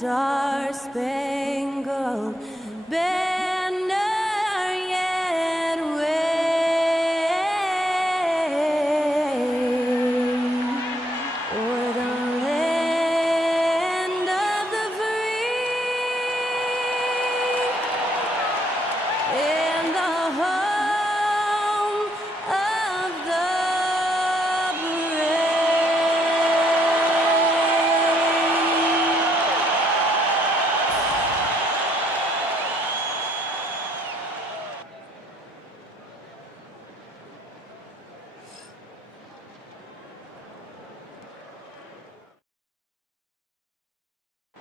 star-spangled banner yet wave o'er the land of the free and the home of the brave.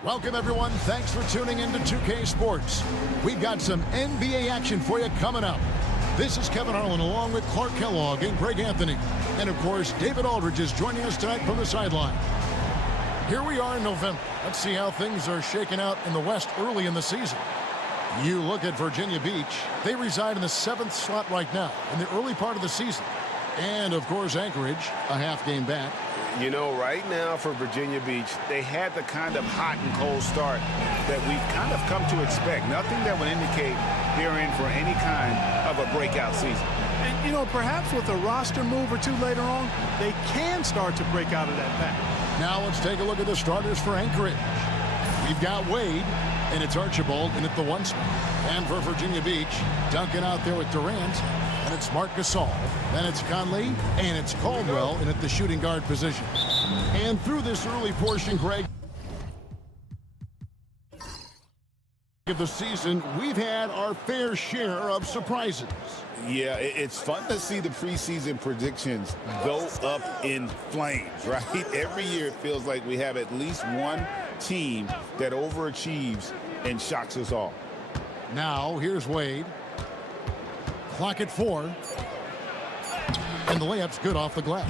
Welcome, everyone. Thanks for tuning in to 2K Sports. We've got some NBA action for you coming up. This is Kevin Harlan along with Clark Kellogg and Greg Anthony. And, of course, David Aldridge is joining us tonight from the sideline. Here we are in November. Let's see how things are shaking out in the West early in the season. You look at Virginia Beach. They reside in the 7th slot right now in the early part of the season. And, of course, Anchorage, a half game back. You know, right now for Virginia Beach, they had the kind of hot and cold start that we've kind of come to expect. Nothing that would indicate they're in for any kind of a breakout season. And, you know, perhaps with a roster move or two later on, they can start to break out of that pack. Now let's take a look at the starters for Anchorage. We've got Wade, and it's Archibald in at the 1 spot. And for Virginia Beach, Duncan out there with Durant. And it's Marc Gasol. Then it's Conley, and it's Caldwell in at the shooting guard position. And through this early portion, Greg, of the season, we've had our fair share of surprises. Yeah, it's fun to see the preseason predictions go up in flames, right? Every year it feels like we have at least one team that overachieves and shocks us all. Now, here's Wade. Clock at 4. And the layup's good off the glass.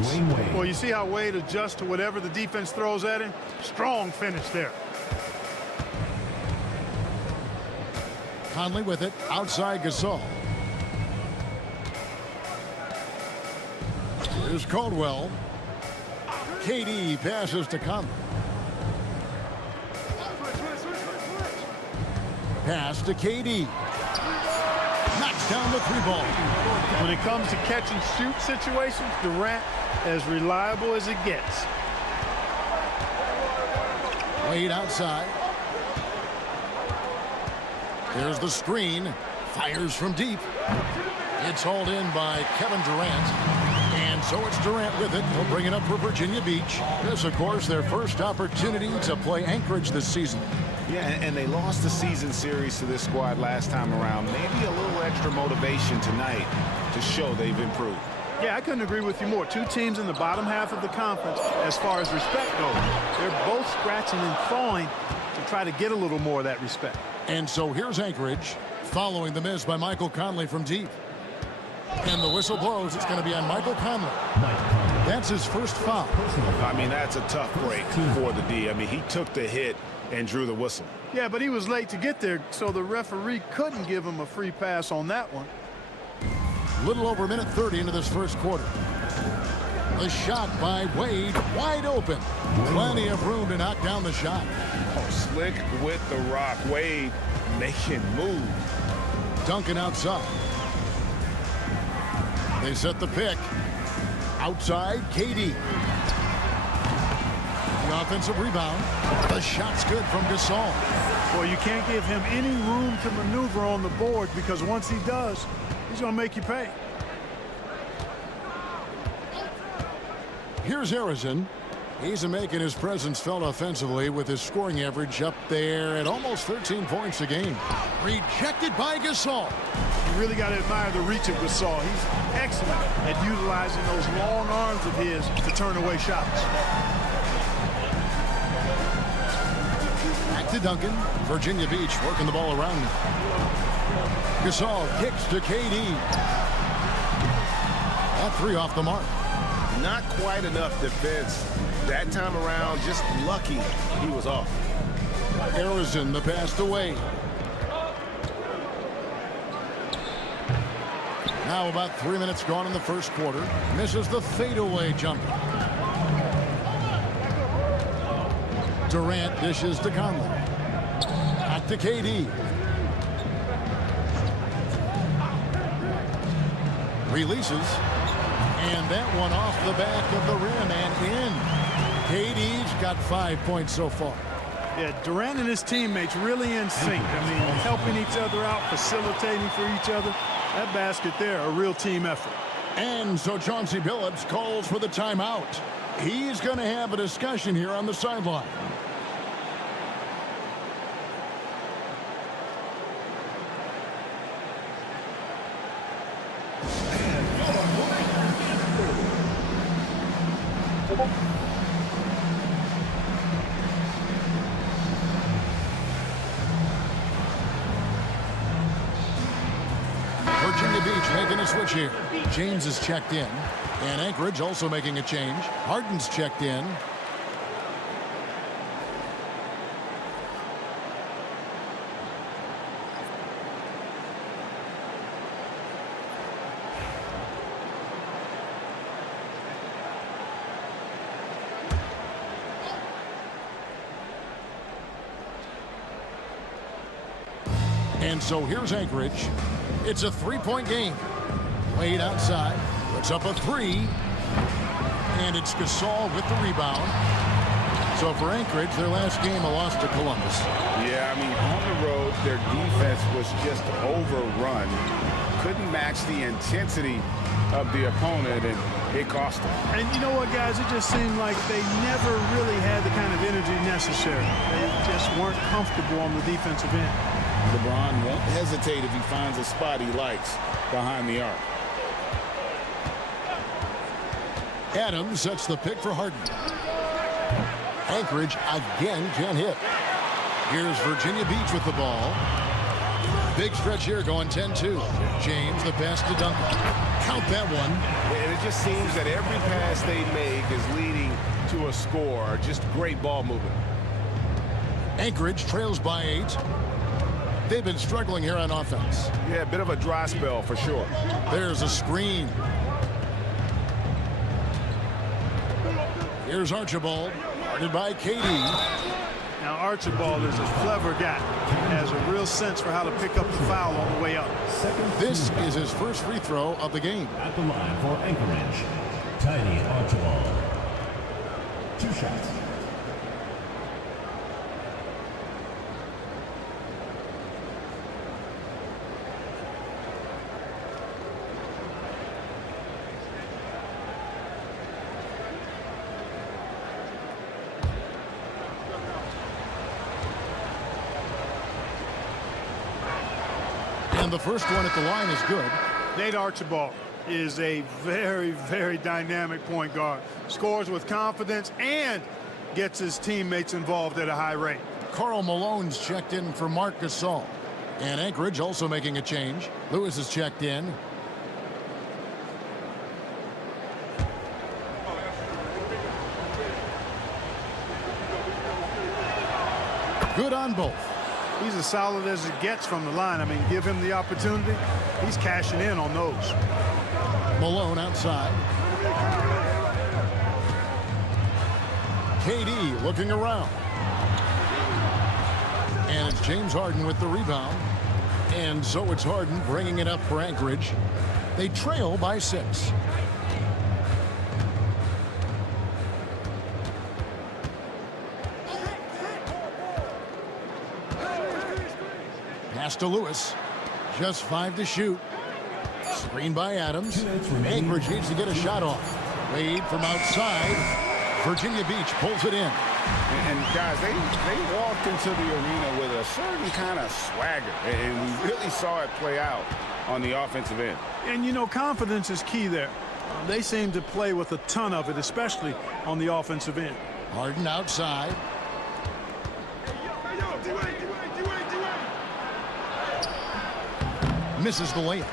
Well, you see how Wade adjusts to whatever the defense throws at him? Strong finish there. Conley with it, outside Gasol. Here's Caldwell. KD passes to Conley. Pass to KD. Knocks down the 3-ball. When it comes to catch and shoot situations, Durant as reliable as it gets. Wade outside. There's the screen. Fires from deep. It's hauled in by Kevin Durant. And so it's Durant with it. He'll bring it up for Virginia Beach. This, of course, their first opportunity to play Anchorage this season. Yeah, and they lost the season series to this squad last time around. Maybe a little extra motivation tonight to show they've improved. Yeah, I couldn't agree with you more. Two teams in the bottom half of the conference as far as respect goes. They're both scratching and clawing to try to get a little more of that respect. And so here's Anchorage following the miss by Michael Conley from deep. And the whistle blows. It's going to be on Michael Conley. That's his first foul. I mean, that's a tough break for the D. I mean, he took the hit and drew the whistle. Yeah, but he was late to get there, so the referee couldn't give him a free pass on that one. Little over a minute 30 into this first quarter. The shot by Wade, wide open. Plenty of room to knock down the shot. Oh, slick with the rock. Wade making moves. Duncan outside. They set the pick. Outside, KD. The offensive rebound. The shot's good from Gasol. Well, you can't give him any room to maneuver on the board because once he does, he's going to make you pay. Here's Harrison. He's making his presence felt offensively with his scoring average up there at almost 13 points a game. Rejected by Gasol. You really got to admire the reach of Gasol. He's excellent at utilizing those long arms of his to turn away shots. Back to Duncan. Virginia Beach working the ball around him. Gasol kicks to KD. That 3 off the mark. Not quite enough defense that time around. Just lucky he was off. Harrison, the pass away. Now about 3 minutes gone in the first quarter. Misses the fadeaway jumper. Durant dishes to Conley. to KD. Releases. And that one off the back of the rim and in. KD's got 5 points so far. Yeah, Durant and his teammates really in sync. I mean, helping each other out, facilitating for each other. That basket there, a real team effort. And so Chauncey Billups calls for the timeout. He's going to have a discussion here on the sideline. Virginia Beach making a switch here. James is checked in. And Anchorage also making a change. Harden's checked in. And so here's Anchorage. It's a three-point game. Wade outside. Puts up a three. And it's Gasol with the rebound. So for Anchorage, their last game, a loss to Columbus. Yeah, I mean, on the road, their defense was just overrun. Couldn't match the intensity of the opponent, and it cost them. And you know what, guys? It just seemed like they never really had the kind of energy necessary. They just weren't comfortable on the defensive end. LeBron won't hesitate if he finds a spot he likes behind the arc. Adams sets the pick for Harden. Anchorage again can't hit. Here's Virginia Beach with the ball. Big stretch here going 10-2. James the pass to Duncan. Count that one. And it just seems that every pass they make is leading to a score. Just great ball movement. Anchorage trails by 8. They've been struggling here on offense. Yeah, a bit of a dry spell for sure. There's a screen. Here's Archibald, guarded by KD. Now Archibald is a clever guy. He has a real sense for how to pick up the foul on the way up. This is his first free throw of the game. At the line for Anchorage, Tiny Archibald. 2 shots. And the first one at the line is good. Nate Archibald is a very, very dynamic point guard. Scores with confidence and gets his teammates involved at a high rate. Karl Malone's checked in for Marc Gasol. And Anchorage also making a change. Lewis is checked in. Good on both. He's as solid as it gets from the line. I mean, give him the opportunity. He's cashing in on those. Malone outside. KD looking around. And it's James Harden with the rebound. And so it's Harden bringing it up for Anchorage. They trail by 6. Pass to Lewis. Just 5 to shoot. Screen by Adams. Anchorage needs to get a shot off. Wade from outside. Virginia Beach pulls it in. And guys, they walked into the arena with a certain kind of swagger, and we really saw it play out on the offensive end. And, you know, confidence is key there. They seem to play with a ton of it, especially on the offensive end. Harden outside. Misses the layup.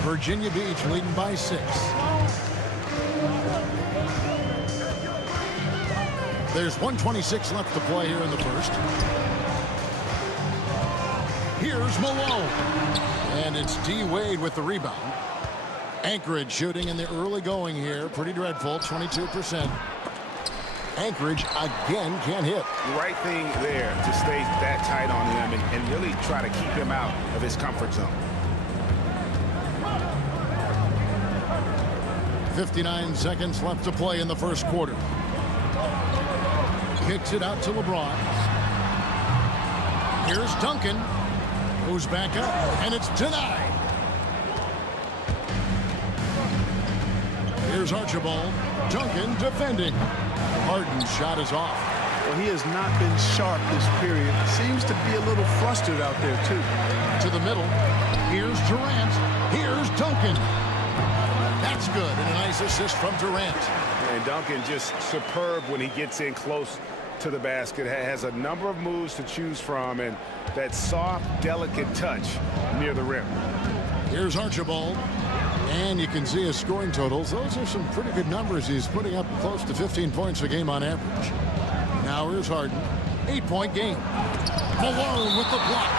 Virginia Beach leading by 6. There's 1:26 left to play here in the first. Here's Malone. And it's D. Wade with the rebound. Anchorage shooting in the early going here. Pretty dreadful, 22%. Anchorage again can't hit. The right thing there to stay that tight on him and really try to keep him out of his comfort zone. 59 seconds left to play in the first quarter. Kicks it out to LeBron. Here's Duncan. Goes back up, and it's denied. Here's Archibald. Duncan defending. Harden's shot is off. Well, he has not been sharp this period. Seems to be a little flustered out there, too. To the middle. Here's Durant. Here's Duncan. That's good, and a nice assist from Durant. And Duncan just superb when he gets in close to the basket. Has a number of moves to choose from, and that soft, delicate touch near the rim. Here's Archibald. And you can see his scoring totals. Those are some pretty good numbers. He's putting up close to 15 points a game on average. Now here's Harden. 8-point game. Malone with the block.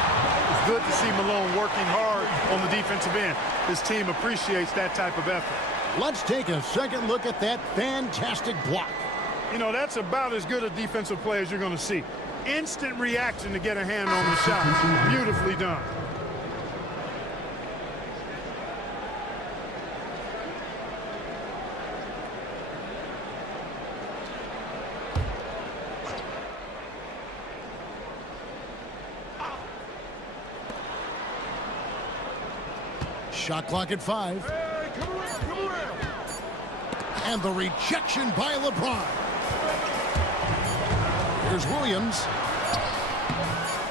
It's good to see Malone working hard on the defensive end. His team appreciates that type of effort. Let's take a second look at that fantastic block. You know, that's about as good a defensive play as you're going to see. Instant reaction to get a hand on the shot. Beautifully done. Shot clock at 5. And the rejection by LeBron. Here's Williams.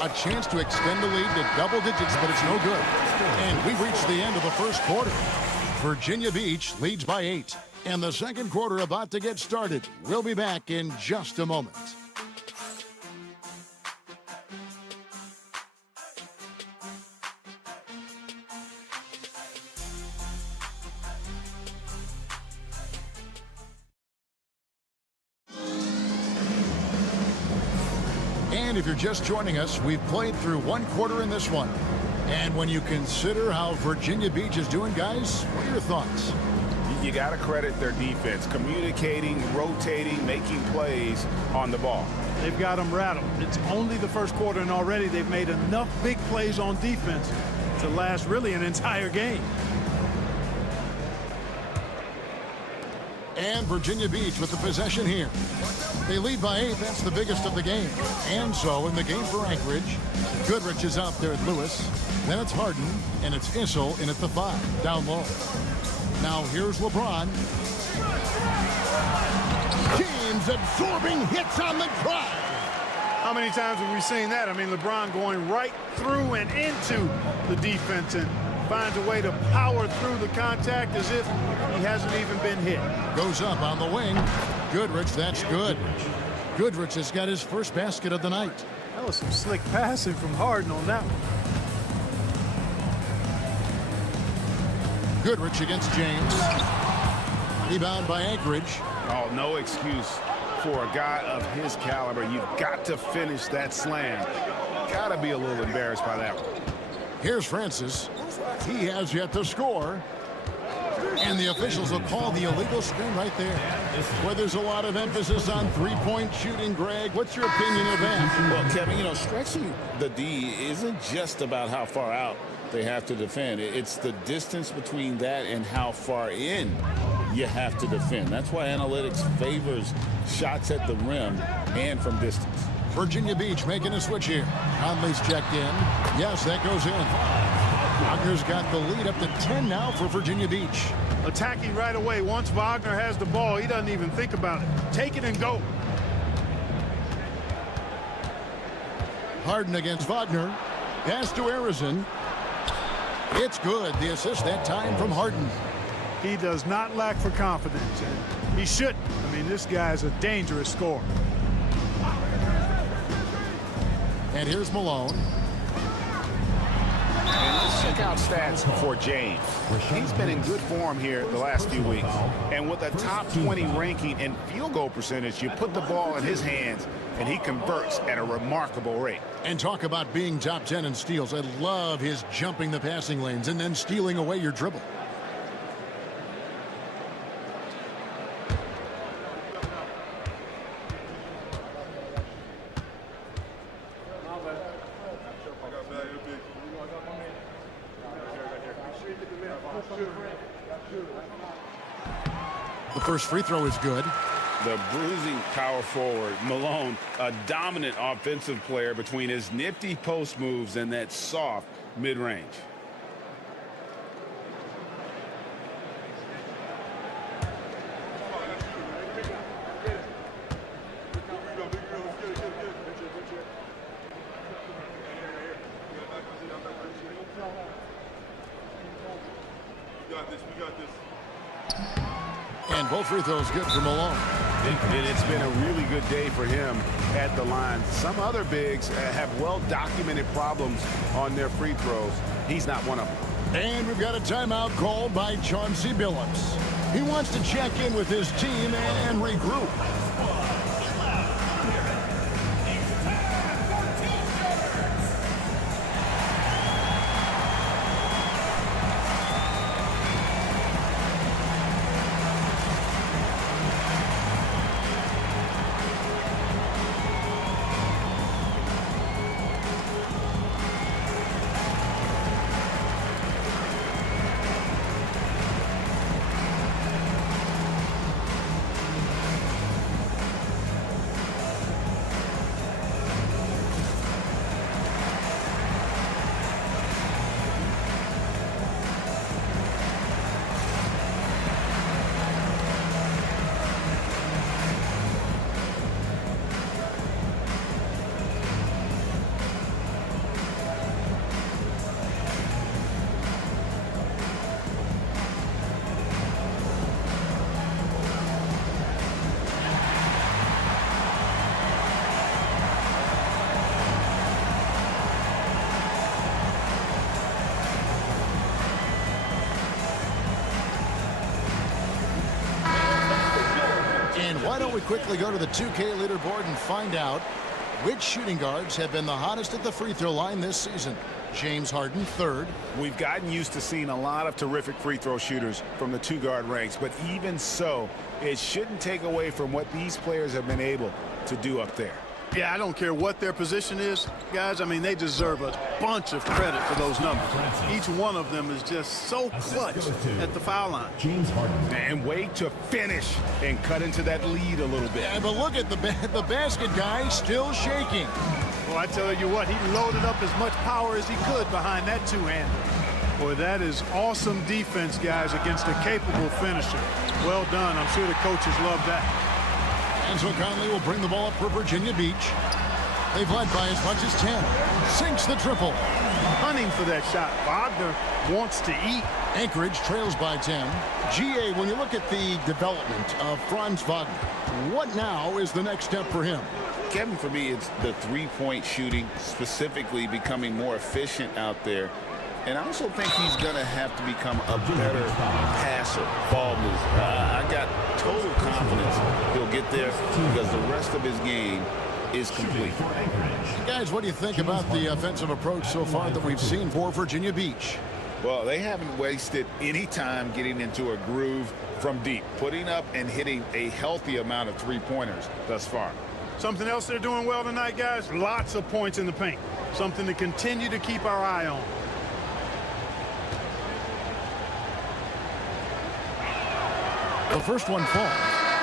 A chance to extend the lead to double digits, but it's no good. And we've reached the end of the first quarter. Virginia Beach leads by 8. And the second quarter about to get started. We'll be back in just a moment. And if you're just joining us, we've played through one quarter in this one. And when you consider how Virginia Beach is doing, guys, what are your thoughts? You got to credit their defense, communicating, rotating, making plays on the ball. They've got them rattled. It's only the first quarter, and already they've made enough big plays on defense to last really an entire game. And Virginia Beach with the possession here. They lead by 8. That's the biggest of the game. And so in the game for Anchorage, Goodrich is out there at Lewis. Then it's Harden, and it's Issel in at the 5, down low. Now here's LeBron. James absorbing hits on the drive. How many times have we seen that? I mean, LeBron going right through and into the defense and finds a way to power through the contact as if he hasn't even been hit. Goes up on the wing. Goodrich, that's good. Goodrich has got his first basket of the night. That was some slick passing from Harden on that one. Goodrich against James. Rebound by Anchorage. Oh, no excuse for a guy of his caliber. You've got to finish that slam. Got to be a little embarrassed by that one. Here's Francis. He has yet to score. And the officials will call the illegal screen right there. Where there's a lot of emphasis on three-point shooting, Greg. What's your opinion of that? Well, Kevin, you know, stretching the D isn't just about how far out they have to defend. It's the distance between that and how far in you have to defend. That's why analytics favors shots at the rim and from distance. Virginia Beach making a switch here. Conley's checked in. Yes, that goes in. Wagner's got the lead up to 10 now for Virginia Beach. Attacking right away. Once Wagner has the ball, he doesn't even think about it. Take it and go. Harden against Wagner. Pass to Harrison. It's good. The assist that time from Harden. He does not lack for confidence. And he shouldn't. I mean, this guy's a dangerous scorer. And here's Malone. And let's check out stats for James. He's been in good form here the last few weeks. And with a top 20 ranking in field goal percentage, you put the ball in his hands, and he converts at a remarkable rate. And talk about being top 10 in steals. I love his jumping the passing lanes and then stealing away your dribble. The first free throw is good. The bruising power forward, Malone, a dominant offensive player between his nifty post moves and that soft mid-range. And both free throws good for Malone. And it's been a really good day for him at the line. Some other bigs have well-documented problems on their free throws. He's not one of them. And we've got a timeout called by Chauncey Billups. He wants to check in with his team and regroup. Why don't we quickly go to the 2K leaderboard and find out which shooting guards have been the hottest at the free throw line this season. James Harden, third. We've gotten used to seeing a lot of terrific free throw shooters from the two-guard ranks, but even so, it shouldn't take away from what these players have been able to do up there. Yeah, I don't care what their position is, guys. I mean, they deserve a bunch of credit for those numbers. Each one of them is just so clutch at the foul line. James Harden. And wait to finish and cut into that lead a little bit. Yeah, but look at the basket guy still shaking. Well, I tell you what, he loaded up as much power as he could behind that two-hander. Boy, that is awesome defense, guys, against a capable finisher. Well done. I'm sure the coaches love that. And so Conley will bring the ball up for Virginia Beach. They've led by as much as 10. Sinks the triple. Hunting for that shot. Wagner wants to eat. Anchorage trails by 10. GA, when you look at the development of Franz Wagner, what now is the next step for him? Kevin, for me, it's the three-point shooting, specifically becoming more efficient out there. And I also think he's going to have to become a better passer, ball mover. I got total confidence he'll get there because the rest of his game is complete. Guys, what do you think about the offensive approach so far that we've seen for Virginia Beach? Well, they haven't wasted any time getting into a groove from deep, putting up and hitting a healthy amount of three-pointers thus far. Something else they're doing well tonight, guys, lots of points in the paint. Something to continue to keep our eye on. The first one falls.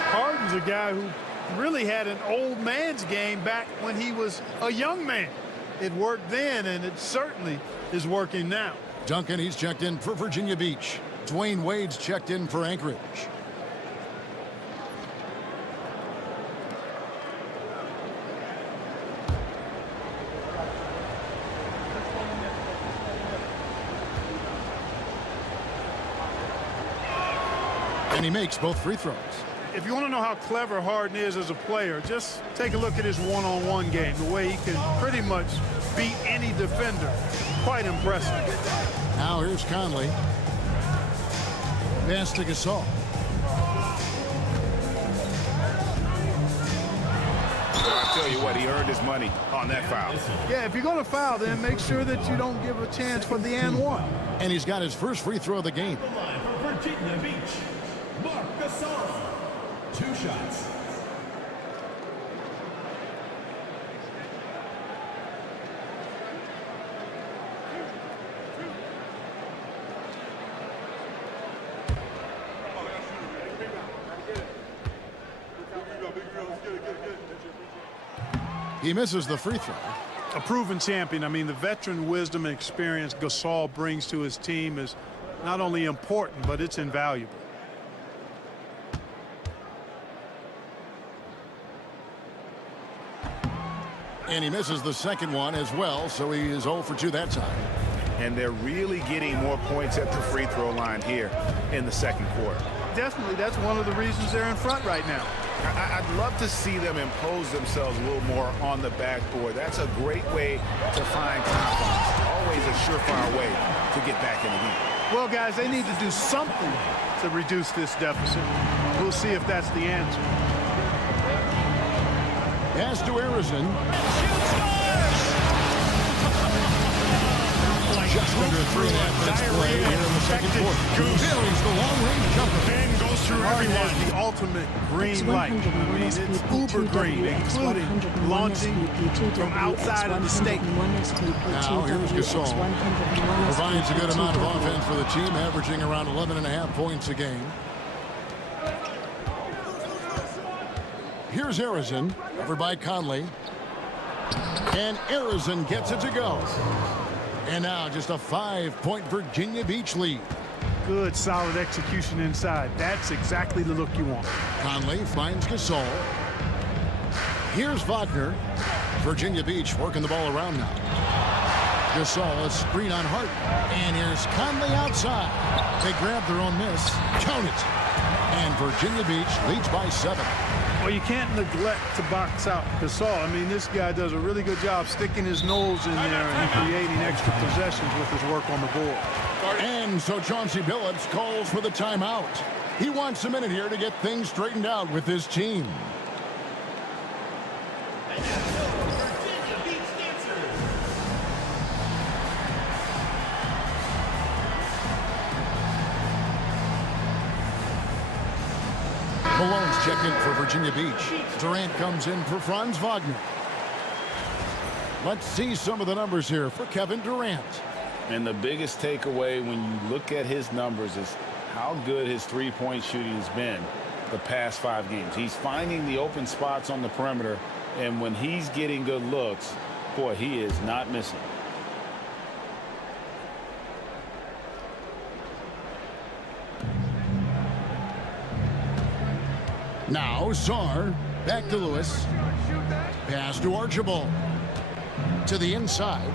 Harden's a guy who really had an old man's game back when he was a young man. It worked then, and it certainly is working now. Duncan, he's checked in for Virginia Beach. Dwayne Wade's checked in for Anchorage. And he makes both free throws. If you want to know how clever Harden is as a player, just take a look at his one-on-one game, the way he can pretty much beat any defender. Quite impressive. Now here's Conley. Pass to Gasol. I tell you what, he earned his money on that foul. Yeah, if you're going to foul, then make sure that you don't give a chance for the and one. And he's got his first free throw of the game. The line for Virginia Beach. Mark Gasol. 2 shots. He misses the free throw. A proven champion. I mean, the veteran wisdom and experience Gasol brings to his team is not only important, but it's invaluable. And he misses the second one as well, so he is 0 for 2 that time. And they're really getting more points at the free throw line here in the second quarter. Definitely, that's one of the reasons they're in front right now. I'd love to see them impose themselves a little more on the backboard. That's a great way to find confidence. Always a surefire way to get back in the game. Well, guys, they need to do something to reduce this deficit. We'll see if that's the answer. Pass to Arizon. Just under 3.5 minutes play here in the second quarter. Buries the long-range jumper. And goes through Harden everyone. has the ultimate green light. I mean, it's uber green, including launching from outside of the state. Now, here's Gasol. Provides a good amount of offense for the team, averaging around 11.5 points a game. Here's Arizon, covered by Conley. And Arizon gets it to go. And now just a 5-point Virginia Beach lead. Good, solid execution inside. That's exactly the look you want. Conley finds Gasol. Here's Wagner. Virginia Beach working the ball around now. Gasol, a screen on Hart. And here's Conley outside. They grab their own miss. Count it. And Virginia Beach leads by 7. Well, you can't neglect to box out Gasol. I mean, this guy does a really good job sticking his nose in there and creating extra possessions with his work on the board. And so Chauncey Billups calls for the timeout. He wants a minute here to get things straightened out with his team. Malone's checked in for Virginia Beach. Durant comes in for Franz Wagner. Let's see some of the numbers here for Kevin Durant. And the biggest takeaway when you look at his numbers is how good his three-point shooting has been the past 5 games. He's finding the open spots on the perimeter, and when he's getting good looks, boy, he is not missing. Now Sarr, back to Lewis. Pass to Archibald. To the inside.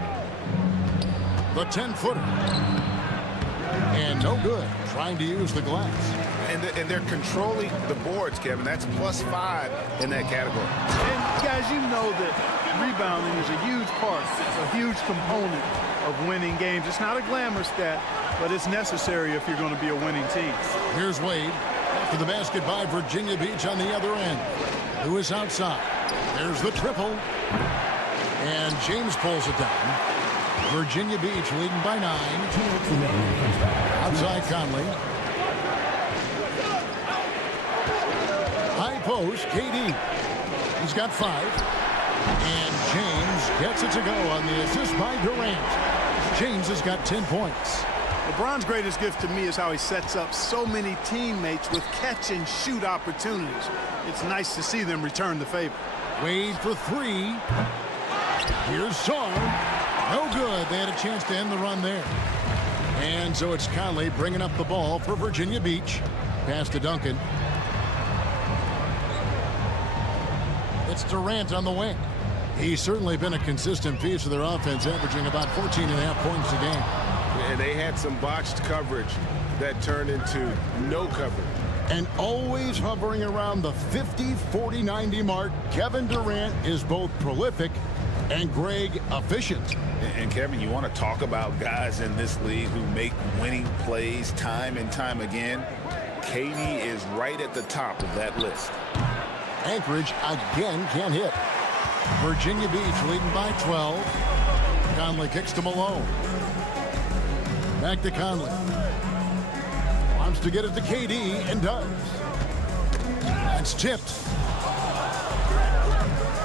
The 10-footer. And no good. Trying to use the glass. And they're controlling the boards, Kevin. That's +5 in that category. And, guys, you know that rebounding is a huge part. It's a huge component of winning games. It's not a glamour stat, but it's necessary if you're going to be a winning team. Here's Wade. After the basket by Virginia Beach on the other end. Lewis outside. There's the triple. And James pulls it down. Virginia Beach leading by 9. Outside Conley. High post, KD. He's got 5. And James gets it to go on the assist by Durant. James has got 10 points. LeBron's greatest gift to me is how he sets up so many teammates with catch-and-shoot opportunities. It's nice to see them return the favor. Wade for 3. Here's Sarr. No good. They had a chance to end the run there. And so it's Conley bringing up the ball for Virginia Beach. Pass to Duncan. It's Durant on the wing. He's certainly been a consistent piece of their offense, averaging about 14.5 points a game. And they had some botched coverage that turned into no coverage. And always hovering around the 50, 40, 90 mark, Kevin Durant is both prolific and Greg efficient. And Kevin, you want to talk about guys in this league who make winning plays time and time again? KD is right at the top of that list. Anchorage again can't hit. Virginia Beach leading by 12. Conley kicks to Malone. Back to Conley. Wants to get it to KD and does. That's tipped.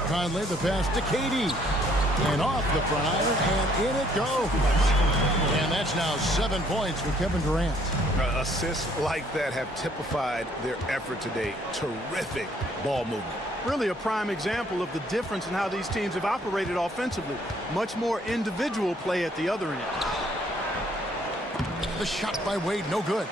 Conley, the pass to KD. And off the front iron, and in it goes. And that's now 7 points for Kevin Durant. Assists like that have typified their effort today. Terrific ball movement. Really a prime example of the difference in how these teams have operated offensively. Much more individual play at the other end. The shot by Wade, no good.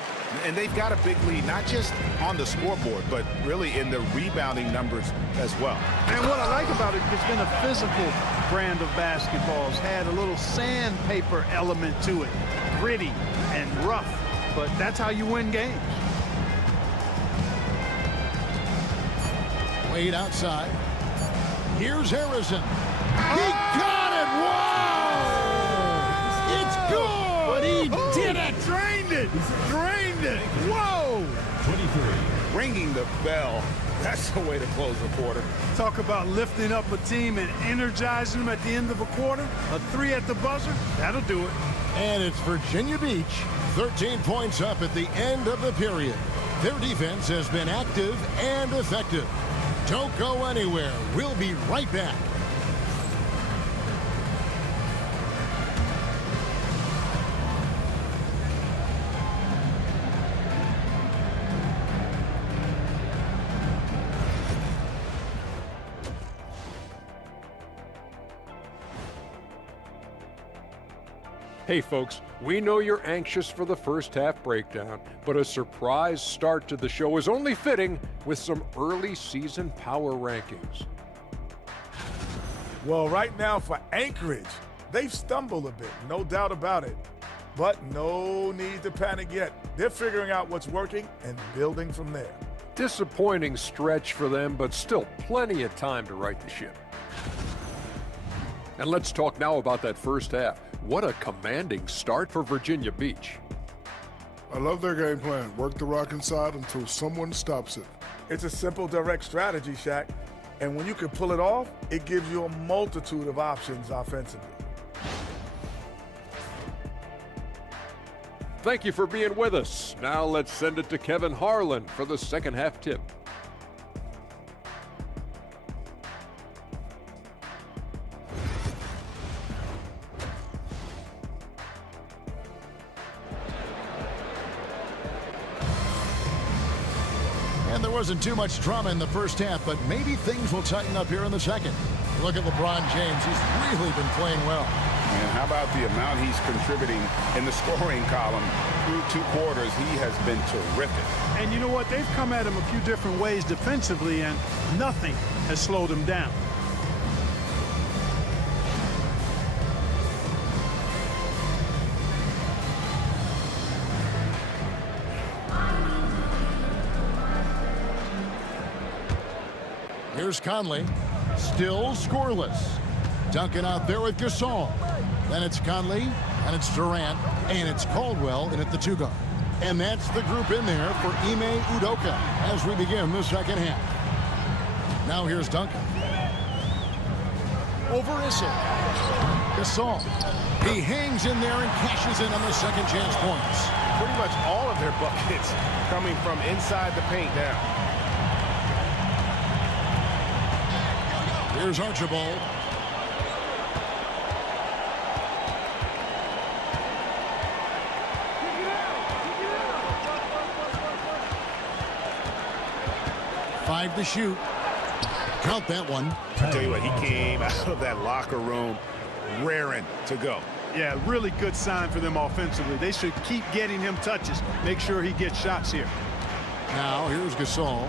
And they've got a big lead, not just on the scoreboard, but really in the rebounding numbers as well. And what I like about it, it's been a physical brand of basketball. It's had a little sandpaper element to it. Gritty and rough, but that's how you win games. Wade outside. Here's Harrison. He got it! Whoa! It's good! But he did it! Drained it! Drained it! Whoa! 23. Ringing the bell. That's the way to close the quarter. Talk about lifting up a team and energizing them at the end of a quarter. A 3 at the buzzer, that'll do it. And it's Virginia Beach, 13 points up at the end of the period. Their defense has been active and effective. Don't go anywhere. We'll be right back. Hey folks, we know you're anxious for the first half breakdown, but a surprise start to the show is only fitting with some early season power rankings. Well, right now for Anchorage, they've stumbled a bit, no doubt about it. But no need to panic yet. They're figuring out what's working and building from there. Disappointing stretch for them, but still plenty of time to right the ship. And let's talk now about that first half. What a commanding start for Virginia Beach. I love their game plan. Work the rock inside until someone stops it. It's a simple, direct strategy, Shaq. And when you can pull it off, it gives you a multitude of options offensively. Thank you for being with us. Now let's send it to Kevin Harlan for the second half tip. And there wasn't too much drama in the first half, but maybe things will tighten up here in the second. Look at LeBron James. He's really been playing well. And how about the amount he's contributing in the scoring column through 2 quarters? He has been terrific. And you know what? They've come at him a few different ways defensively, and nothing has slowed him down. Here's Conley, still scoreless. Duncan out there with Gasol. Then it's Conley, and it's Durant, and it's Caldwell in at the 2 guard. And that's the group in there for Ime Udoka as we begin the second half. Now here's Duncan. Over Issel. Gasol. He hangs in there and cashes in on the second chance points. Pretty much all of their buckets coming from inside the paint now. Here's Archibald. Five to shoot. Count that one. I tell you what, he came out of that locker room raring to go. Yeah, really good sign for them offensively. They should keep getting him touches. Make sure he gets shots here. Now here's Gasol.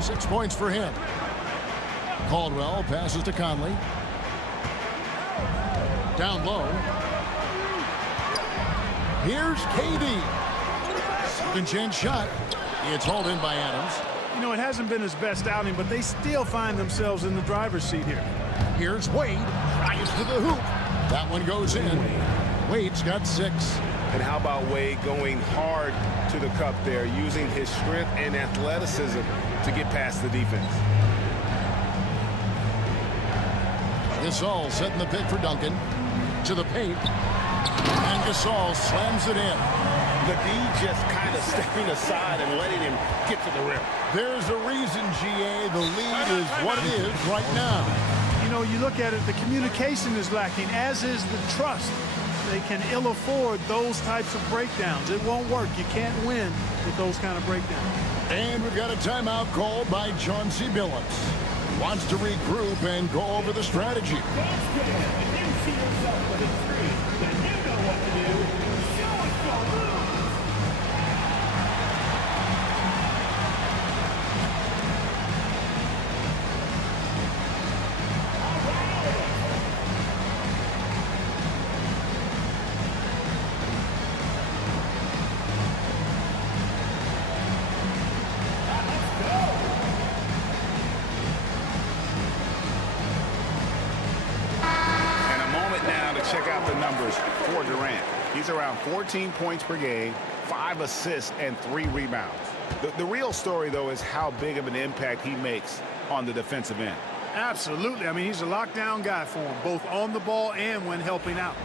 6 points for him. Caldwell passes to Conley. Down low. Here's KD. Second chance shot. It's hauled in by Adams. You know, it hasn't been his best outing, but they still find themselves in the driver's seat here. Here's Wade. Drives to the hoop. That one goes in. Wade's got 6. And how about Wade going hard to the cup there, using his strength and athleticism to get past the defense. Gasol setting the pick for Duncan. To the paint. And Gasol slams it in. The D just kind of stepping aside and letting him get to the rim. There's a reason, GA. The lead is what it is right now. You know, you look at it, the communication is lacking, as is the trust. They can ill afford those types of breakdowns. It won't work. You can't win with those kind of breakdowns. And we've got a timeout called by Chauncey Billups. Wants to regroup and go over the strategy. If you see yourself with a screen, then you know what to do. Show us your move. Check out the numbers for Durant. He's around 14 points per game, 5 assists, and 3 rebounds. The real story, though, is how big of an impact he makes on the defensive end. Absolutely. I mean, he's a lockdown guy for him, both on the ball and when helping out.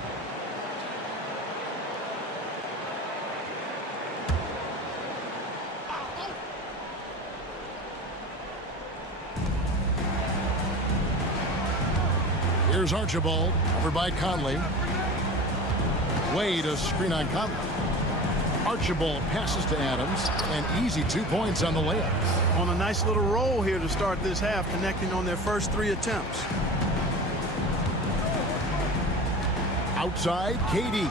Here's Archibald, over by Conley. Wade, a screen on Conley. Archibald passes to Adams, and easy 2 points on the layup. On a nice little roll here to start this half, connecting on their first 3 attempts. Outside, KD.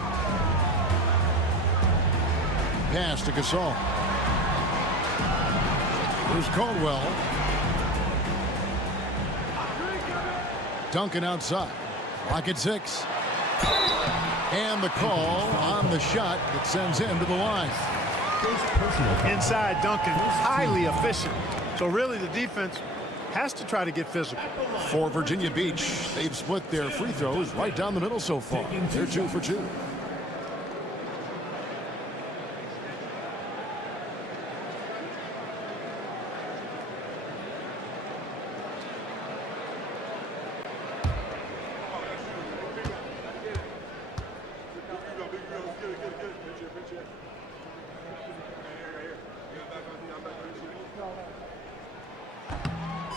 Pass to Gasol. Here's Caldwell. Duncan outside. Lock at 6. And the call on the shot that sends him to the line. Inside Duncan, highly efficient. So really the defense has to try to get physical. For Virginia Beach, they've split their free throws right down the middle so far. They're 2 for 2.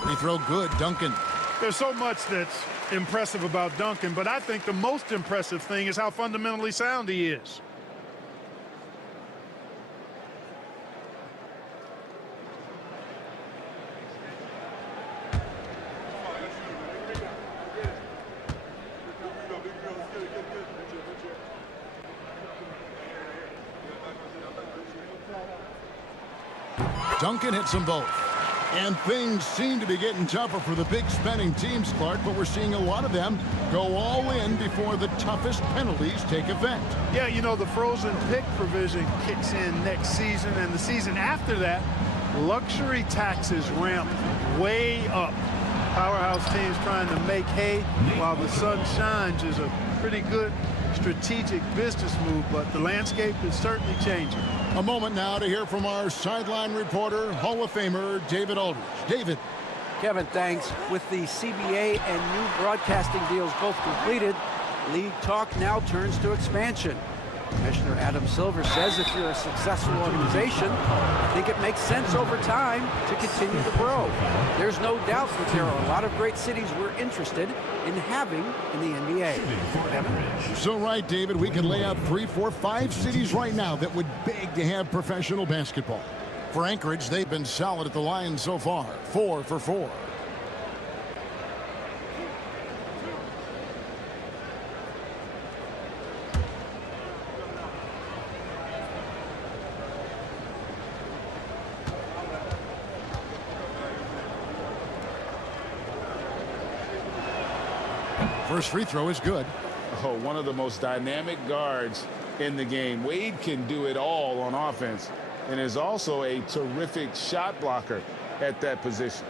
Free throw good, Duncan. There's so much that's impressive about Duncan, but I think the most impressive thing is how fundamentally sound he is. Duncan hits them both. And things seem to be getting tougher for the big spending teams, Clark, but we're seeing a lot of them go all in before the toughest penalties take effect. Yeah, you know, the frozen pick provision kicks in next season, and the season after that, luxury taxes ramp way up. Powerhouse teams trying to make hay while the sun shines is a pretty good strategic business move, but the landscape is certainly changing. A moment now to hear from our sideline reporter, Hall of Famer David Aldridge. David. Kevin, thanks. With the CBA and new broadcasting deals both completed, league talk now turns to expansion. Commissioner Adam Silver says if you're a successful organization, I think it makes sense over time to continue to grow. There's no doubt that there are a lot of great cities we're interested in having in the NBA. Kevin? So right, David, we can lay out 3, 4, 5 cities right now that would beg to have professional basketball. For Anchorage, they've been solid at the line so far, 4 for 4. First free throw is good. Oh, one of the most dynamic guards in the game. Wade can do it all on offense and is also a terrific shot blocker at that position.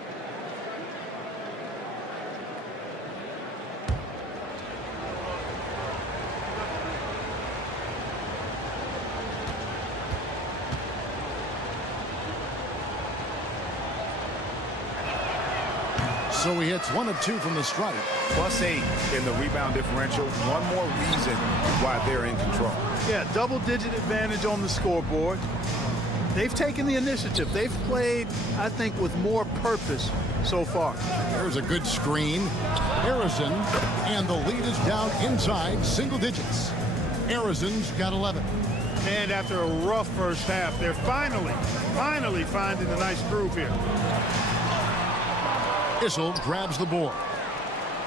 So he hits 1 of 2 from the stripe. +8 in the rebound differential. One more reason why they're in control. Yeah, double-digit advantage on the scoreboard. they've taken the initiative. They've played, I think, with more purpose so far. There's a good screen. Harrison, and the lead is down inside single digits. Harrison's got 11. And after a rough first half, they're finally finding a nice groove here. Issel grabs the board.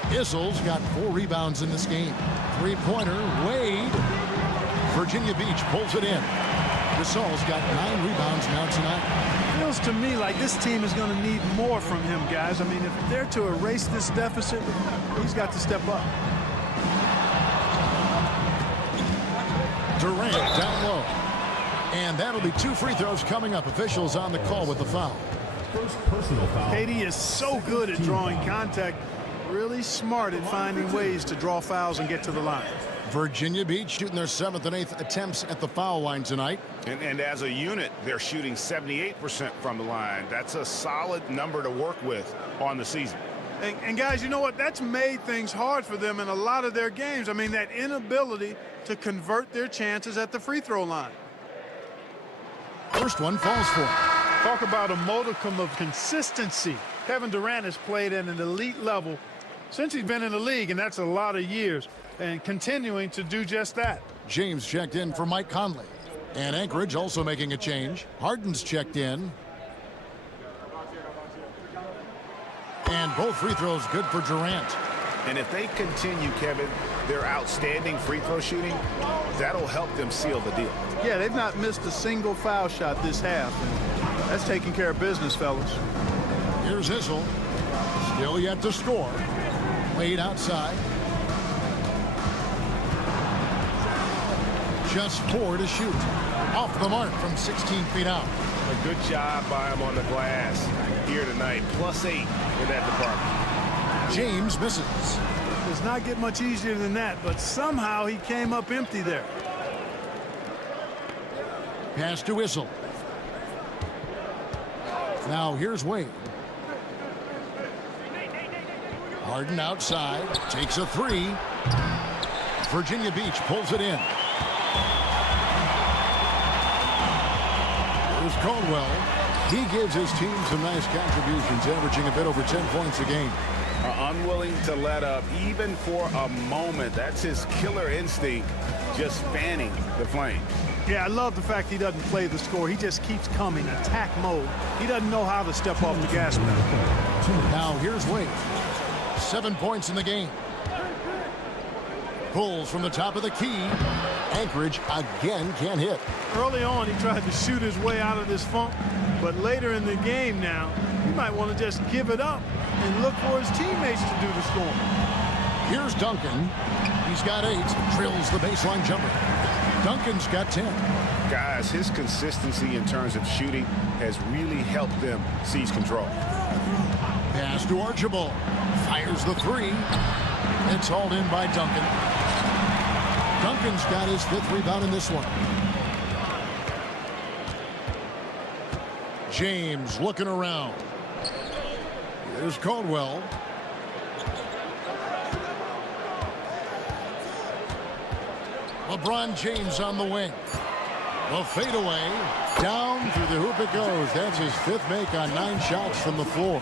Issel's got 4 rebounds in this game. Three-pointer, Wade. Virginia Beach pulls it in. Gasol's got 9 rebounds now tonight. Feels to me like this team is going to need more from him, guys. I mean, if they're to erase this deficit, he's got to step up. Durant down low. And that'll be 2 free throws coming up. Officials on the call with the foul. First personal foul. KD is so good at drawing contact, really smart at finding ways to draw fouls and get to the line. Virginia Beach shooting their 7th and 8th attempts at the foul line tonight. And as a unit, they're shooting 78% from the line. That's a solid number to work with on the season. And guys, you know what? That's made things hard for them in a lot of their games. I mean, that inability to convert their chances at the free throw line. First one falls for him. Talk about a modicum of consistency. Kevin Durant has played at an elite level since he's been in the league, and that's a lot of years, and continuing to do just that. James checked in for Mike Conley. And Anchorage also making a change. Harden's checked in. And both free throws good for Durant. And if they continue, Kevin, their outstanding free throw shooting, that'll help them seal the deal. Yeah, they've not missed a single foul shot this half, and that's taking care of business, fellas. Here's Issel. Still yet to score. Wade outside. Just 4 to shoot. Off the mark from 16 feet out. A good job by him on the glass here tonight. +8 in that department. James misses. Does not get much easier than that, but somehow he came up empty there. Pass to Issel. Now here's Wade. Harden outside. Takes a 3. Virginia Beach pulls it in. Here's Caldwell. He gives his team some nice contributions, averaging a bit over 10 points a game. Unwilling to let up even for a moment. That's his killer instinct, just fanning the flame. Yeah, I love the fact he doesn't play the score. He just keeps coming, attack mode. He doesn't know how to step off the gas pedal. Now here's Wade. 7 points in the game. Pulls from the top of the key. Anchorage again can't hit. Early on, he tried to shoot his way out of this funk, but later in the game now, he might want to just give it up and look for his teammates to do the scoring. Here's Duncan. He's got 8. Drills the baseline jumper. Duncan's got 10. Guys, his consistency in terms of shooting has really helped them seize control. Pass to Archibald. Fires the 3. It's hauled in by Duncan. Duncan's got his 5th rebound in this one. James looking around. Here's Caldwell. LeBron James on the wing. The fadeaway. Down through the hoop it goes. That's his 5th make on 9 shots from the floor.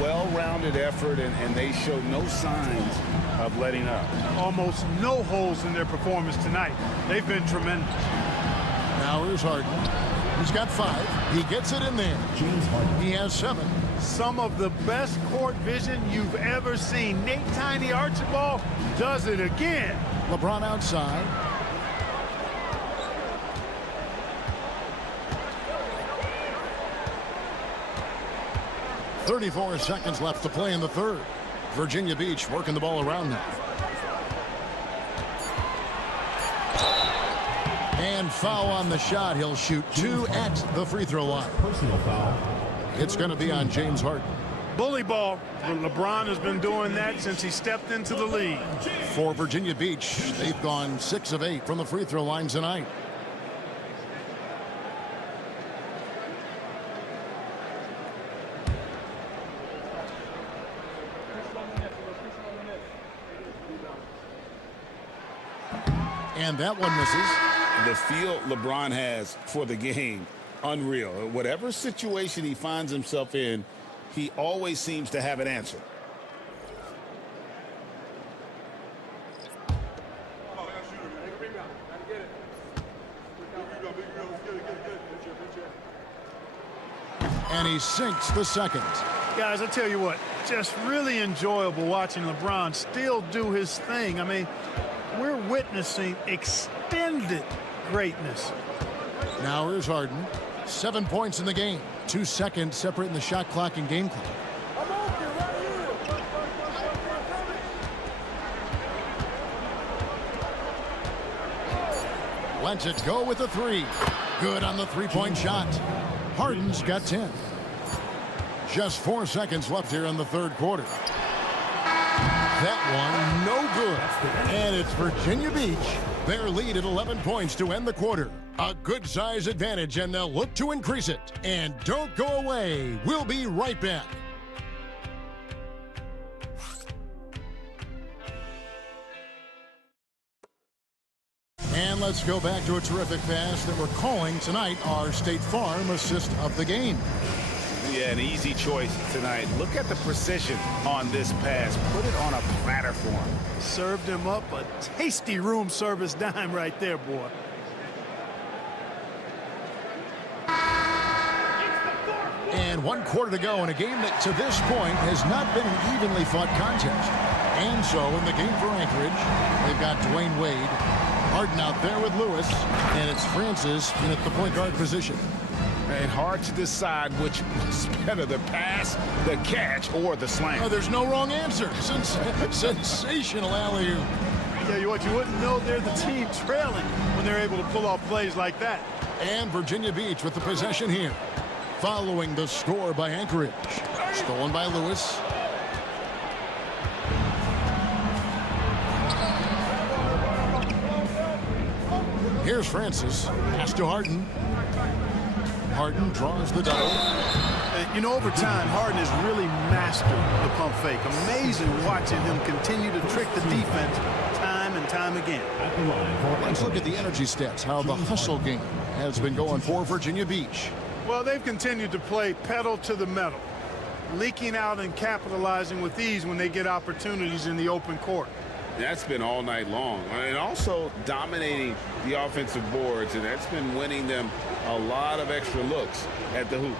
Well-rounded effort, and they show no signs of letting up. Almost no holes in their performance tonight. They've been tremendous. Now here's Harden. He's got 5. He gets it in there. He has 7. Some of the best court vision you've ever seen. Nate Tiny Archibald does it again. LeBron outside. .34 seconds left to play in the 3rd. Virginia Beach working the ball around now. And foul on the shot. He'll shoot 2 at the free throw line. Personal foul. It's going to be on James Harden. Bully ball. LeBron has been doing that since he stepped into the league. For Virginia Beach, they've gone 6 of 8 from the free throw line tonight. And that one misses. The feel LeBron has for the game unreal. Whatever situation he finds himself in, he always seems to have an answer. And he sinks the second. Guys, I tell you what, just really enjoyable watching LeBron still do his thing. I mean, we're witnessing extended greatness. Now here's Harden. 7 points in the game. 2 seconds separating the shot clock and game clock. Lets it go with a three. Good on the three-point shot. Harden's got 10. Just 4 seconds left here in the third quarter. That one, no good. And it's Virginia Beach. Their lead at 11 points to end the quarter. A good size advantage, and they'll look to increase it. And don't go away. We'll be right back. And let's go back to a terrific pass that we're calling tonight our State Farm assist of the game. Yeah, an easy choice tonight. Look at the precision on this pass. Put it on a platter for him. Served him up a tasty room service dime right there, boy. And 1 quarter to go in a game that to this point has not been an evenly fought contest. And so in the game for Anchorage, they've got Dwayne Wade, Harden out there with Lewis, and it's Francis in at the point guard position. And hard to decide which was better, the pass, the catch, or the slam. Oh, there's no wrong answer. Sensational alley-oop. Tell you what, you wouldn't know they're the team trailing when they're able to pull off plays like that. And Virginia Beach with the possession here. Following the score by Anchorage. Stolen by Lewis. Here's Francis. Pass to Harden. Harden draws the double. You know, over time, Harden has really mastered the pump fake. Amazing watching him continue to trick the defense time and time again. Let's look at the energy stats, how the hustle game has been going for Virginia Beach. Well, they've continued to play pedal to the metal, leaking out and capitalizing with ease when they get opportunities in the open court. That's been all night long. And also dominating the offensive boards, and that's been winning them a lot of extra looks at the hoop.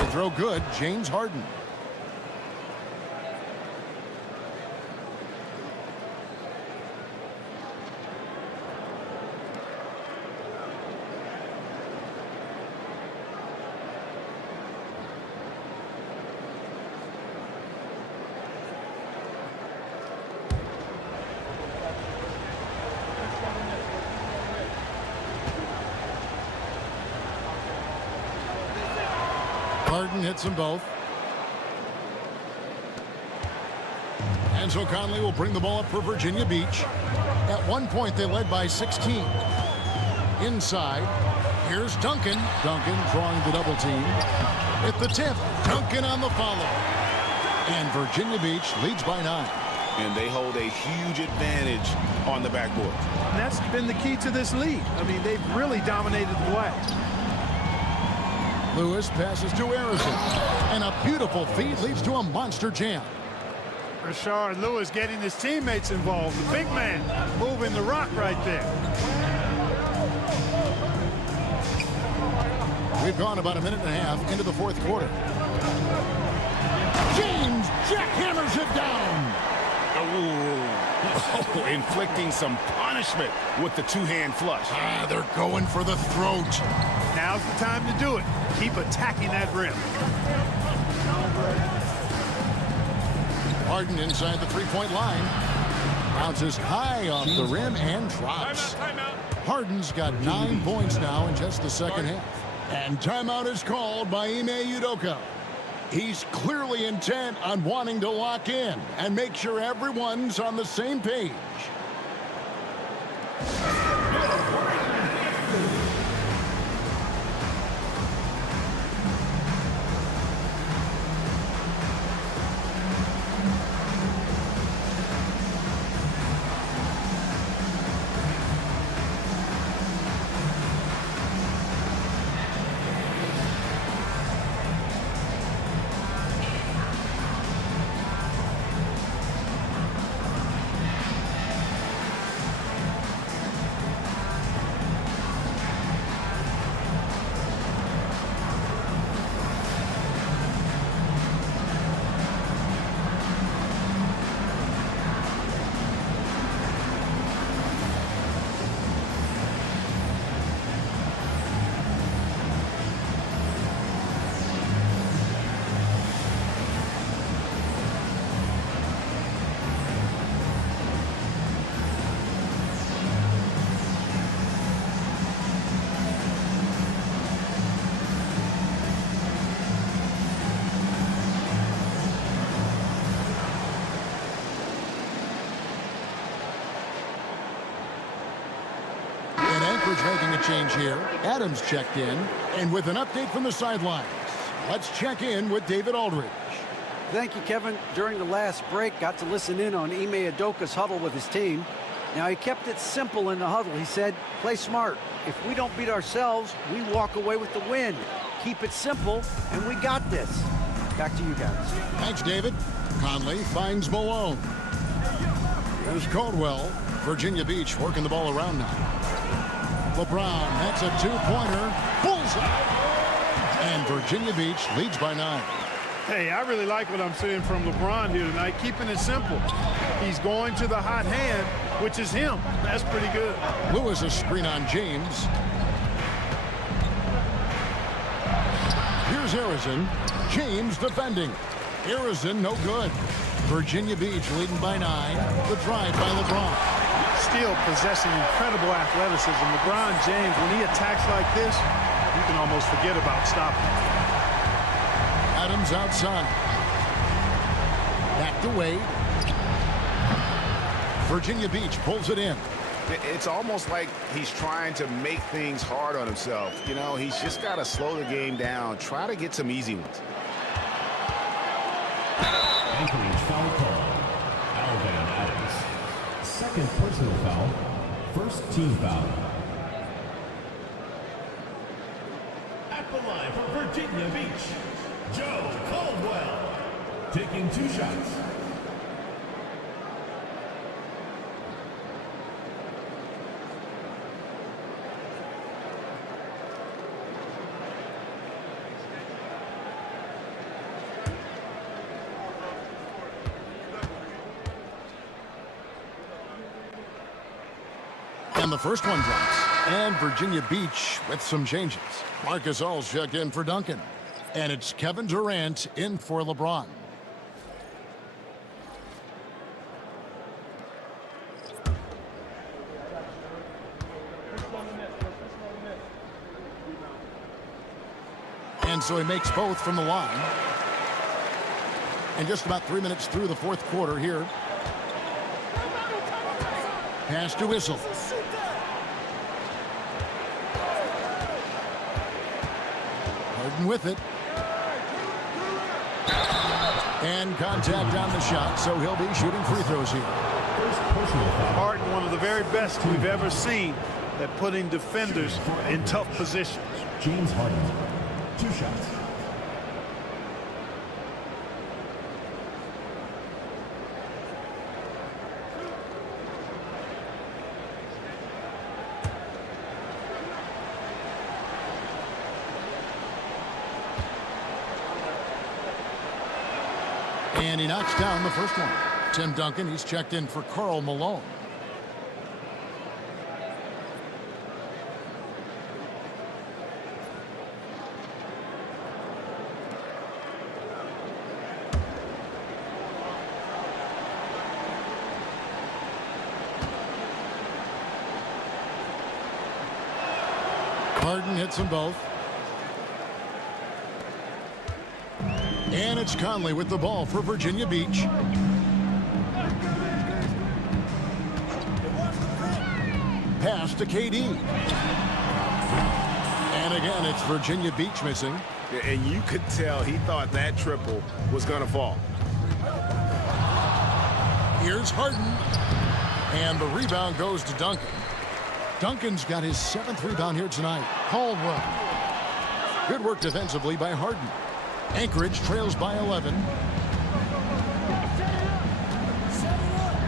The throw good, James Harden. Harden hits them both. And so Conley will bring the ball up for Virginia Beach. At one point, they led by 16. Inside, here's Duncan. Duncan drawing the double team. At the tip, Duncan on the follow. And Virginia Beach leads by 9. And they hold a huge advantage on the backboard. And that's been the key to this lead. I mean, they've really dominated the glass. Lewis passes to Harrison. And a beautiful feed leads to a monster jam. Rashard Lewis getting his teammates involved. The big man moving the rock right there. We've gone about a minute and a half into the fourth quarter. James jackhammers it down. Oh, inflicting some punishment with the two-hand flush. They're going for the throat. Now's the time to do it. Keep attacking that rim. Harden inside the three-point line. Bounces high off the rim and drops. Harden's got 9 points now in just the second half. And timeout is called by Ime Udoka. He's clearly intent on wanting to lock in and make sure everyone's on the same page. Anchorage making a change here. Adams checked in. And with an update from the sidelines, let's check in with David Aldridge. Thank you, Kevin. During the last break, got to listen in on Ime Udoka's huddle with his team. Now, he kept it simple in the huddle. He said, play smart. If we don't beat ourselves, we walk away with the win. Keep it simple, and we got this. Back to you guys. Thanks, David. Conley finds Malone. There's Caldwell. Virginia Beach working the ball around now. LeBron, that's a two-pointer. Bullseye! And Virginia Beach leads by 9. Hey, I really like what I'm seeing from LeBron here tonight, keeping it simple. He's going to the hot hand, which is him. That's pretty good. Lewis a screen on James. Here's Harrison. James defending. Harrison no good. Virginia Beach leading by 9. The drive by LeBron. Still possessing incredible athleticism. LeBron James, when he attacks like this, you can almost forget about stopping. Adams outside. Back to Wade. Virginia Beach pulls it in. It's almost like he's trying to make things hard on himself. You know, he's just got to slow the game down. Try to get some easy ones. Anchorage foul call. Alvin Adams. Second personal foul. First team foul. At the line for Virginia Beach, Joe Caldwell. Taking 2 shots. And the first one drops. And Virginia Beach with some changes. Marcus All's checked in for Duncan. And it's Kevin Durant in for LeBron. And so he makes both from the line. And just about 3 minutes through the fourth quarter here. Pass to Whistle. Harden with it. And contact on the shot, so he'll be shooting free throws here. Harden, one of the very best we've ever seen at putting defenders in tough positions. James Harden. 2 shots. And he knocks down the first one. Tim Duncan, he's checked in for Karl Malone. Harden hits them both. And it's Conley with the ball for Virginia Beach. Pass to KD. And again, it's Virginia Beach missing. And you could tell he thought that triple was going to fall. Here's Harden. And the rebound goes to Duncan. Duncan's got his 7th rebound here tonight. Caldwell. Good work defensively by Harden. Anchorage trails by 11.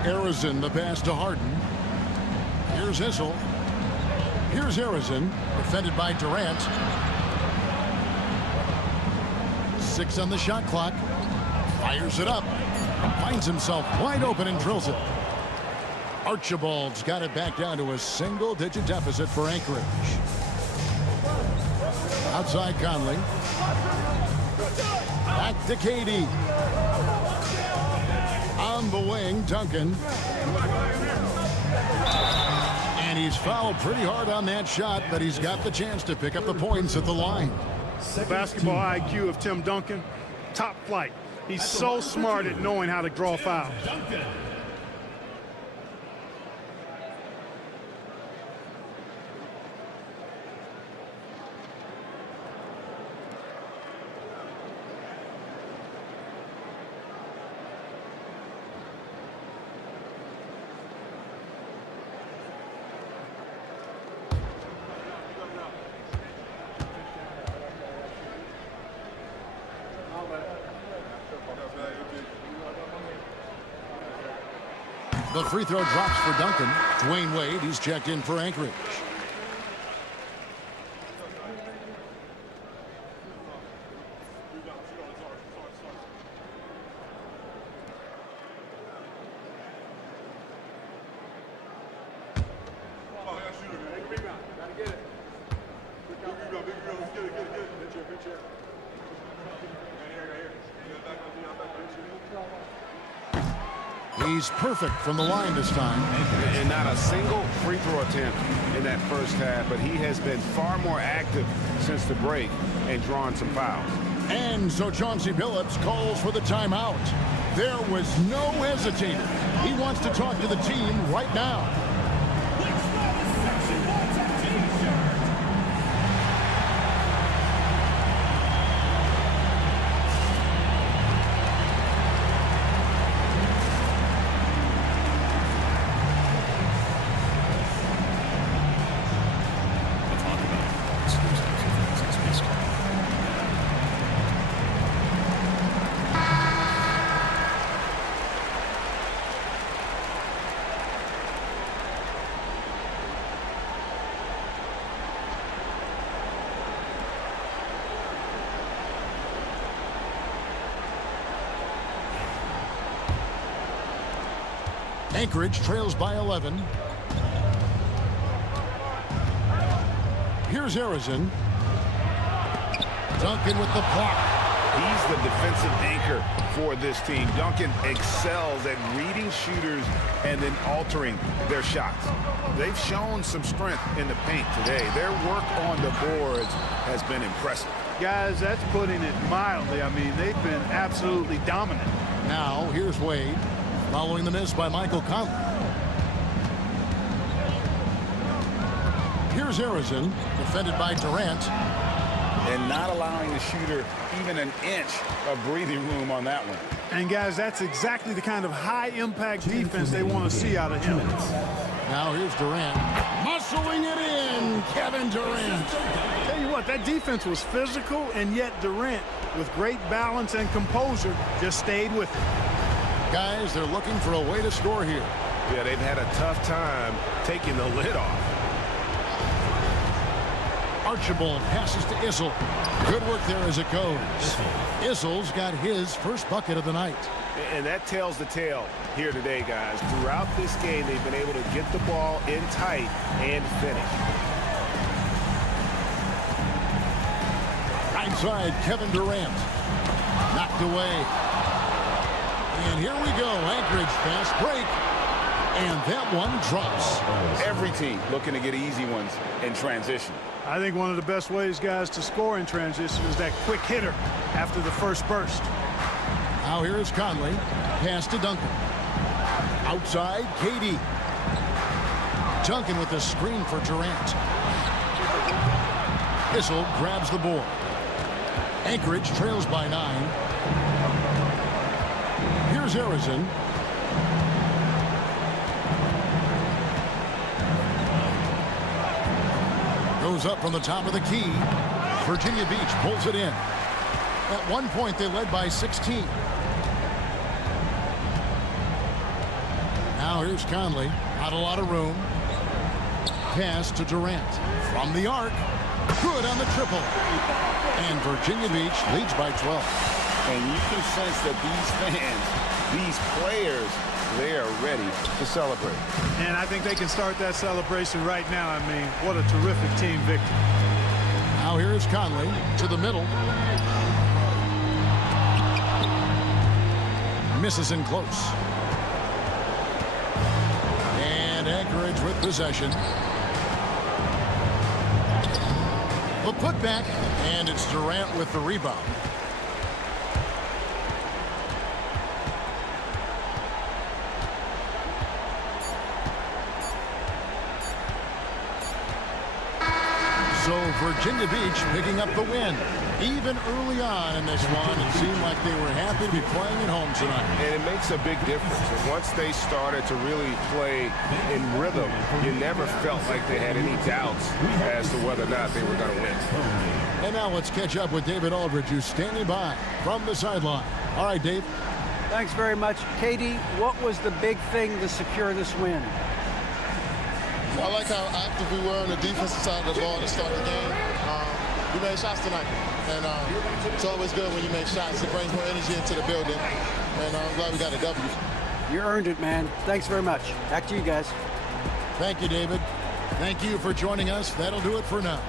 Harrison, the pass to Harden. Here's Hissel. Here's Harrison, defended by Durant. 6 on the shot clock. Fires it up. Finds himself wide open and drills it. Archibald's got it back down to a single-digit deficit for Anchorage. Outside Conley. Back to KD. On the wing, Duncan. And he's fouled pretty hard on that shot, but he's got the chance to pick up the points at the line. Basketball IQ of Tim Duncan, top flight. He's so smart at knowing how to draw fouls. The free throw drops for Duncan. Dwayne Wade, he's checked in for Anchorage. He's perfect from the line this time. And not a single free throw attempt in that first half, but he has been far more active since the break and drawn some fouls. And so Chauncey Billups calls for the timeout. There was no hesitating. He wants to talk to the team right now. Anchorage trails by 11. Here's Arizon. Duncan with the block. He's the defensive anchor for this team. Duncan excels at reading shooters and then altering their shots. They've shown some strength in the paint today. Their work on the boards has been impressive. Guys, that's putting it mildly. I mean, they've been absolutely dominant. Now, here's Wade. Following the miss by Michael Conley. Here's Arizon, defended by Durant. And not allowing the shooter even an inch of breathing room on that one. And, guys, that's exactly the kind of high-impact defense they want to see out of him. Now here's Durant. Muscling it in, Kevin Durant. Tell you what, that defense was physical, and yet Durant, with great balance and composure, just stayed with it. Guys, they're looking for a way to score here. Yeah, they've had a tough time taking the lid off. Archibald passes to Issel. Good work there as it goes. Issel's got his first bucket of the night. And that tells the tale here today, guys. Throughout this game, they've been able to get the ball in tight and finish. Right side, Kevin Durant. Knocked away. And here we go. Anchorage fast break. And that one drops. Every team looking to get easy ones in transition. I think one of the best ways, guys, to score in transition is that quick hitter after the first burst. Now here is Conley. Pass to Duncan. Outside, KD. Duncan with the screen for Durant. Issel grabs the board. Anchorage trails by 9. Here's Arizon. Goes up from the top of the key. Virginia Beach pulls it in. At one point, they led by 16. Now here's Conley. Not a lot of room. Pass to Durant. From the arc. Good on the triple. And Virginia Beach leads by 12. And you can sense that these fans, these players, they are ready to celebrate. And I think they can start that celebration right now. I mean, what a terrific team victory. Now here's Conley to the middle. Misses in close. And Anchorage with possession. The putback, and it's Durant with the rebound. So Virginia Beach picking up the win. Even early on in this one, it seemed like they were happy to be playing at home tonight. And it makes a big difference. And once they started to really play in rhythm, you never felt like they had any doubts as to whether or not they were going to win. And now let's catch up with David Aldridge, who's standing by from the sideline. All right, Dave. Thanks very much. Katie, what was the big thing to secure this win? I like how active we were on the defensive side of the ball to start the game. We made shots tonight, and it's always good when you make shots. It brings more energy into the building, and I'm glad we got a W. You earned it, man. Thanks very much. Back to you guys. Thank you, David. Thank you for joining us. That'll do it for now.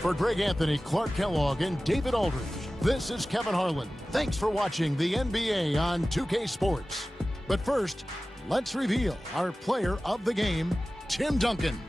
For Greg Anthony, Clark Kellogg, and David Aldridge, this is Kevin Harlan. Thanks for watching the NBA on 2K Sports. But first, let's reveal our player of the game, Tim Duncan.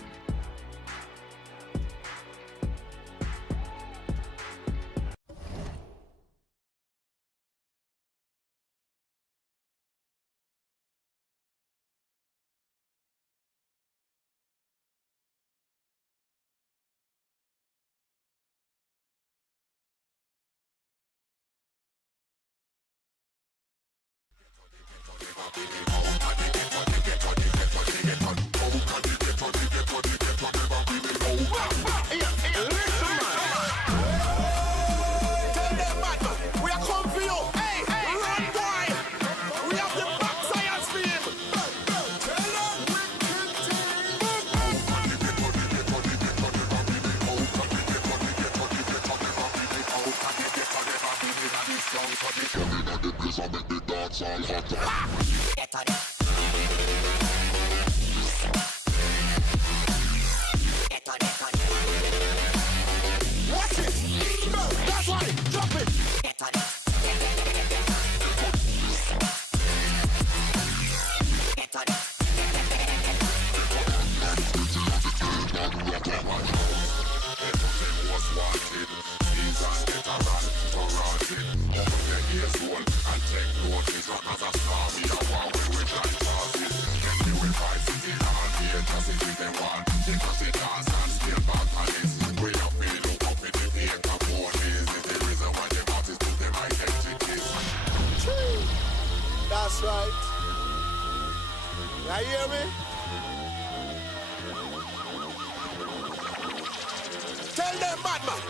That's right. Now you hear me? Tell them, madman.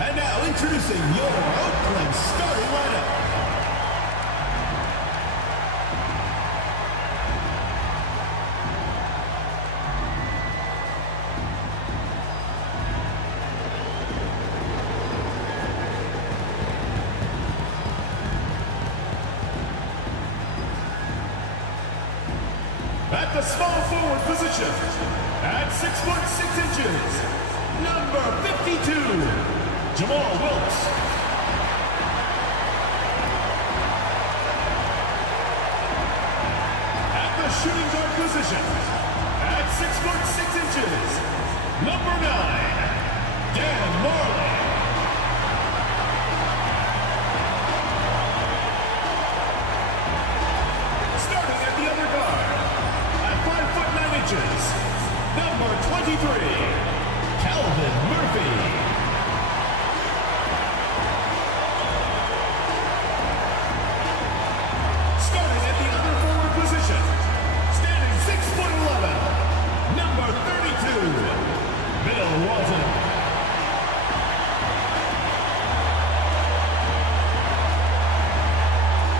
And now introducing your Oakland starting lineup. At the small forward position, at 6 foot 6 inches, number 52, Jamal Wilkes. At the shooting guard position, at 6 foot 6 inches, number 9, Dan Marley. Starting at the other guard, at 5 foot 9 inches, number 23, Calvin Murphy. Starting at the other forward position, standing 6 foot 11, number 32, Bill Walton.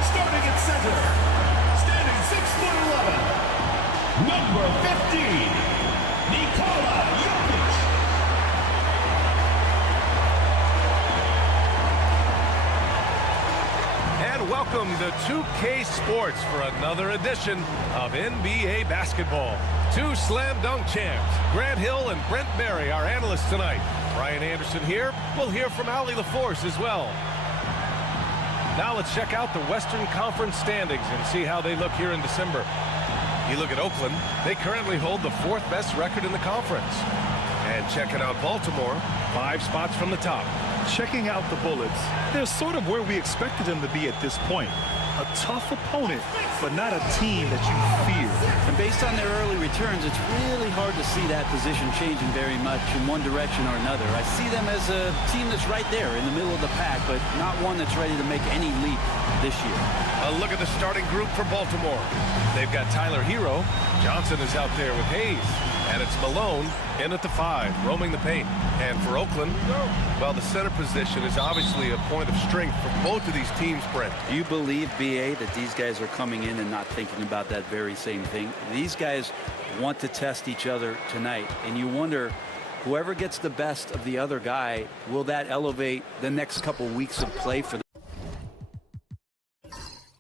Starting at center, standing 6 foot 11, number 15, Nikola Jokic. And welcome to 2K Sports for another edition of NBA basketball. Two slam dunk champs, Grant Hill and Brent Barry, our analysts tonight. Brian Anderson here. We'll hear from Ali LaForce as well. Now let's check out the Western Conference standings and see how they look here in December. You look at Oakland, they currently hold the 4th best record in the conference. And checking out Baltimore, 5 spots from the top. Checking out the Bullets, they're sort of where we expected them to be at this point. A tough opponent, but not a team that you fear. And based on their early returns, it's really hard to see that position changing very much in one direction or another. I see them as a team that's right there in the middle of the pack, but not one that's ready to make any leap this year. A look at the starting group for Baltimore. They've got Tyler Hero. Johnson is out there with Hayes. And it's Malone in at the 5, roaming the paint. And for Oakland, well, the center position is obviously a point of strength for both of these teams, Brent. Do you believe, B.A., that these guys are coming in and not thinking about that very same thing? These guys want to test each other tonight. And you wonder, whoever gets the best of the other guy, will that elevate the next couple weeks of play for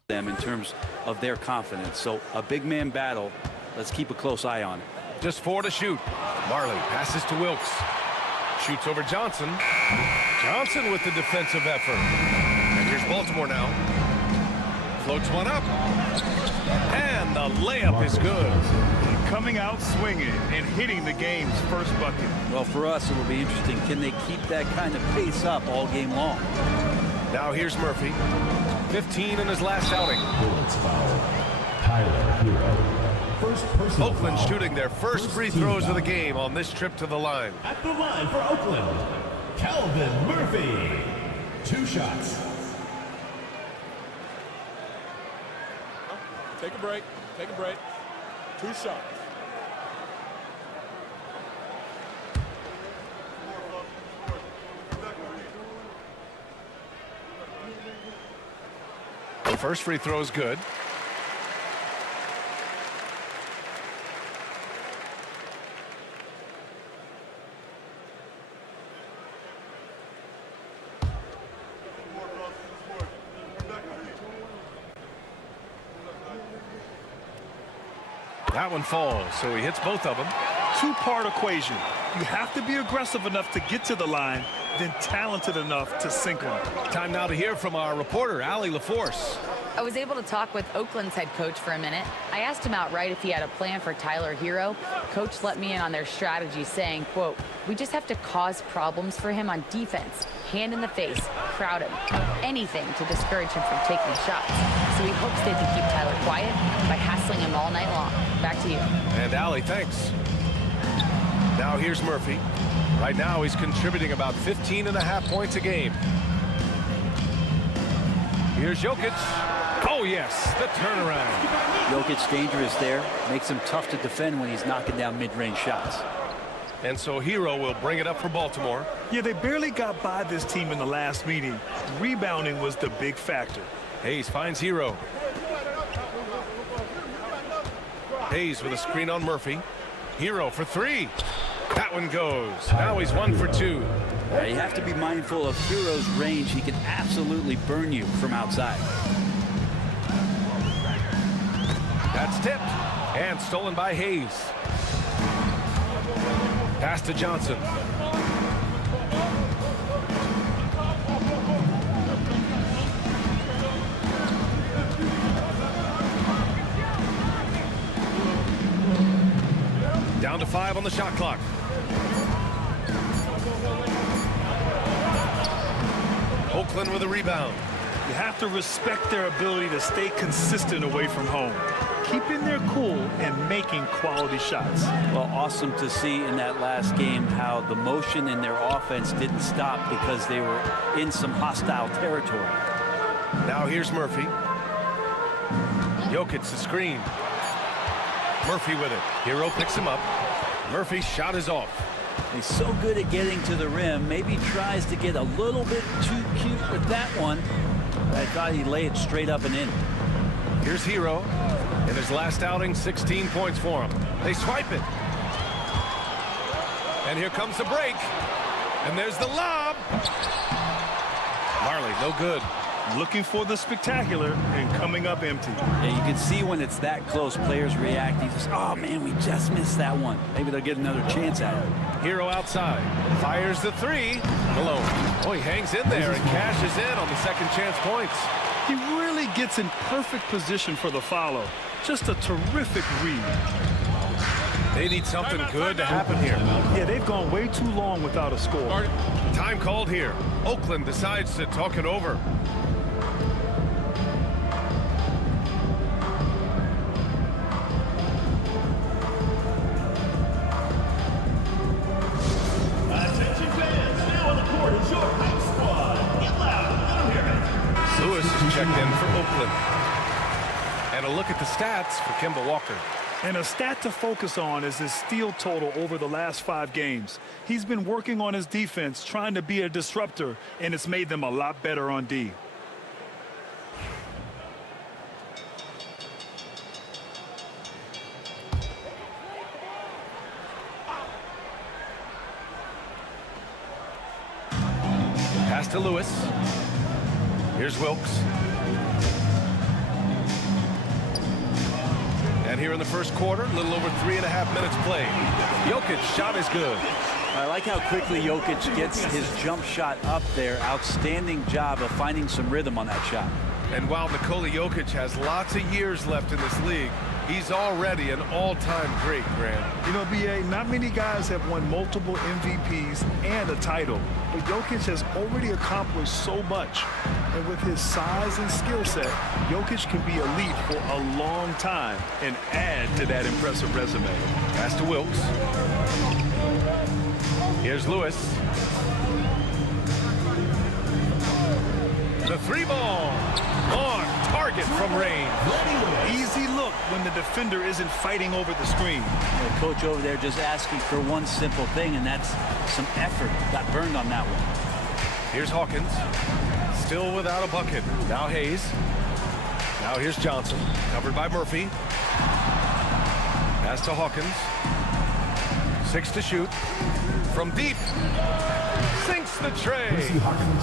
them in terms of their confidence? So a big man battle. Let's keep a close eye on it. Just 4 to shoot. Marley passes to Wilkes. Shoots over Johnson. Johnson with the defensive effort. And here's Baltimore now. Floats one up. And the layup is good. Coming out swinging and hitting the game's first bucket. Well, for us, it will be interesting. Can they keep that kind of pace up all game long? Now here's Murphy. 15 in his last outing. Bullets foul. Tyler Hero. Oakland shooting their first free throws of the game on this trip to the line. At the line for Oakland, Calvin Murphy. 2 shots. Take a break. Take a break. 2 shots. The first free throw is good. That one falls, so he hits both of them. 2-part equation. You have to be aggressive enough to get to the line, then talented enough to sink them. Time now to hear from our reporter, Ali LaForce. I was able to talk with Oakland's head coach for a minute. I asked him outright if he had a plan for Tyler Hero. Coach let me in on their strategy, saying, quote, "We just have to cause problems for him on defense, hand in the face, crowd him, anything to discourage him from taking shots. So he hopes they can keep Tyler quiet by hassling him all night long." Back to you. And Ali, thanks. Now here's Murphy. Right now he's contributing about 15.5 points a game. Here's Jokic. Oh, yes, the turnaround. Jokic dangerous there. Makes him tough to defend when he's knocking down mid-range shots. And so Hero will bring it up for Baltimore. Yeah, they barely got by this team in the last meeting. Rebounding was the big factor. Hayes finds Hero. Hayes with a screen on Murphy. Hero for 3. That one goes. Now he's 1 for 2. You have to be mindful of Hero's range. He can absolutely burn you from outside. That's tipped. And stolen by Hayes. Pass to Johnson. Down to 5 on the shot clock. Oakland with a rebound. You have to respect their ability to stay consistent away from home, keeping their cool and making quality shots. Well, awesome to see in that last game how the motion in their offense didn't stop because they were in some hostile territory. Now here's Murphy. Jokic the screen. Murphy with it. Hero picks him up. Murphy's shot is off. He's so good at getting to the rim. Maybe tries to get a little bit too cute with that one. I thought he'd lay it straight up and in. Here's Hero. In his last outing, 16 points for him. They swipe it. And here comes the break. And there's the lob. Marley, no good. Looking for the spectacular and coming up empty. Yeah, you can see when it's that close, players react. He just, oh man, we just missed that one. Maybe they'll get another chance at it. Hero outside. Fires the three. Malone. Oh, he hangs in there and cashes in on the second chance points. He really gets in perfect position for the follow. Just a terrific read. They need something good to happen here. Yeah, they've gone way too long without a score. Time called here. Oakland decides to talk it over. Lewis is checked in for Oakland. And a look at the stats for Kemba Walker. And a stat to focus on is his steal total over the last 5 games. He's been working on his defense, trying to be a disruptor, and it's made them a lot better on D. Pass to Lewis. Here's Wilkes. And here in the first quarter, a little over 3.5 minutes played. Jokic shot is good. I like how quickly Jokic gets his jump shot up there. Outstanding job of finding some rhythm on that shot. And while Nikola Jokic has lots of years left in this league, he's already an all-time great, Grant. You know, B.A., not many guys have won multiple MVPs and a title, but Jokic has already accomplished so much. And with his size and skill set, Jokic can be elite for a long time and add to that impressive resume. Pass to Wilkes. Here's Lewis. The 3-ball. On target from range. Easy look when the defender isn't fighting over the screen. The coach over there just asking for one simple thing, and that's some effort. Got burned on that one. Here's Hawkins. Still without a bucket. Now Hayes. Now here's Johnson. Covered by Murphy. Pass to Hawkins. 6 to shoot. From deep. Sinks the tray.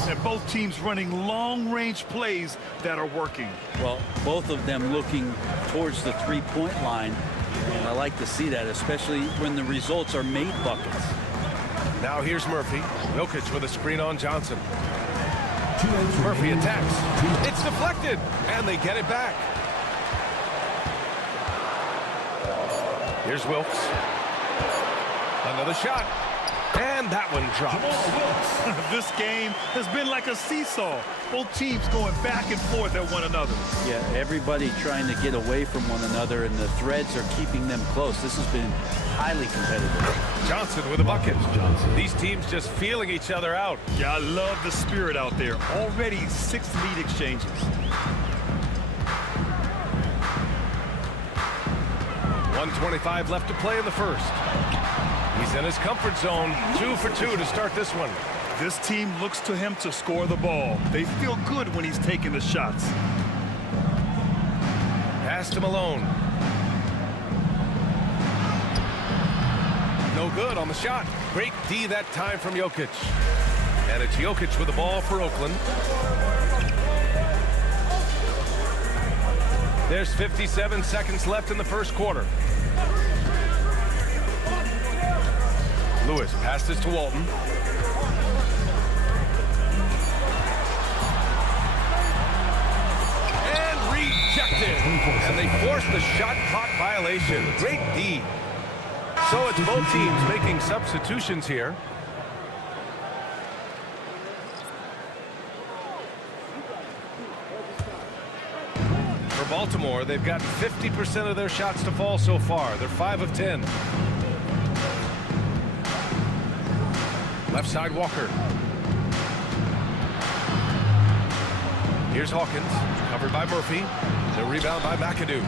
And both teams running long-range plays that are working. Well, both of them looking towards the three-point line. And I like to see that, especially when the results are made buckets. Now here's Murphy. Jokic with a screen on Johnson. Murphy attacks. It's deflected, and they get it back. Here's Wilkes. Another shot. And that one drops. This game has been like a seesaw. Both teams going back and forth at one another. Yeah, everybody trying to get away from one another, and the threads are keeping them close. This has been highly competitive. Johnson with a bucket. These teams just feeling each other out. Yeah, I love the spirit out there. Already 6 lead exchanges. .125 left to play in the first. He's in his comfort zone. 2 for 2 to start this one. This team looks to him to score the ball. They feel good when he's taking the shots. Pass to Malone. No good on the shot. Great D that time from Jokic. And it's Jokic with the ball for Oakland. There's 57 seconds left in the first quarter. Lewis passes to Walton. And rejected. And they force the shot clock violation. Great D. So it's both teams making substitutions here. For Baltimore, they've gotten 50% of their shots to fall so far. They're 5 of 10. Left side, Walker. Here's Hawkins, covered by Murphy. The rebound by McAdoo.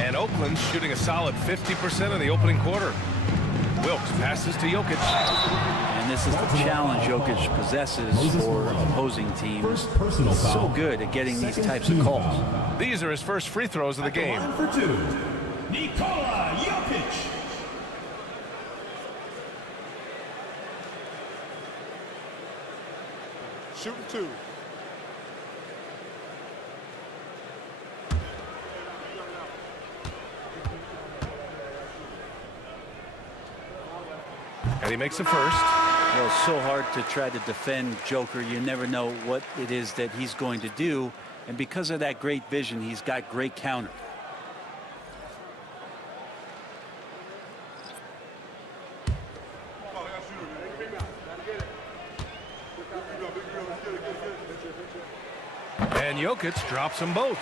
And Oakland's shooting a solid 50% in the opening quarter. Wilkes passes to Jokic. And this is the challenge Jokic possesses for opposing teams. He's so good at getting these types of calls. These are his first free throws of the game. For two, Nikola Jokic. Shooting 2. And he makes the first. Well, it's so hard to try to defend Joker. You never know what it is that he's going to do. And because of that great vision, he's got great counter. And Jokic drops them both.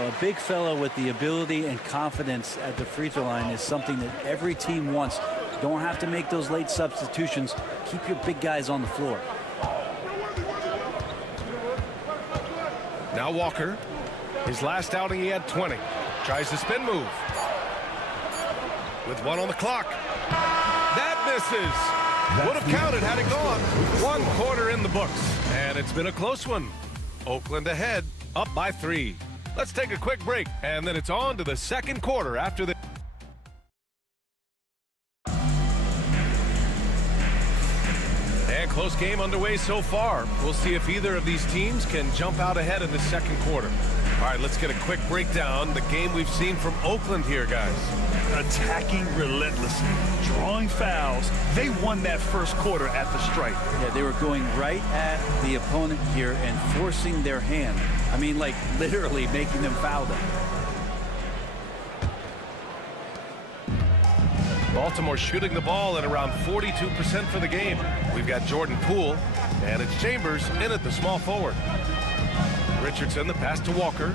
A big fellow with the ability and confidence at the free throw line is something that every team wants. Don't have to make those late substitutions. Keep your big guys on the floor. Now Walker. His last outing, he had 20. Tries the spin move. With 1 on the clock. That misses. Would have counted had it gone. 1 quarter in the books. And it's been a close one. Oakland ahead, up by 3. Let's take a quick break, and then it's on to the second quarter after the... And close game underway so far. We'll see if either of these teams can jump out ahead in the second quarter. All right, let's get a quick breakdown. The game we've seen from Oakland here, guys. Attacking relentlessly, drawing fouls. They won that first quarter at the stripe. Yeah, they were going right at the opponent here and forcing their hand. I mean, like literally making them foul them. Baltimore shooting the ball at around 42% for the game. We've got Jordan Poole, and it's Chambers in at the small forward. Richardson, the pass to Walker.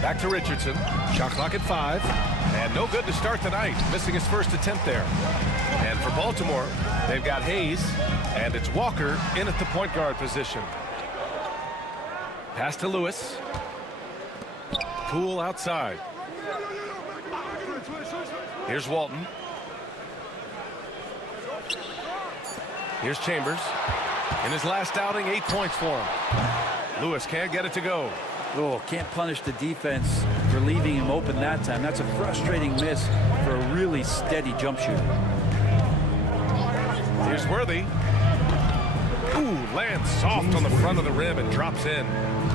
Back to Richardson. Shot clock at 5. And no good to start the night. Missing his first attempt there. And for Baltimore, they've got Hayes. And it's Walker in at the point guard position. Pass to Lewis. Poole outside. Here's Walton. Here's Chambers. In his last outing, 8 points for him. Lewis can't get it to go. Oh, can't punish the defense for leaving him open that time. That's a frustrating miss for a really steady jump shooter. Here's Worthy. Ooh, lands soft on the front of the rim and drops in.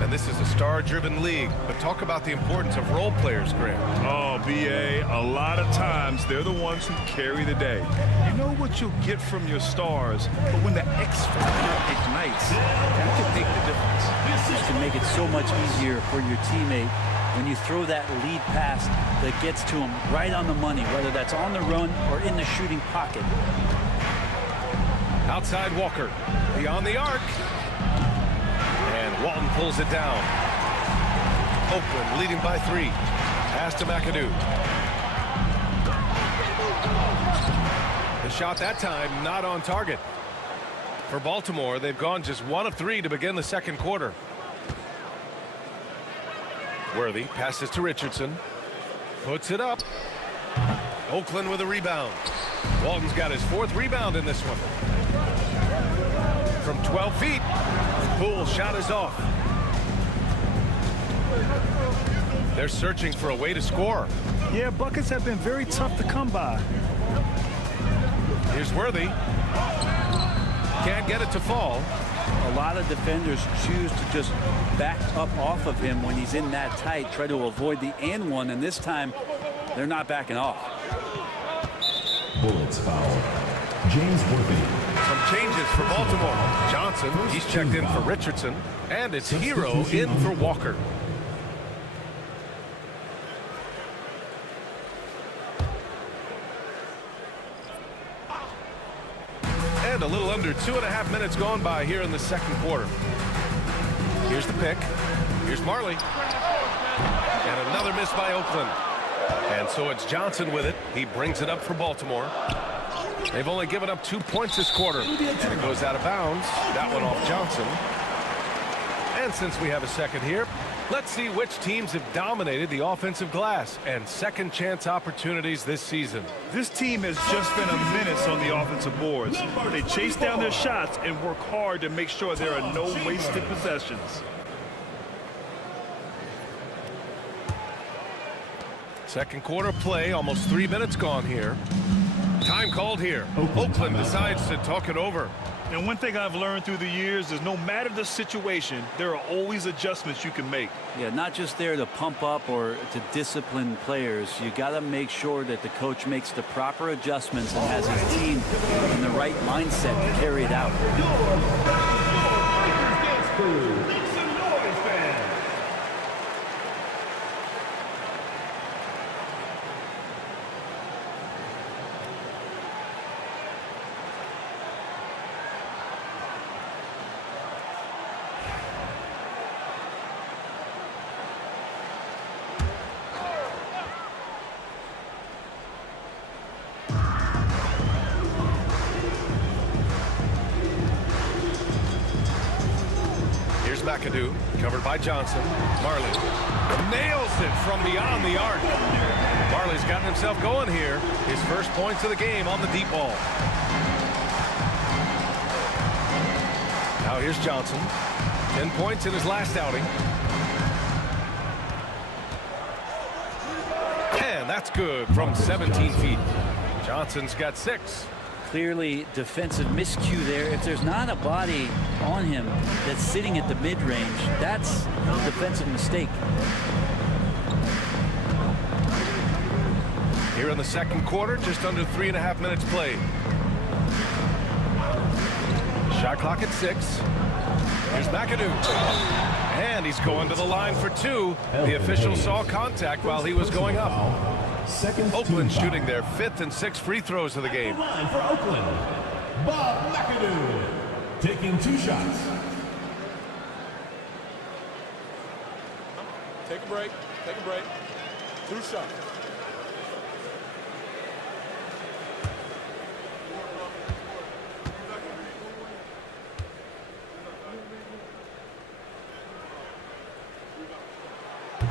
And this is a star-driven league. But talk about the importance of role players, Grant. Oh, B.A., a lot of times they're the ones who carry the day. You know what you'll get from your stars, but when the X factor ignites, that can make the difference. This can make it so much easier for your teammate when you throw that lead pass that gets to him right on the money, whether that's on the run or in the shooting pocket. Outside Walker, beyond the arc. And Walton pulls it down. Oakland leading by 3. Pass to McAdoo. The shot that time not on target. For Baltimore, they've gone just 1 of 3 to begin the second quarter. Worthy passes to Richardson. Puts it up. Oakland with a rebound. Walton's got his 4th rebound in this one. From 12 feet, Poole shot is off. They're searching for a way to score. Yeah, buckets have been very tough to come by. Here's Worthy. Can't get it to fall. A lot of defenders choose to just back up off of him when he's in that tight, try to avoid the and one, and this time they're not backing off. Bullets foul. James Worthy. Some changes for Baltimore. Johnson, he's checked in for Richardson, and it's Hero in for Walker. And a little under 2.5 minutes gone by here in the second quarter. Here's the pick. Here's Marley. And another miss by Oakland. And so it's Johnson with it. He brings it up for Baltimore. They've only given up 2 points this quarter. And it goes out of bounds. That one off Johnson. And since we have a second here, let's see which teams have dominated the offensive glass and second chance opportunities this season. This team has just been a menace on the offensive boards. They chase down their shots and work hard to make sure there are no wasted possessions. Second quarter play, almost 3 minutes gone here. Time called here. Oakland decides to talk it over. And one thing I've learned through the years is no matter the situation, there are always adjustments you can make. Yeah, not just there to pump up or to discipline players. You got to make sure that the coach makes the proper adjustments and has his team in the right mindset to carry it out. McAdoo, covered by Johnson. Marley nails it from beyond the arc. Marley's gotten himself going here. His first points of the game on the deep ball. Now here's Johnson. 10 points in his last outing. And that's good from 17 feet. Johnson's got 6. Clearly defensive miscue there. If there's not a body on him that's sitting at the mid-range, that's a defensive mistake. Here in the second quarter, just under 3.5 minutes played. Shot clock at 6. Here's McAdoo. And he's going to the line for 2. The official saw contact while he was going up. Oakland shooting their 5th and 6th free throws of the game. Line for Oakland, Bob McAdoo, taking 2 shots. Take a break. Take a break. 2 shots.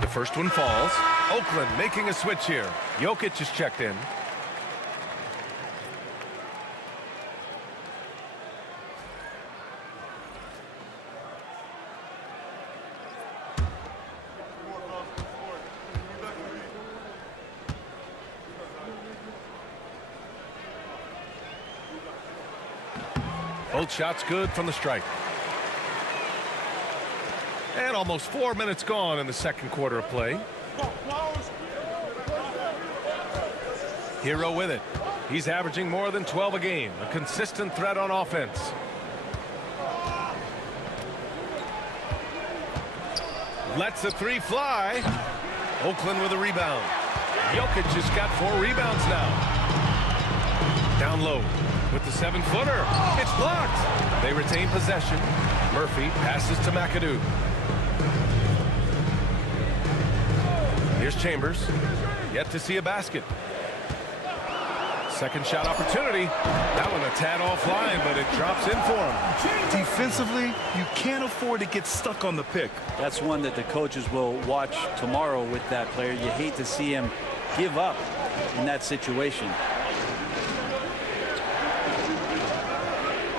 The first one falls. Oakland making a switch here. Jokic is checked in. Both shots good from the strike. And almost 4 minutes gone in the second quarter of play. Hero with it. He's averaging more than 12 a game. A consistent threat on offense. Lets the 3 fly. Oakland with a rebound. Jokic just got 4 rebounds now. Down low with the 7-footer. It's blocked. They retain possession. Murphy passes to McAdoo. Here's Chambers. Yet to see a basket. Second shot opportunity. That one a tad offline, but it drops in for him. Defensively, you can't afford to get stuck on the pick. That's one that the coaches will watch tomorrow with that player. You hate to see him give up in that situation.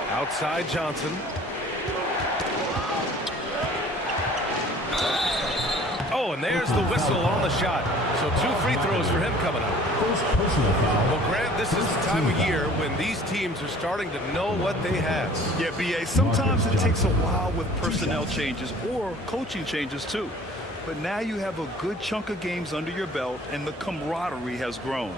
Outside Johnson. Oh, and there's the whistle on the shot. So 2 free throws for him coming up. First personal foul. Well, Grant, this is the time of year when these teams are starting to know what they have. Yeah, B.A., sometimes it takes a while with personnel changes or coaching changes too. But now you have a good chunk of games under your belt and the camaraderie has grown.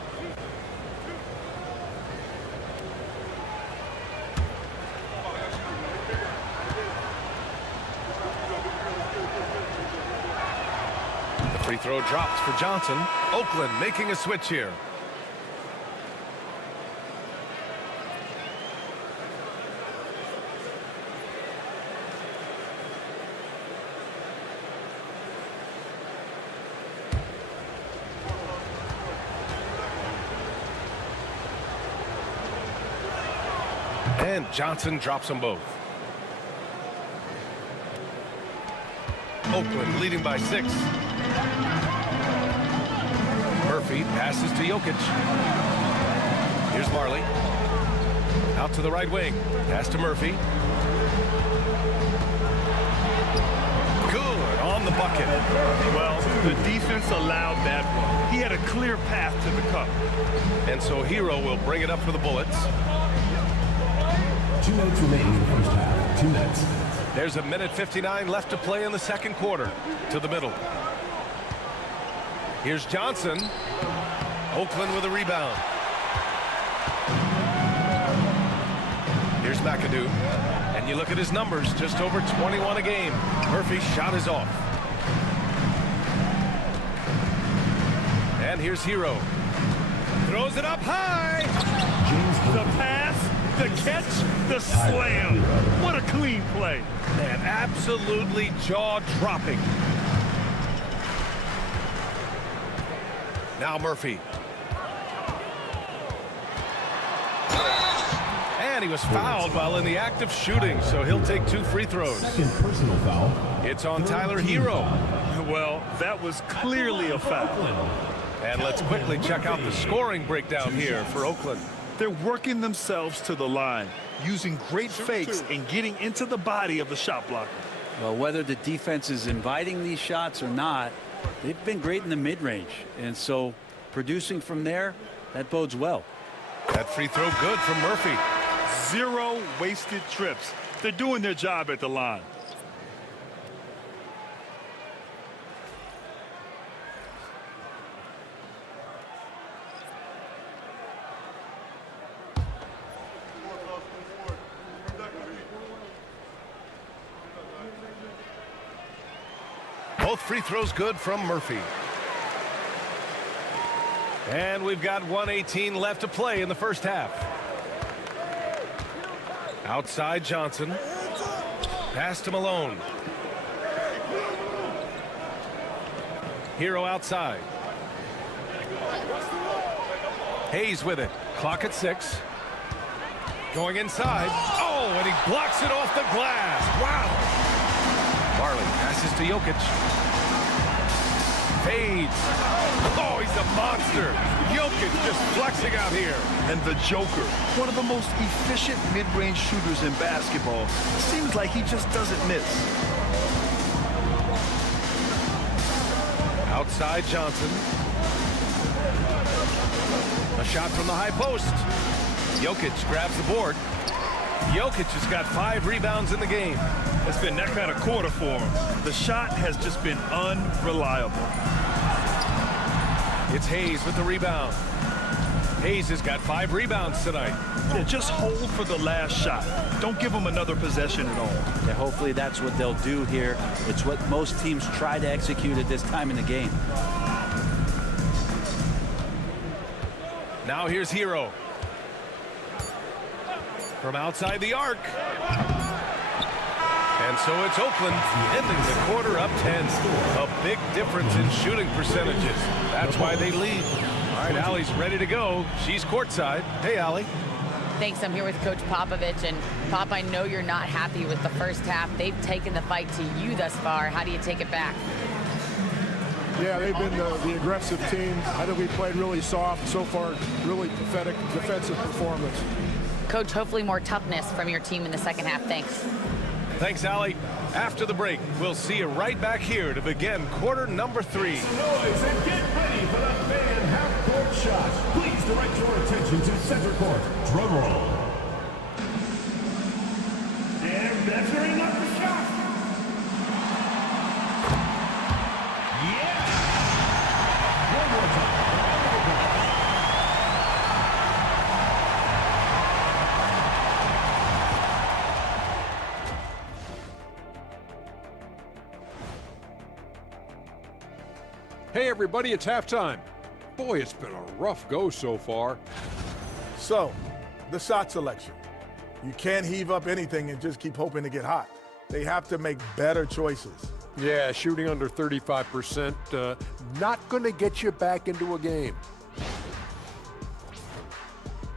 The free throw drops for Johnson. Oakland making a switch here. And Johnson drops them both. Oakland leading by 6. Murphy passes to Jokic. Here's Marley. Out to the right wing. Pass to Murphy. Good on the bucket. Well, the defense allowed that one. He had a clear path to the cup. And so Hero will bring it up for the Bullets. 2 minutes remaining in the first half. 2 minutes. There's a minute 59 left to play in the second quarter. To the middle. Here's Johnson. Oakland with a rebound. Here's McAdoo. And you look at his numbers, just over 21 a game. Murphy's shot is off. And here's Hero. Throws it up high. The pass, the catch, the slam. What a clean play. Man, absolutely jaw-dropping. Now Murphy. And he was fouled while in the act of shooting, so he'll take 2 free throws. Second personal foul. It's on Tyler Hero. Well, that was clearly a foul. And let's quickly check out the scoring breakdown here for Oakland. They're working themselves to the line, using great fakes and getting into the body of the shot blocker. Well, whether the defense is inviting these shots or not, they've been great in the mid-range. And so producing from there, that bodes well. That free throw good from Murphy. 0 wasted trips. They're doing their job at the line. Both free throws good from Murphy. And we've got 1:18 left to play in the first half. Outside Johnson. Pass to Malone. Hero outside. Hayes with it. Clock at 6. Going inside. Oh, and he blocks it off the glass. Wow. Marley passes to Jokic. Fades. Oh, he's a monster. Jokic just flexing out here. And the Joker, one of the most efficient mid-range shooters in basketball. Seems like he just doesn't miss. Outside Johnson. A shot from the high post. Jokic grabs the board. Jokic has got 5 rebounds in the game. It's been that kind of quarter for him. The shot has just been unreliable. It's Hayes with the rebound. Hayes has got 5 rebounds tonight. Yeah, just hold for the last shot. Don't give him another possession at all. Yeah, hopefully that's what they'll do here. It's what most teams try to execute at this time in the game. Now here's Hero. From outside the arc. And so it's Oakland ending the quarter up 10. A big difference in shooting percentages. That's why they lead. All right, Allie's ready to go. She's courtside. Hey, Allie. Thanks. I'm here with Coach Popovich. And, Pop, I know you're not happy with the first half. They've taken the fight to you thus far. How do you take it back? Yeah, they've been the aggressive team. I think we played really soft. So far, really pathetic defensive performance. Coach, hopefully more toughness from your team in the second half. Thanks. Thanks, Allie. After the break, we'll see you right back here to begin quarter number 3. Noise and get ready for the fan half-court shot. Please direct your attention to center court. Drum roll. And measuring up the shot. Yeah! One more time. Hey everybody, it's halftime. Boy, it's been a rough go so far. So, the shot selection. You can't heave up anything and just keep hoping to get hot. They have to make better choices. Yeah, shooting under 35%, not going to get you back into a game.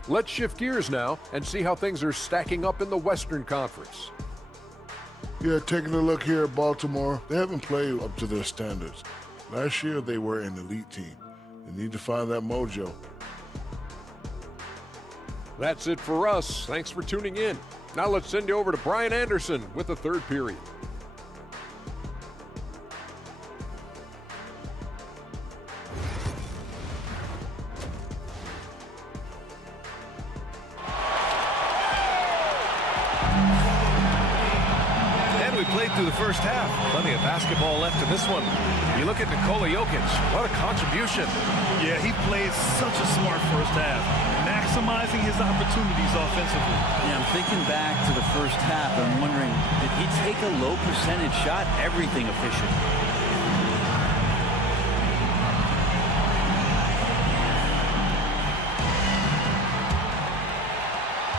Let's shift gears now and see how things are stacking up in the Western Conference. Yeah, taking a look here at Baltimore, they haven't played up to their standards. Last year, they were an elite team. They need to find that mojo. That's it for us. Thanks for tuning in. Now let's send you over to Brian Anderson with the third period. And we played through the first half. Plenty of basketball left in this one. You look at Nikola Jokic, what a contribution. Yeah, he played such a smart first half, maximizing his opportunities offensively. Yeah, I'm thinking back to the first half. I'm wondering, did he take a low percentage shot? Everything efficient.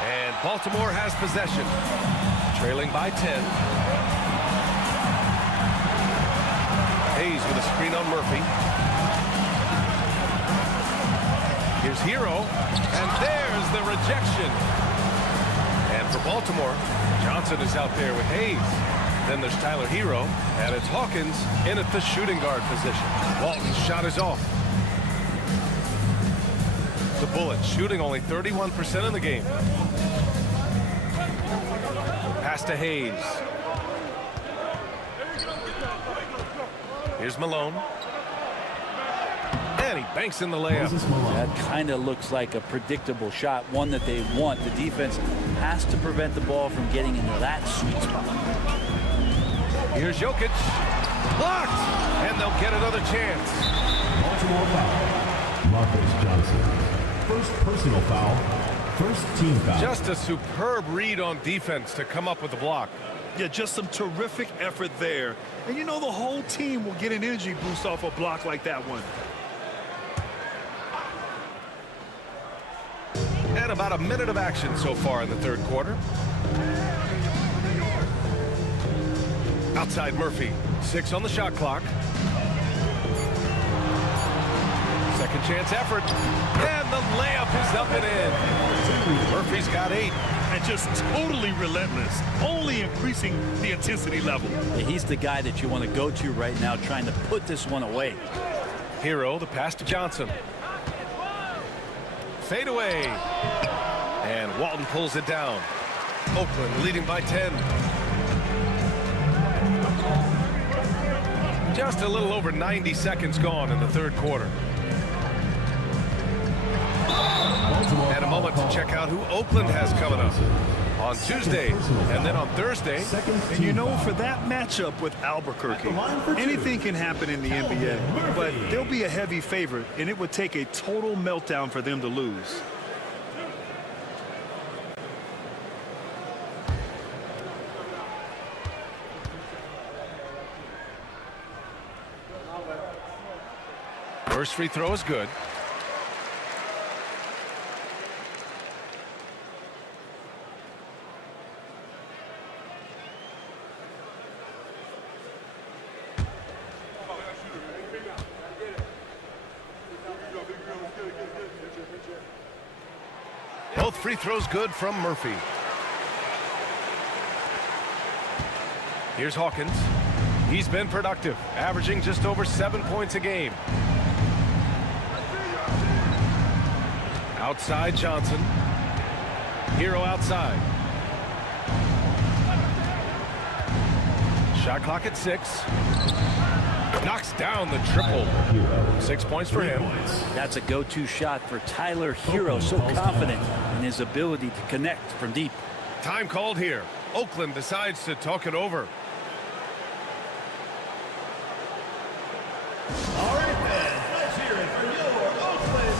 And Baltimore has possession, trailing by 10. Hayes with a screen on Murphy. Here's Hero, and there's the rejection. And for Baltimore, Johnson is out there with Hayes. Then there's Tyler Hero, and it's Hawkins in at the shooting guard position. Walton's shot is off. The Bullets shooting only 31% in the game. Pass to Hayes. Here's Malone. And he banks in the layup. That kind of looks like a predictable shot, one that they want. The defense has to prevent the ball from getting into that sweet spot. Here's Jokic. Blocked! And they'll get another chance. Baltimore foul. Marcus Johnson. First personal foul. First team foul. Just a superb read on defense to come up with the block. Yeah, just some terrific effort there. And you know the whole team will get an energy boost off a block like that one. And about a minute of action so far in the third quarter. Outside Murphy. 6 on the shot clock. Second chance effort. And the layup is up and in. Murphy's got 8. And just totally relentless, only increasing the intensity level. Yeah, he's the guy that you want to go to right now, trying to put this one away. Hero, the pass to Johnson. Fade away. And Walton pulls it down. Oakland leading by 10. Just a little over 90 seconds gone in the third quarter. And a moment to check out who Oakland has coming up on Tuesday and then on Thursday. And you know, for that matchup with Albuquerque, anything can happen in the NBA, but they'll be a heavy favorite, and it would take a total meltdown for them to lose. First free throw is good. Both free throws good from Murphy. Here's Hawkins. He's been productive, averaging just over 7 points a game. Outside Johnson. Hero outside. Shot clock at 6. Knocks down the triple. 6 points for him. That's a go-to shot for Tyler Hero, so confident in his ability to connect from deep. Time called here. Oakland decides to talk it over. All right, fans, let's hear it for your Oakland.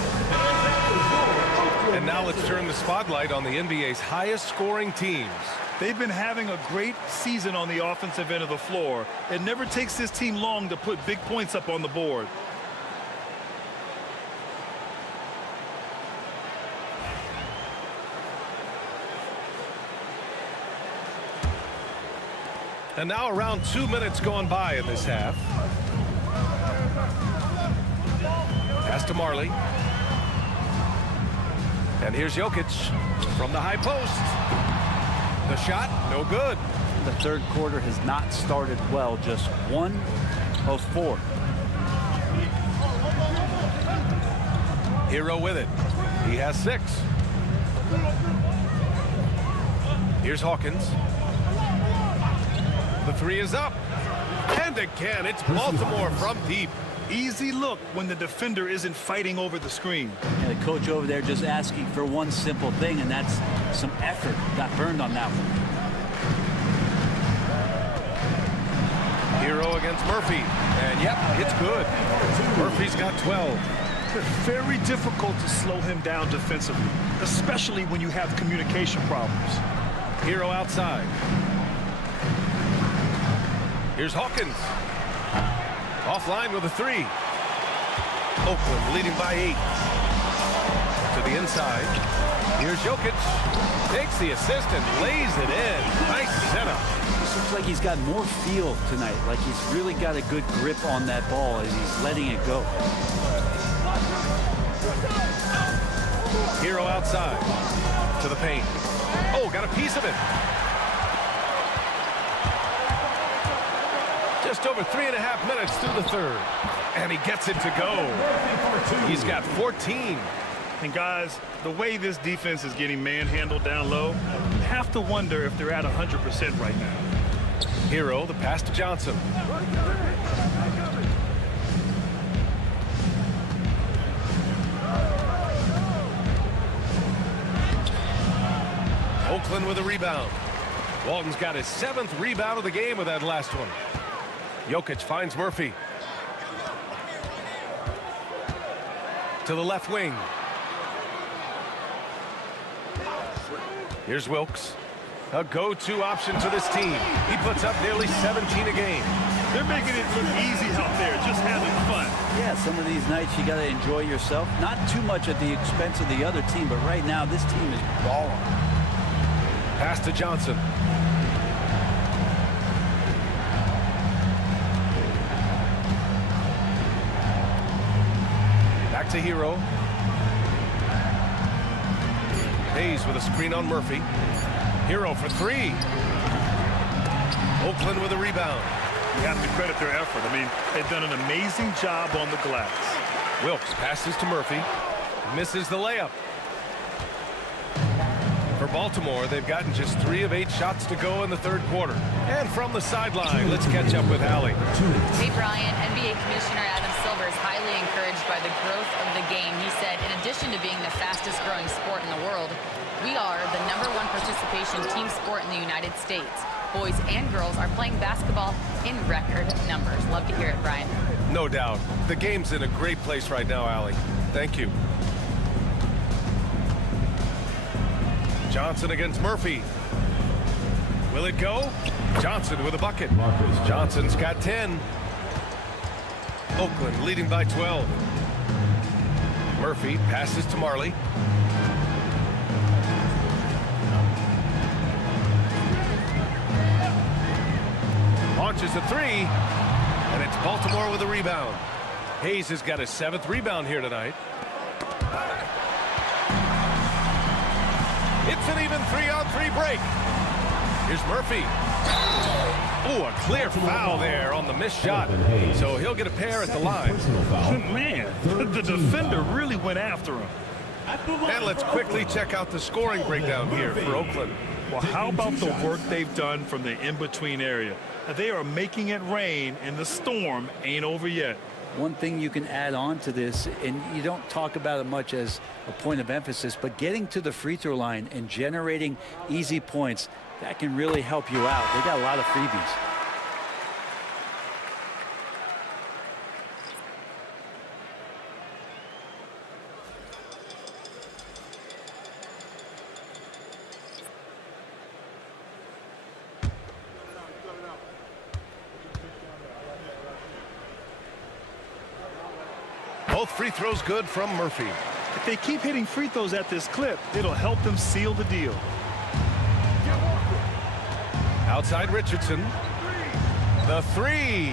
And now let's turn the spotlight on the NBA's highest scoring teams. They've been having a great season on the offensive end of the floor. It never takes this team long to put big points up on the board. And now around 2 minutes gone by in this half. Pass to Marley. And here's Jokic from the high post. The shot, no good. The third quarter has not started well, just 1 of 4. Hero with it. He has 6. Here's Hawkins. The 3 is up. And again, it's Baltimore from deep. Easy look when the defender isn't fighting over the screen. And the coach over there just asking for one simple thing, and that's some effort. Got burned on that one. Hero against Murphy. And yep, it's good. Murphy's got 12. Very difficult to slow him down defensively, especially when you have communication problems. Hero outside. Here's Hawkins. Offline with a 3. Oakland leading by 8. To the inside. Here's Jokic. Takes the assist and lays it in. Nice setup. This looks like he's got more feel tonight. Like he's really got a good grip on that ball as he's letting it go. Hero outside. To the paint. Oh, got a piece of it. Just over 3.5 minutes through the third. And he gets it to go. He's got 14. And guys, the way this defense is getting manhandled down low, you have to wonder if they're at 100% right now. Hero, the pass to Johnson. Oakland with a rebound. Walton's got his 7th rebound of the game with that last one. Jokic finds Murphy. To the left wing. Here's Wilkes. A go-to option for this team. He puts up nearly 17 a game. They're making it look easy out there, just having fun. Yeah, some of these nights you got to enjoy yourself. Not too much at the expense of the other team, but right now this team is balling. Pass to Johnson. Back to Hero. Hayes with a screen on Murphy. Hero for 3. Oakland with a rebound. You have to credit their effort. I mean, they've done an amazing job on the glass. Wilkes passes to Murphy. Misses the layup. For Baltimore, they've gotten just 3 of 8 shots to go in the third quarter. And from the sideline, let's catch up with Allie. Hey, Brian. NBA Commissioner Adam Silver is highly encouraged by the growth of the game. He said, in addition to being the fastest growing sport in the world, we are the #1 participation team sport in the United States. Boys and girls are playing basketball in record numbers. Love to hear it, Brian. No doubt. The game's in a great place right now, Allie. Thank you. Johnson against Murphy. Will it go? Johnson with a bucket. Johnson's got 10. Oakland leading by 12. Murphy passes to Marley. Launches a 3. And it's Baltimore with a rebound. Hayes has got his 7th rebound here tonight. It's an even 3-on-3 break. Here's Murphy. Oh, a clear foul there on the missed shot. So he'll get a pair at the line. Man, the defender really went after him. And let's quickly check out the scoring breakdown here for Oakland. Well, how about the work they've done from the in-between area? They are making it rain, and the storm ain't over yet. One thing you can add on to this, and you don't talk about it much as a point of emphasis, but getting to the free throw line and generating easy points, that can really help you out. They got a lot of freebies. Both free throws good from Murphy. If they keep hitting free throws at this clip, it'll help them seal the deal. Outside Richardson. The three.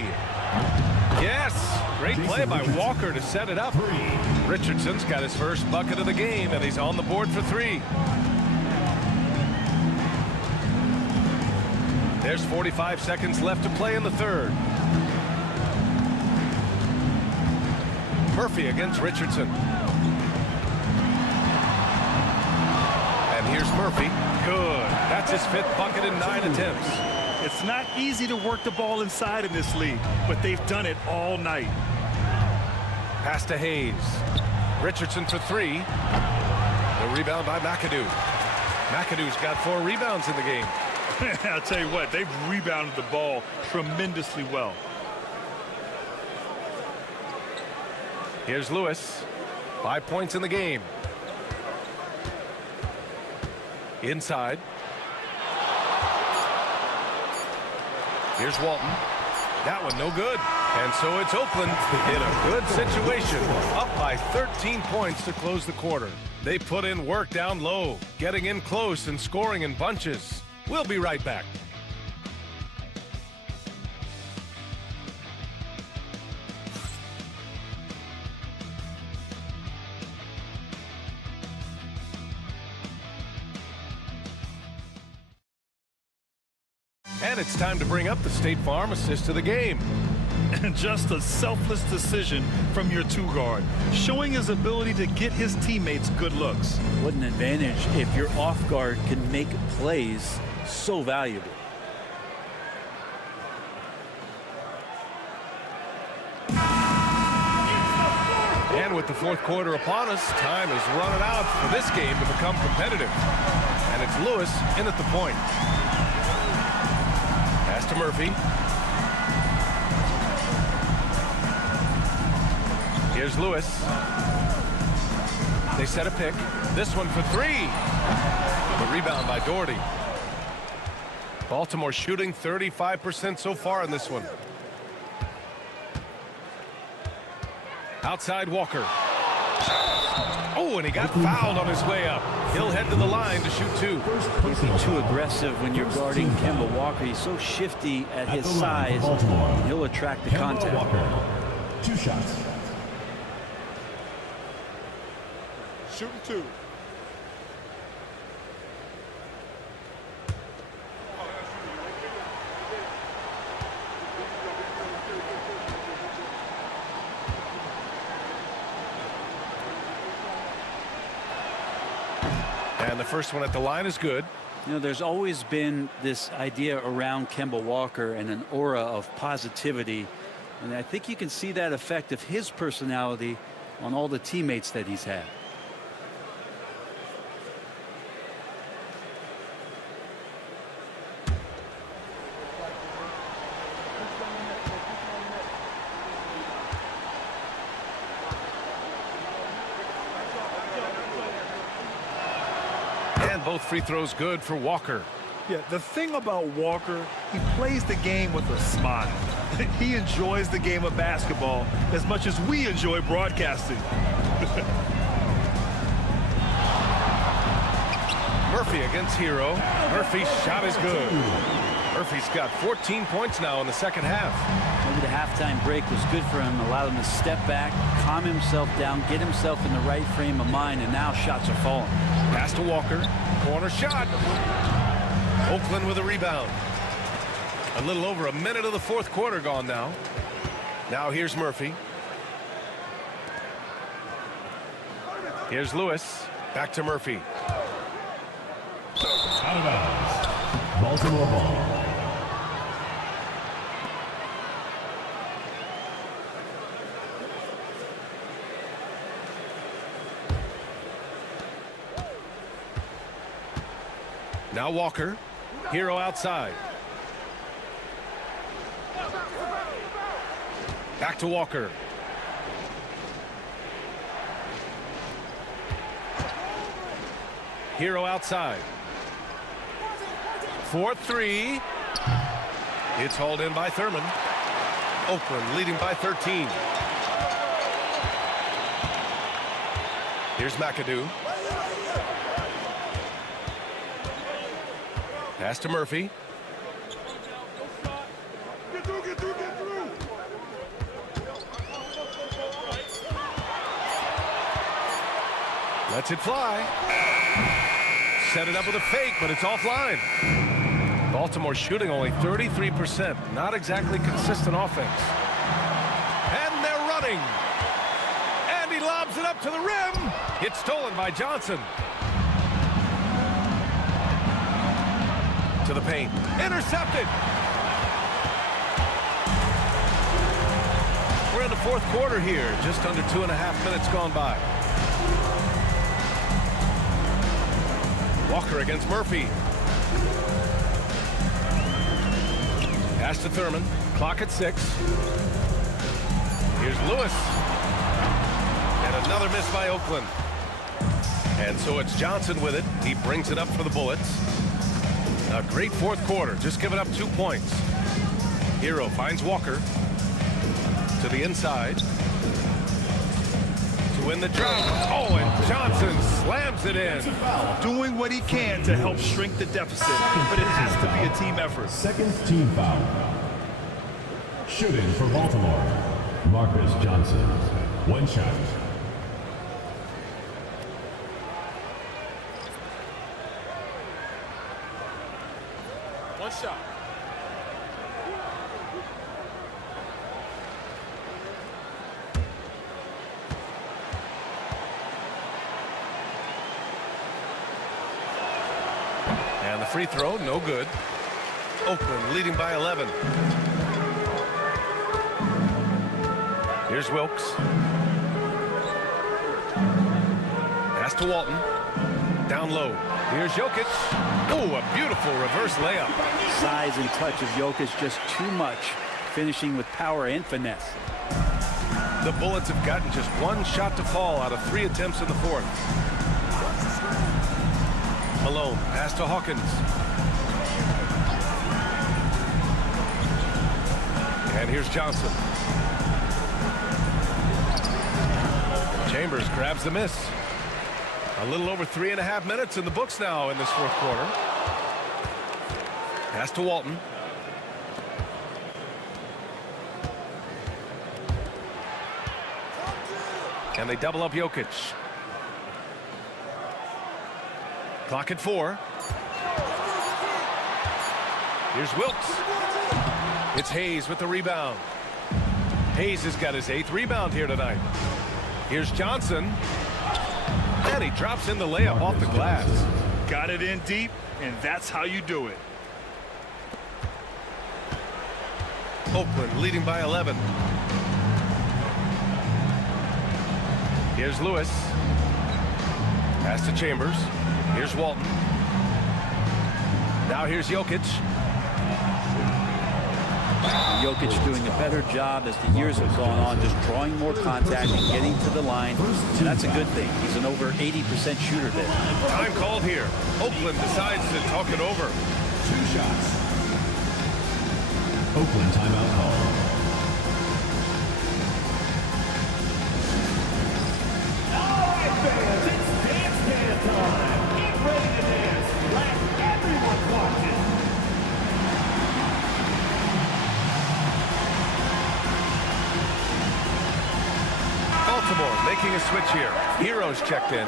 Yes. Great play by Walker to set it up. Richardson's got his first bucket of the game, and he's on the board for three. There's 45 seconds left to play in the third. Murphy against Richardson. And here's Murphy. Good. That's his fifth bucket in 9 attempts. It's not easy to work the ball inside in this league, but they've done it all night. Pass to Hayes. Richardson for three. The rebound by McAdoo. McAdoo's got 4 rebounds in the game. I'll tell you what, they've rebounded the ball tremendously well. Here's Lewis. 5 points in the game. Inside. Here's Walton. That one no good. And so it's Oakland in a good situation. Up by 13 points to close the quarter. They put in work down low, getting in close and scoring in bunches. We'll be right back. And it's time to bring up the State Farm assist to the game. And just a selfless decision from your two-guard, showing his ability to get his teammates good looks. What an advantage if your off guard can make plays so valuable. And with the fourth quarter upon us, time is running out for this game to become competitive. And it's Lewis in at the point. Pass to Murphy. Here's Lewis. They set a pick. This one for three. The rebound by Doherty. Baltimore shooting 35% so far in this one. Outside Walker. Oh, and he got fouled on his way up. He'll head to the line to shoot two. He's too aggressive when you're guarding Kemba Walker. He's so shifty at his size. He'll attract the contact. Walker. 2 shots. Shooting 2. And the first one at the line is good. You know, there's always been this idea around Kemba Walker and an aura of positivity. And I think you can see that effect of his personality on all the teammates that he's had. And both free throws good for Walker. Yeah, the thing about Walker, he plays the game with a smile. He enjoys the game of basketball as much as we enjoy broadcasting. Murphy against Hero. Murphy's shot is good. Murphy's got 14 points now in the second half. Maybe the halftime break was good for him, allowed him to step back, calm himself down, get himself in the right frame of mind, and now shots are falling. Pass to Walker. Corner shot. Oakland with a rebound. A little over a minute of the fourth quarter gone now. Now here's Murphy. Here's Lewis. Back to Murphy. Out of bounds. Baltimore ball. Now Walker. Hero outside. Back to Walker. Hero outside. 4-3. It's hauled in by Thurman. Oakland leading by 13. Here's McAdoo. Pass to Murphy. Lets it fly. Set it up with a fake, but it's offline. Baltimore shooting only 33%. Not exactly consistent offense. And they're running. And he lobs it up to the rim. It's stolen by Johnson. To the paint. Intercepted. We're in the fourth quarter here. Just under 2.5 minutes gone by. Walker against Murphy. Pass to Thurman. Clock at 6. Here's Lewis. And another miss by Oakland. And so it's Johnson with it. He brings it up for the Bullets. A great fourth quarter. Just giving up 2 points. Hero finds Walker. To the inside. To win the drought. Oh, and Johnson slams it in. Doing what he can to help shrink the deficit, but it has to be a team effort. Second team foul. Shooting for Baltimore, Marcus Johnson. 1 shot. One shot. And the free throw, no good. Oakland leading by 11. Here's Wilkes. Pass to Walton. Down low. Here's Jokic. Oh, a beautiful reverse layup. Size and touch of Jokic just too much, finishing with power and finesse. The Bullets have gotten just 1 shot to fall out of 3 attempts in the fourth. Malone, pass to Hawkins. And here's Johnson. Chambers grabs the miss. A little over 3.5 minutes in the books now in this fourth quarter. Pass to Walton. And they double up Jokic. Clock at 4. Here's Wilkes. It's Hayes with the rebound. Hayes has got his 8th rebound here tonight. Here's Johnson. And he drops in the layup off the glass. Got it in deep, and that's how you do it. Oakland leading by 11. Here's Lewis. Pass to Chambers. Here's Walton. Now here's Jokic. Jokic doing a better job as the years have gone on, just drawing more contact and getting to the line, and that's a good thing. He's an over 80% shooter there. Time called here. Oakland decides to talk it over. 2 shots. Oakland timeout call. All right, fans, it's dance time. Get ready to dance like everyone's watching. Baltimore making a switch here. Heroes checked in.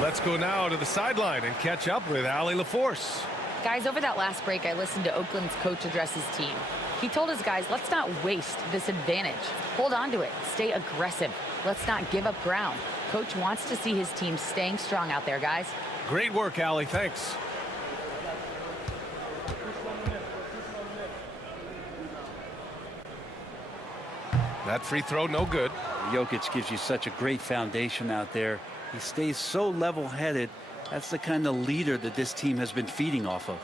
Let's go now to the sideline and catch up with Allie LaForce. Guys, over that last break, I listened to Oakland's coach address his team. He told his guys, let's not waste this advantage. Hold on to it. Stay aggressive. Let's not give up ground. Coach wants to see his team staying strong out there, guys. Great work, Allie. Thanks. That free throw, no good. Jokic gives you such a great foundation out there. He stays so level-headed. That's the kind of leader that this team has been feeding off of.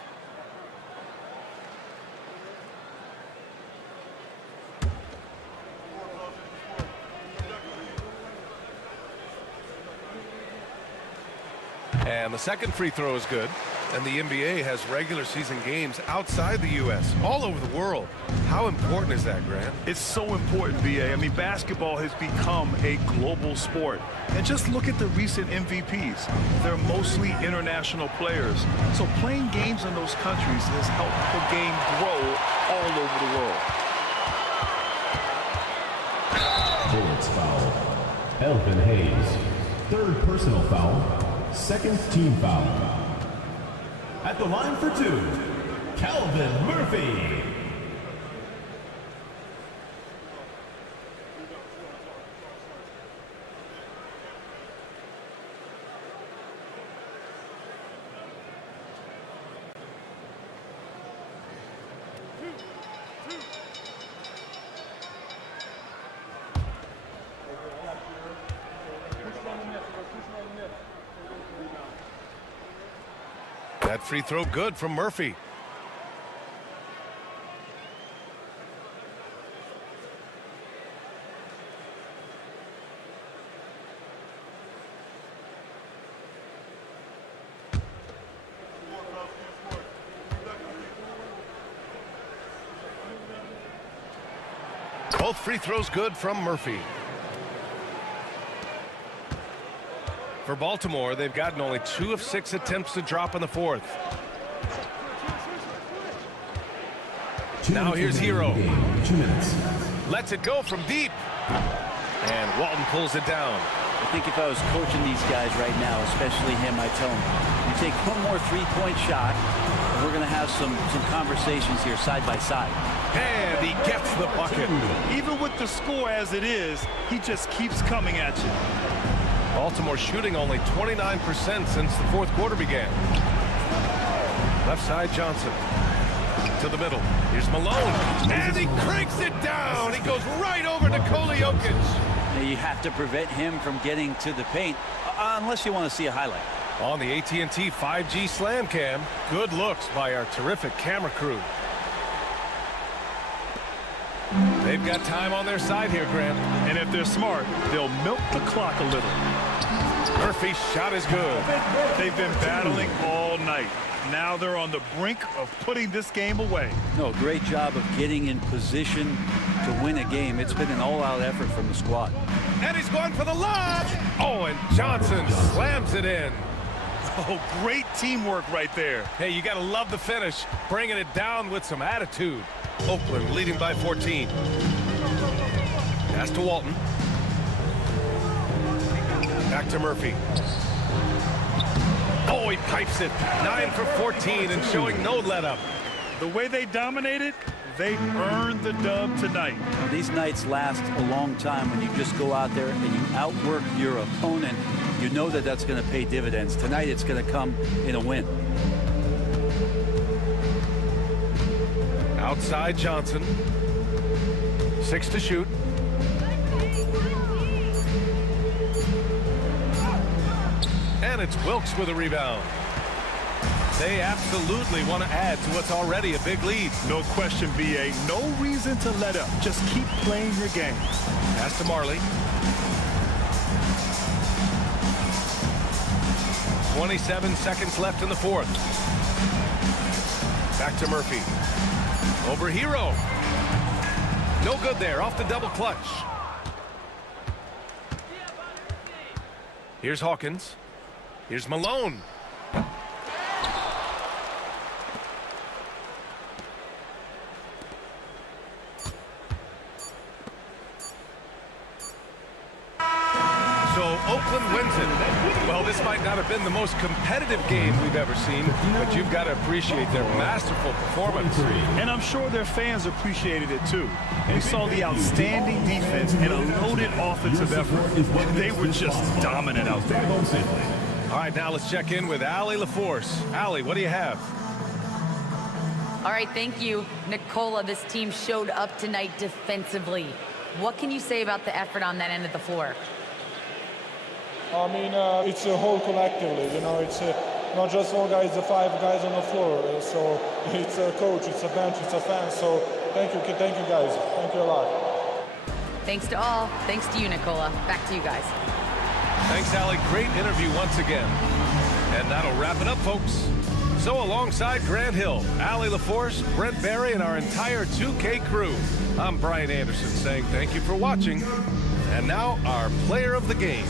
And the second free throw is good. And the NBA has regular season games outside the U.S., all over the world. How important is that, Grant? It's so important, B.A. I mean, basketball has become a global sport. And just look at the recent MVPs. They're mostly international players. So playing games in those countries has helped the game grow all over the world. Bullets foul. Elvin Hayes. Third personal foul. Second team foul. At the line for two, Calvin Murphy. That free throw good from Murphy. Both free throws good from Murphy. For Baltimore, they've gotten only 2 of 6 attempts to drop in the fourth. Now here's Hero. 2 minutes. Lets it go from deep. And Walton pulls it down. I think if I was coaching these guys right now, especially him, I'd tell him, you take one more three-point shot, and we're going to have some conversations here side by side. And he gets the bucket. Even with the score as it is, he just keeps coming at you. Baltimore shooting only 29% since the fourth quarter began. Left side Johnson. To the middle. Here's Malone. And he cranks it down. He goes right over Nikola Jokic. Now you have to prevent him from getting to the paint, unless you want to see a highlight. On the AT&T 5G Slam Cam. Good looks by our terrific camera crew. They've got time on their side here, Grant. And if they're smart, they'll milk the clock a little. Murphy's shot is good. They've been battling all night. Now they're on the brink of putting this game away. No, great job of getting in position to win a game. It's been an all-out effort from the squad. And he's going for the lob. Oh, and Johnson slams it in. Oh, great teamwork right there. Hey, you got to love the finish. Bringing it down with some attitude. Oakland leading by 14. Pass to Walton. Back to Murphy. Oh, he pipes it. 9 for 14 and showing no let-up. The way they dominated, they earned the dub tonight. These nights last a long time when you just go out there and you outwork your opponent. You know that that's going to pay dividends. Tonight it's going to come in a win. Outside Johnson. 6 to shoot. And it's Wilkes with a rebound. They absolutely want to add to what's already a big lead. No question, B.A. No reason to let up. Just keep playing your game. Pass to Marley. 27 seconds left in the fourth. Back to Murphy. Over Hero. No good there. Off the double clutch. Here's Hawkins. Here's Malone. So Oakland wins it. Well, this might not have been the most competitive game we've ever seen, but you've got to appreciate their masterful performance. And I'm sure their fans appreciated it too. We saw the outstanding defense and a loaded offensive effort. They were just dominant out there. All right, now let's check in with Allie LaForce. Allie, what do you have? All right, thank you, Nikola. This team showed up tonight defensively. What can you say about the effort on that end of the floor? I mean, it's a whole collectively, you know, it's not just one guy, it's the 5 guys on the floor. So it's a coach, it's a bench, it's a fan. So thank you guys. Thank you a lot. Thanks to all. Thanks to you, Nicola. Back to you guys. Thanks, Allie. Great interview once again. And that'll wrap it up, folks. So alongside Grant Hill, Allie LaForce, Brent Barry, and our entire 2K crew, I'm Brian Anderson saying thank you for watching. And now our player of the game.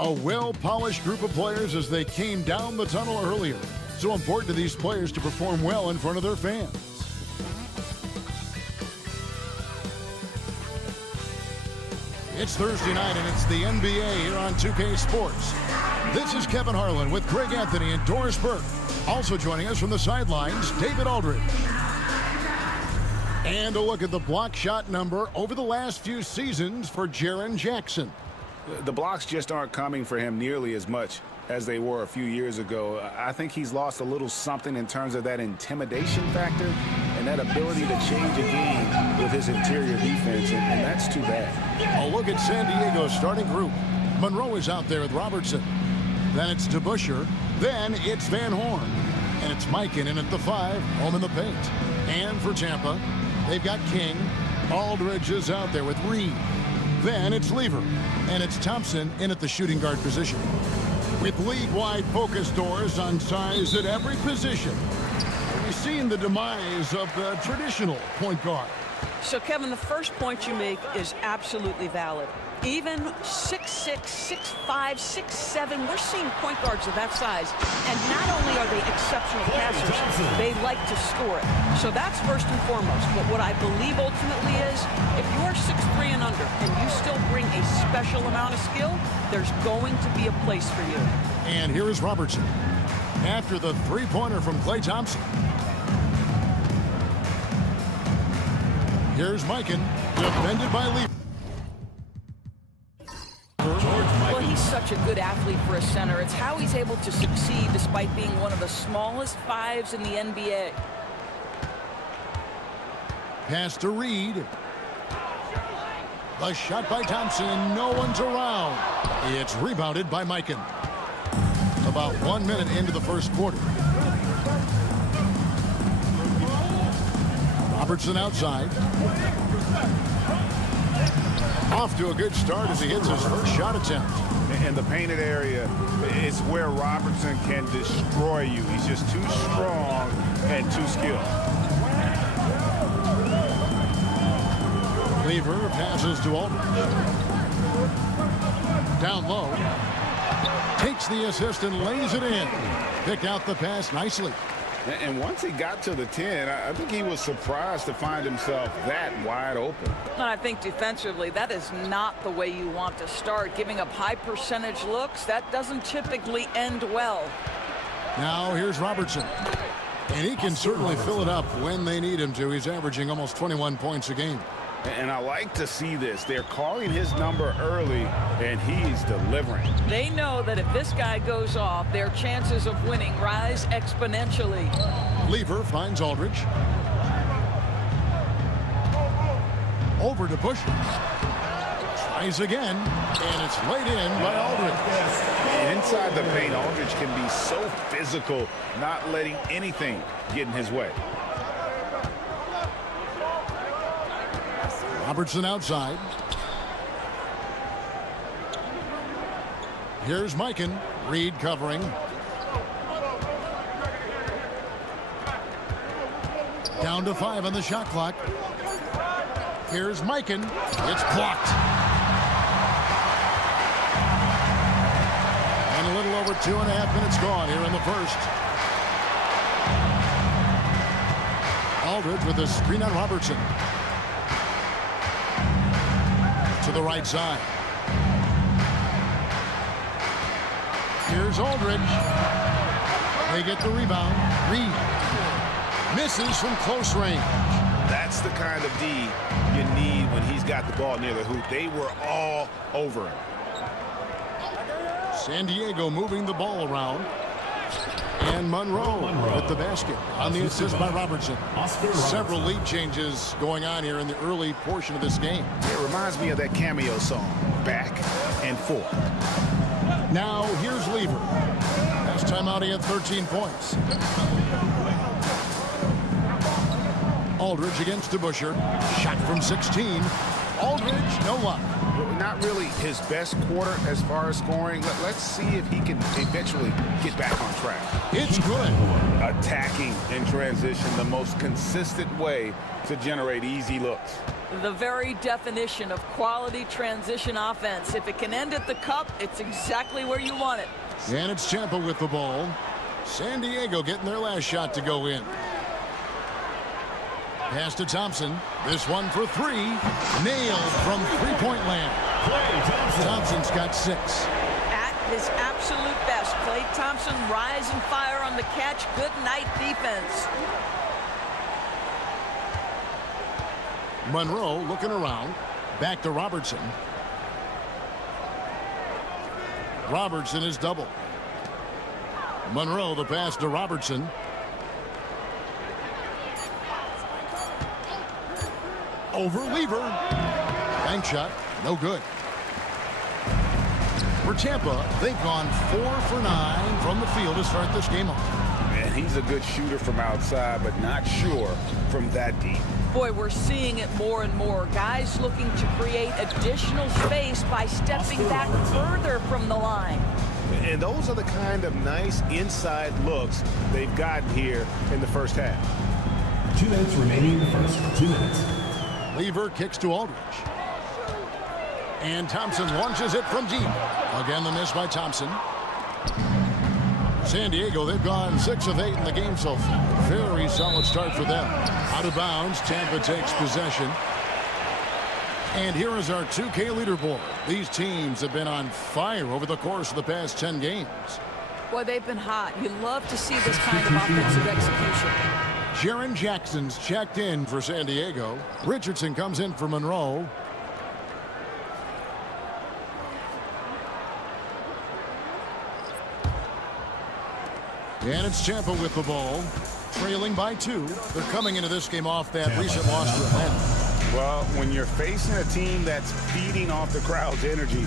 A well-polished group of players as they came down the tunnel earlier. So important to these players to perform well in front of their fans. It's Thursday night, and it's the NBA here on 2K Sports. This is Kevin Harlan with Greg Anthony and Doris Burke. Also joining us from the sidelines, David Aldridge. And a look at the block shot number over the last few seasons for Jaren Jackson. The blocks just aren't coming for him nearly as much as they were a few years ago. I think he's lost a little something in terms of that intimidation factor and that ability to change a game with his interior defense, and that's too bad. A look at San Diego's starting group. Monroe is out there with Robertson. Then it's DeBusschere. Then it's Van Horn. And it's Mikan in at the 5, home in the paint. And for Tampa, they've got King. Aldridge is out there with Reed. Then it's Lever. And it's Thompson in at the shooting guard position. With league-wide focus, Doors, on size at every position, we've seen the demise of the traditional point guard. So, Kevin, the first point you make is absolutely valid. Even 6'6", 6'5", 6'7", we're seeing point guards of that size. And not only are they exceptional passers, they like to score it. So that's first and foremost. But what I believe ultimately is, if you're 6'3" and under, and you still bring a special amount of skill, there's going to be a place for you. And here is Robertson. After the three-pointer from Klay Thompson. Here's Mikan, defended by Lee. Well, he's such a good athlete for a center. It's how he's able to succeed despite being one of the smallest 5s in the NBA. Pass to Reed. The shot by Thompson. No one's around. It's rebounded by Mikan. About 1 minute into the first quarter. Robertson outside. Off to a good start as he hits his first shot attempt. In the painted area, it's where Robertson can destroy you. He's just too strong and too skilled. Lever passes to Aldridge. Down low. Takes the assist and lays it in. Picked out the pass nicely. And once he got to the 10, I think he was surprised to find himself that wide open. And I think defensively, that is not the way you want to start. Giving up high percentage looks, that doesn't typically end well. Now here's Robertson. And he can certainly fill it up when they need him to. He's averaging almost 21 points a game. And I like to see this. They're calling his number early, and he's delivering. They know that if this guy goes off, their chances of winning rise exponentially. Lever finds Aldridge. Over to Buscher. Tries again, and it's laid in by Aldridge. Inside the paint, Aldridge can be so physical, not letting anything get in his way. Robertson outside. Here's Mikan. Reed covering. Down to 5 on the shot clock. Here's Mikan. It's blocked. And a little over 2.5 minutes gone here in the first. Aldridge with a screen on Robertson. To the right side. Here's Aldridge. They get the rebound. Reed misses from close range. That's the kind of D you need when he's got the ball near the hoop. They were all over him. San Diego moving the ball around. And Monroe with the basket on the assist by Robertson. Several lead changes going on here in the early portion of this game. It reminds me of that cameo song, Back and Forth. Now here's Lever. Last time out he had 13 points. Aldridge against DeBusschere. Shot from 16. Aldridge, no luck. Not really his best quarter as far as scoring. Let's see if he can eventually get back on track. It's good. Attacking in transition, the most consistent way to generate easy looks. The very definition of quality transition offense. If it can end at the cup, it's exactly where you want it. And it's Tampa with the ball. San Diego getting their last shot to go in. Pass to Thompson. This one for three. Nailed from three-point land. Thompson's got 6. At his absolute best, Klay Thompson rise and fire on the catch. Good night defense. Monroe looking around. Back to Robertson. Robertson is double. Monroe the pass to Robertson. Over Lever. Bank shot. No good. For Tampa, they've gone 4 for 9 from the field to start this game off. And he's a good shooter from outside, but not sure from that deep. Boy, we're seeing it more and more. Guys looking to create additional space by stepping back further from the line. And those are the kind of nice inside looks they've gotten here in the first half. 2 minutes remaining in the first. 2 minutes. Lever kicks to Aldridge. And Thompson launches it from deep. Again, the miss by Thompson. San Diego, they've gone 6 of 8 in the game so far. Very solid start for them. Out of bounds, Tampa takes possession. And here is our 2K leaderboard. These teams have been on fire over the course of the past 10 games. Boy, they've been hot. You love to see this kind of offensive execution. Jaren Jackson's checked in for San Diego. Richardson comes in for Monroe. And it's Tampa with the ball, trailing by 2. They're coming into this game off that recent loss to Atlanta. Well, when you're facing a team that's feeding off the crowd's energy,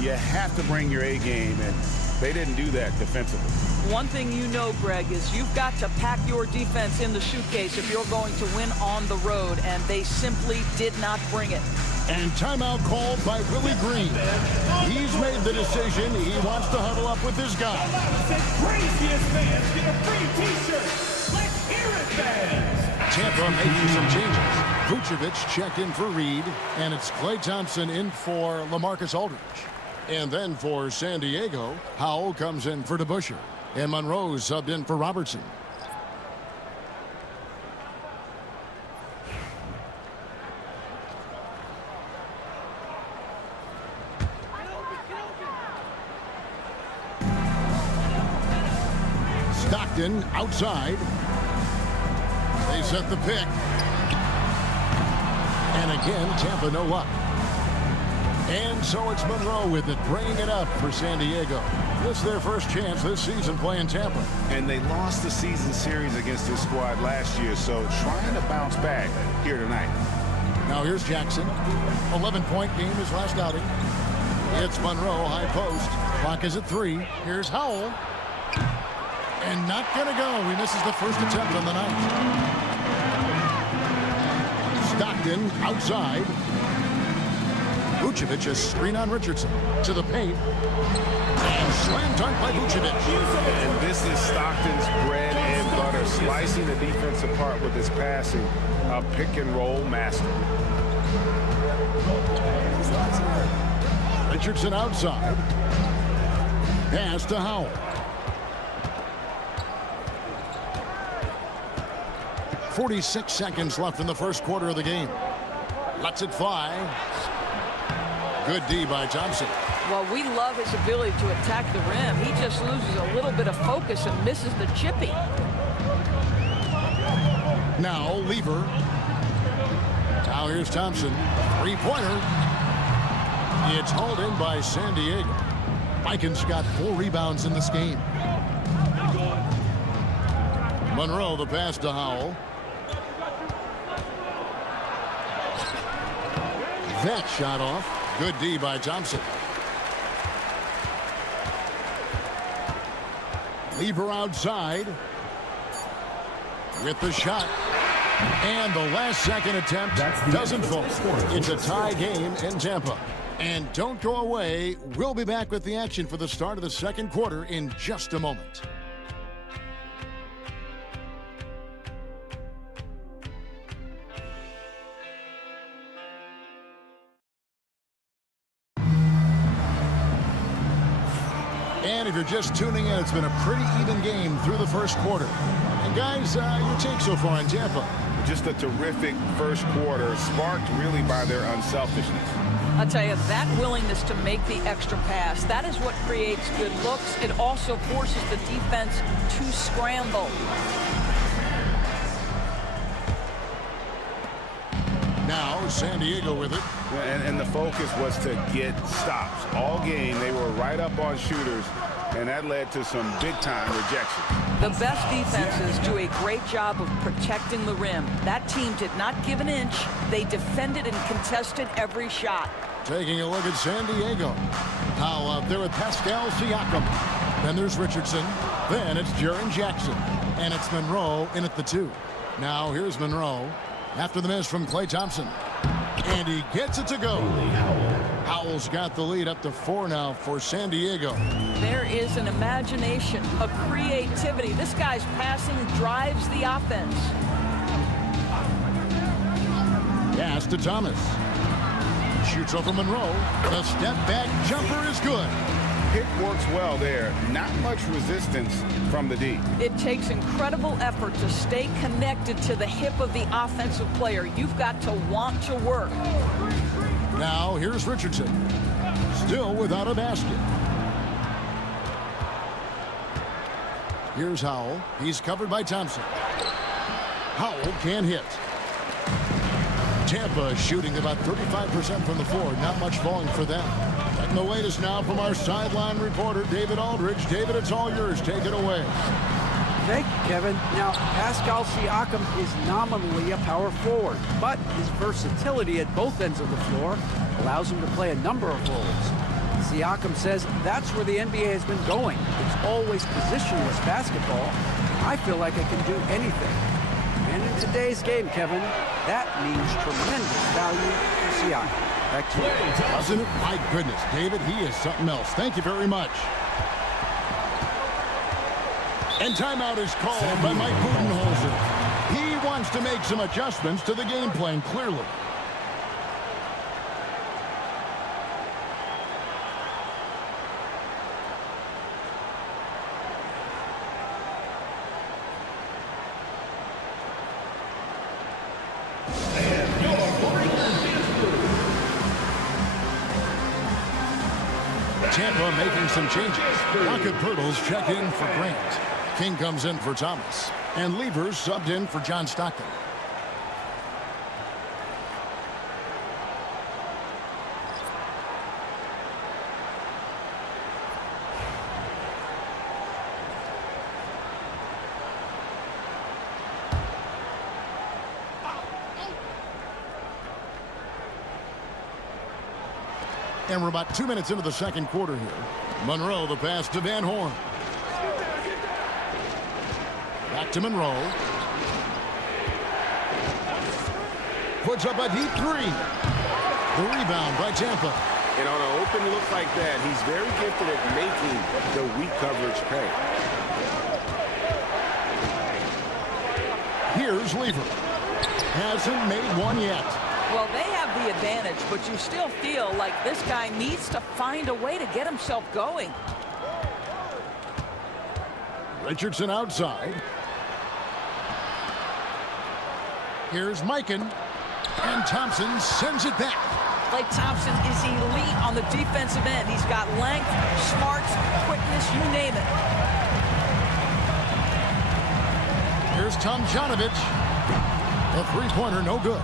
you have to bring your A game, and they didn't do that defensively. One thing you know, Greg, is you've got to pack your defense in the suitcase if you're going to win on the road, and they simply did not bring it. And timeout called by Willie Green. He's made the decision. He wants to huddle up with this guy. Craziest fans get a free T-shirt. Let's hear it, fans. Tampa making some changes. Vucevic checked in for Reed, and it's Klay Thompson in for LaMarcus Aldridge. And then for San Diego, Howell comes in for DeBusschere, and Monroe subbed in for Robertson. Stockton outside. They set the pick. And again, Tampa no luck. And so it's Monroe with it, bringing it up for San Diego. This is their first chance this season playing Tampa. And they lost the season series against this squad last year, so trying to bounce back here tonight. Now here's Jackson. 11-point game his last outing. It's Monroe, high post. Clock is at 3. Here's Howell. And not going to go. He misses the first attempt on the night. Stockton outside. Vucevic a screen on Richardson. To the paint. And slam dunk by Vucevic. And this is Stockton's bread and butter. Slicing the defense apart with his passing. A pick and roll master. Richardson outside. Pass to Howell. 46 seconds left in the first quarter of the game. Lets it fly. Good D by Thompson. Well, we love his ability to attack the rim. He just loses a little bit of focus and misses the chippy. Now Lever. Now here's Thompson. Three-pointer. It's hauled in by San Diego. Vikings got 4 rebounds in this game. Monroe the pass to Howell. That shot off. Good D by Thompson. Lever outside. With the shot. And the last second attempt doesn't fall. It's a tie game in Tampa. And don't go away. We'll be back with the action for the start of the second quarter in just a moment. And if you're just tuning in, it's been a pretty even game through the first quarter. And guys, your take so far on Tampa? Just a terrific first quarter, sparked really by their unselfishness. I'll tell you, that willingness to make the extra pass, that is what creates good looks. It also forces the defense to scramble. Now San Diego with it. And the focus was to get stops. All game, they were right up on shooters, and that led to some big-time rejection. The best defenses do a great job of protecting the rim. That team did not give an inch. They defended and contested every shot. Taking a look at San Diego. Now out there with Pascal Siakam. Then there's Richardson. Then it's Jaren Jackson. And it's Monroe in at the 2. Now here's Monroe after the miss from Klay Thompson. And he gets it to go. Howell's got the lead up to 4 now for San Diego. There is an imagination, a creativity. This guy's passing drives the offense. Pass to Thomas. Shoots over Monroe. The step back jumper is good. Pick works well there. Not much resistance from the D. It takes incredible effort to stay connected to the hip of the offensive player. You've got to want to work. Now here's Richardson. Still without a basket. Here's Howell. He's covered by Thompson. Howell can't hit. Tampa shooting about 35% from the floor. Not much falling for them. And the latest now from our sideline reporter, David Aldridge. David, it's all yours. Take it away. Thank you, Kevin. Now, Pascal Siakam is nominally a power forward, but his versatility at both ends of the floor allows him to play a number of roles. Siakam says that's where the NBA has been going. It's always positionless basketball. I feel like I can do anything. And in today's game, Kevin, that means tremendous value for Siakam. Back to you. Doesn't it? My goodness, David, he is something else. Thank you very much. And timeout is called by Mike Budenholzer. He wants to make some adjustments to the game plan, clearly. Tampa making some changes. Rocket Pirtles check in for Grant. King comes in for Thomas. And Levers subbed in for John Stockton. And we're about 2 minutes into the second quarter here. Monroe, the pass to Van Horn. Back to Monroe. Puts up a deep 3. The rebound by Tampa. And on an open look like that, he's very gifted at making the weak coverage pay. Here's Lever. Hasn't made one yet. Well, they have the advantage, but you still feel like this guy needs to find a way to get himself going. Richardson outside. Here's Mikan. And Thompson sends it back. Klay Thompson is elite on the defensive end. He's got length, smarts, quickness, you name it. Here's Tomjanovich. A three-pointer, no good.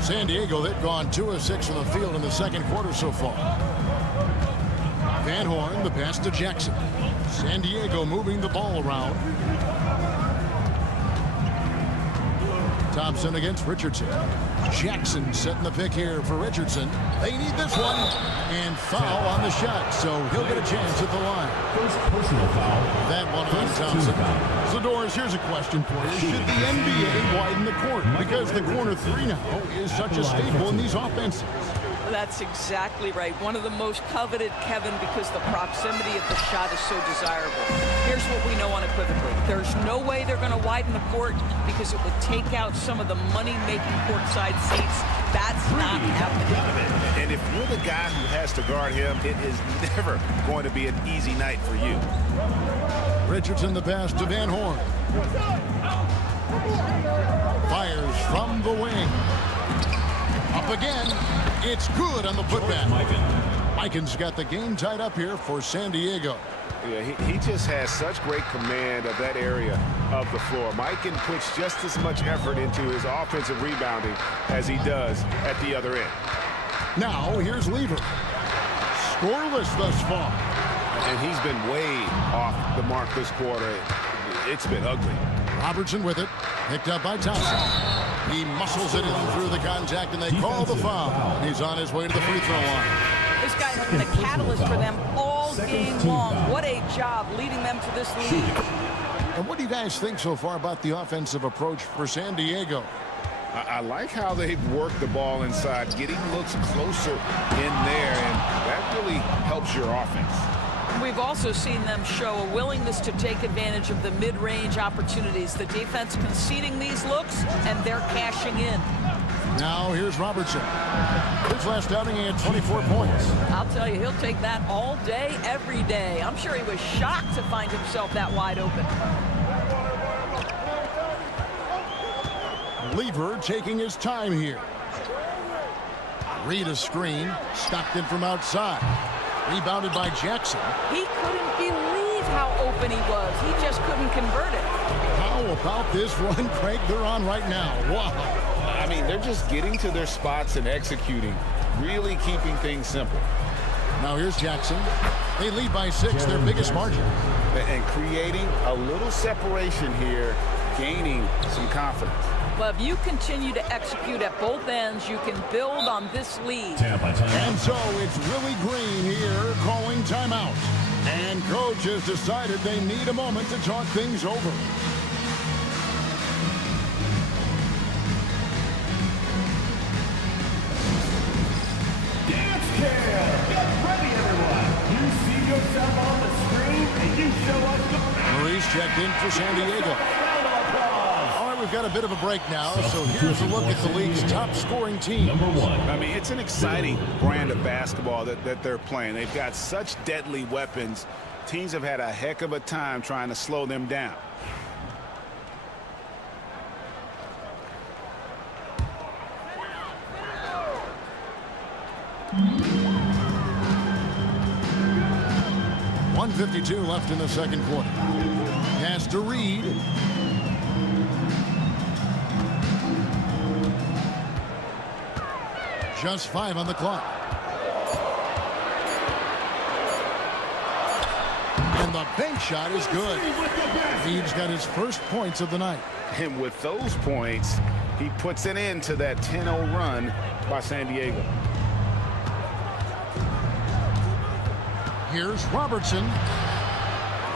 San Diego, they've gone 2 of 6 from the field in the second quarter so far. Van Horn, the pass to Jackson. San Diego moving the ball around. Thompson against Richardson. Jackson setting the pick here for Richardson. They need this one. And foul on the shot, so he'll get a chance at the line. First personal foul. That one on Thompson. So, Doris, here's a question for you. Should the NBA widen the court? Because the corner 3 now is such a staple in these offenses. That's exactly right. One of the most coveted, Kevin, because the proximity of the shot is so desirable. Here's what we know unequivocally. There's no way they're going to widen the court because it would take out some of the money-making courtside seats. That's not happening. And if you're the guy who has to guard him, it is never going to be an easy night for you. Richardson the pass to Van Horn. Fires from the wing. Up again. It's good on the putback. Mikan's got the game tied up here for San Diego. Yeah, he just has such great command of that area of the floor. Mikan puts just as much effort into his offensive rebounding as he does at the other end. Now here's Lever. Scoreless thus far. And he's been way off the mark this quarter. It's been ugly. Robertson with it. Picked up by Thompson. He muscles it in through the contact, and they call the foul. He's on his way to the free throw line. This guy has been a catalyst for them all game long. What a job leading them to this lead. And what do you guys think so far about the offensive approach for San Diego? I like how they've worked the ball inside, getting looks closer in there, and that really helps your offense. We've also seen them show a willingness to take advantage of the mid-range opportunities. The defense conceding these looks, and they're cashing in. Now here's Robertson. His last outing, he had 24 points. I'll tell you, he'll take that all day, every day. I'm sure he was shocked to find himself that wide open. Lever taking his time here. Read a screen. Stockton from outside. Rebounded by Jackson. He couldn't believe how open he was. He just couldn't convert it. How about this run, Craig, they're on right now? Wow. I mean, they're just getting to their spots and executing, really keeping things simple. Now here's Jackson. They lead by 6, their biggest margin. And creating a little separation here, gaining some confidence. Well, if you continue to execute at both ends, you can build on this lead. And so it's Willie Green here calling timeout. And coach has decided they need a moment to talk things over. Dance cam! Get ready, everyone! You see yourself on the screen, and you show us the... Maurice checked in for San Diego. We've got a bit of a break now, so here's a look at the league's top scoring team. Number 1. I mean, it's an exciting brand of basketball that they're playing. They've got such deadly weapons. Teams have had a heck of a time trying to slow them down. .152 left in the second quarter. Pass to Reed. Just 5 on the clock. And the bank shot is good. Reed's got his first points of the night. And with those points, he puts an end to that 10-0 run by San Diego. Here's Robertson.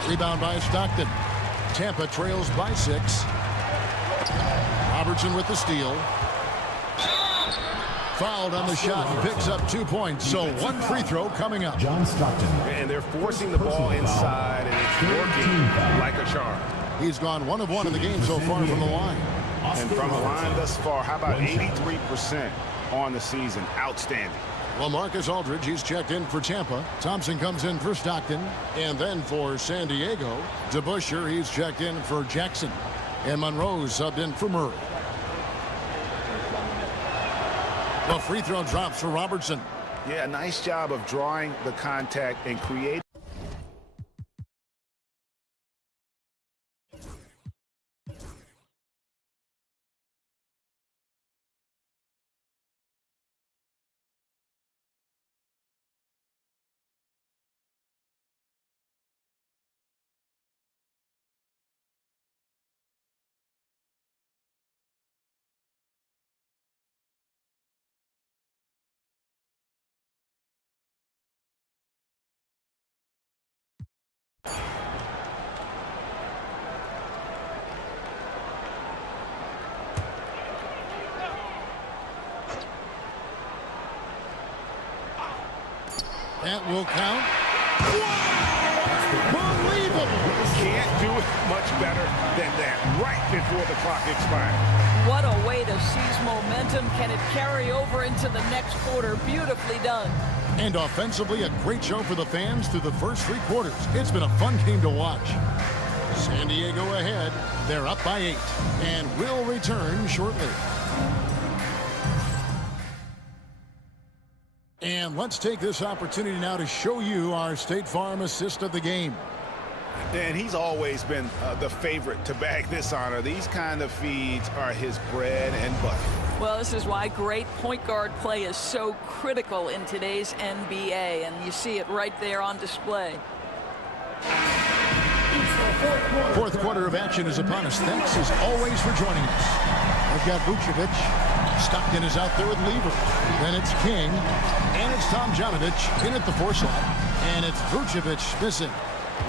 Rebound by Stockton. Tampa trails by 6. Robertson with the steal. Fouled on the shot and picks up 2 points. So 1 free throw coming up. John Stockton. And they're forcing the ball inside, and it's working like a charm. He's gone 1 of 1 in the game so far from the line. And from the line thus far, how about 83% on the season? Outstanding. Well, Marcus Aldridge, he's checked in for Tampa. Thompson comes in for Stockton. And then for San Diego, DeBusschere, he's checked in for Jackson. And Monroe subbed in for Murray. The free throw drops for Robertson. Yeah, nice job of drawing the contact and creating. That will count. Wow! Believe Can't do it much better than that right before the clock expires. What a way to seize momentum. Can it carry over into the next quarter? Beautifully done. And offensively, a great show for the fans through the first 3 quarters. It's been a fun game to watch. San Diego ahead. They're up by 8 and will return shortly. And let's take this opportunity now to show you our State Farm assist of the game. And he's always been the favorite to bag this honor. These kind of feeds are his bread and butter. Well, this is why great point guard play is so critical in today's NBA, and you see it right there on display. Fourth quarter of action is upon us. Thanks as always for joining us. We've got Vucevic. Stockton is out there with Lever. Then it's King. And it's Tomjanovich in at the 4 slot. And it's Vucevic missing.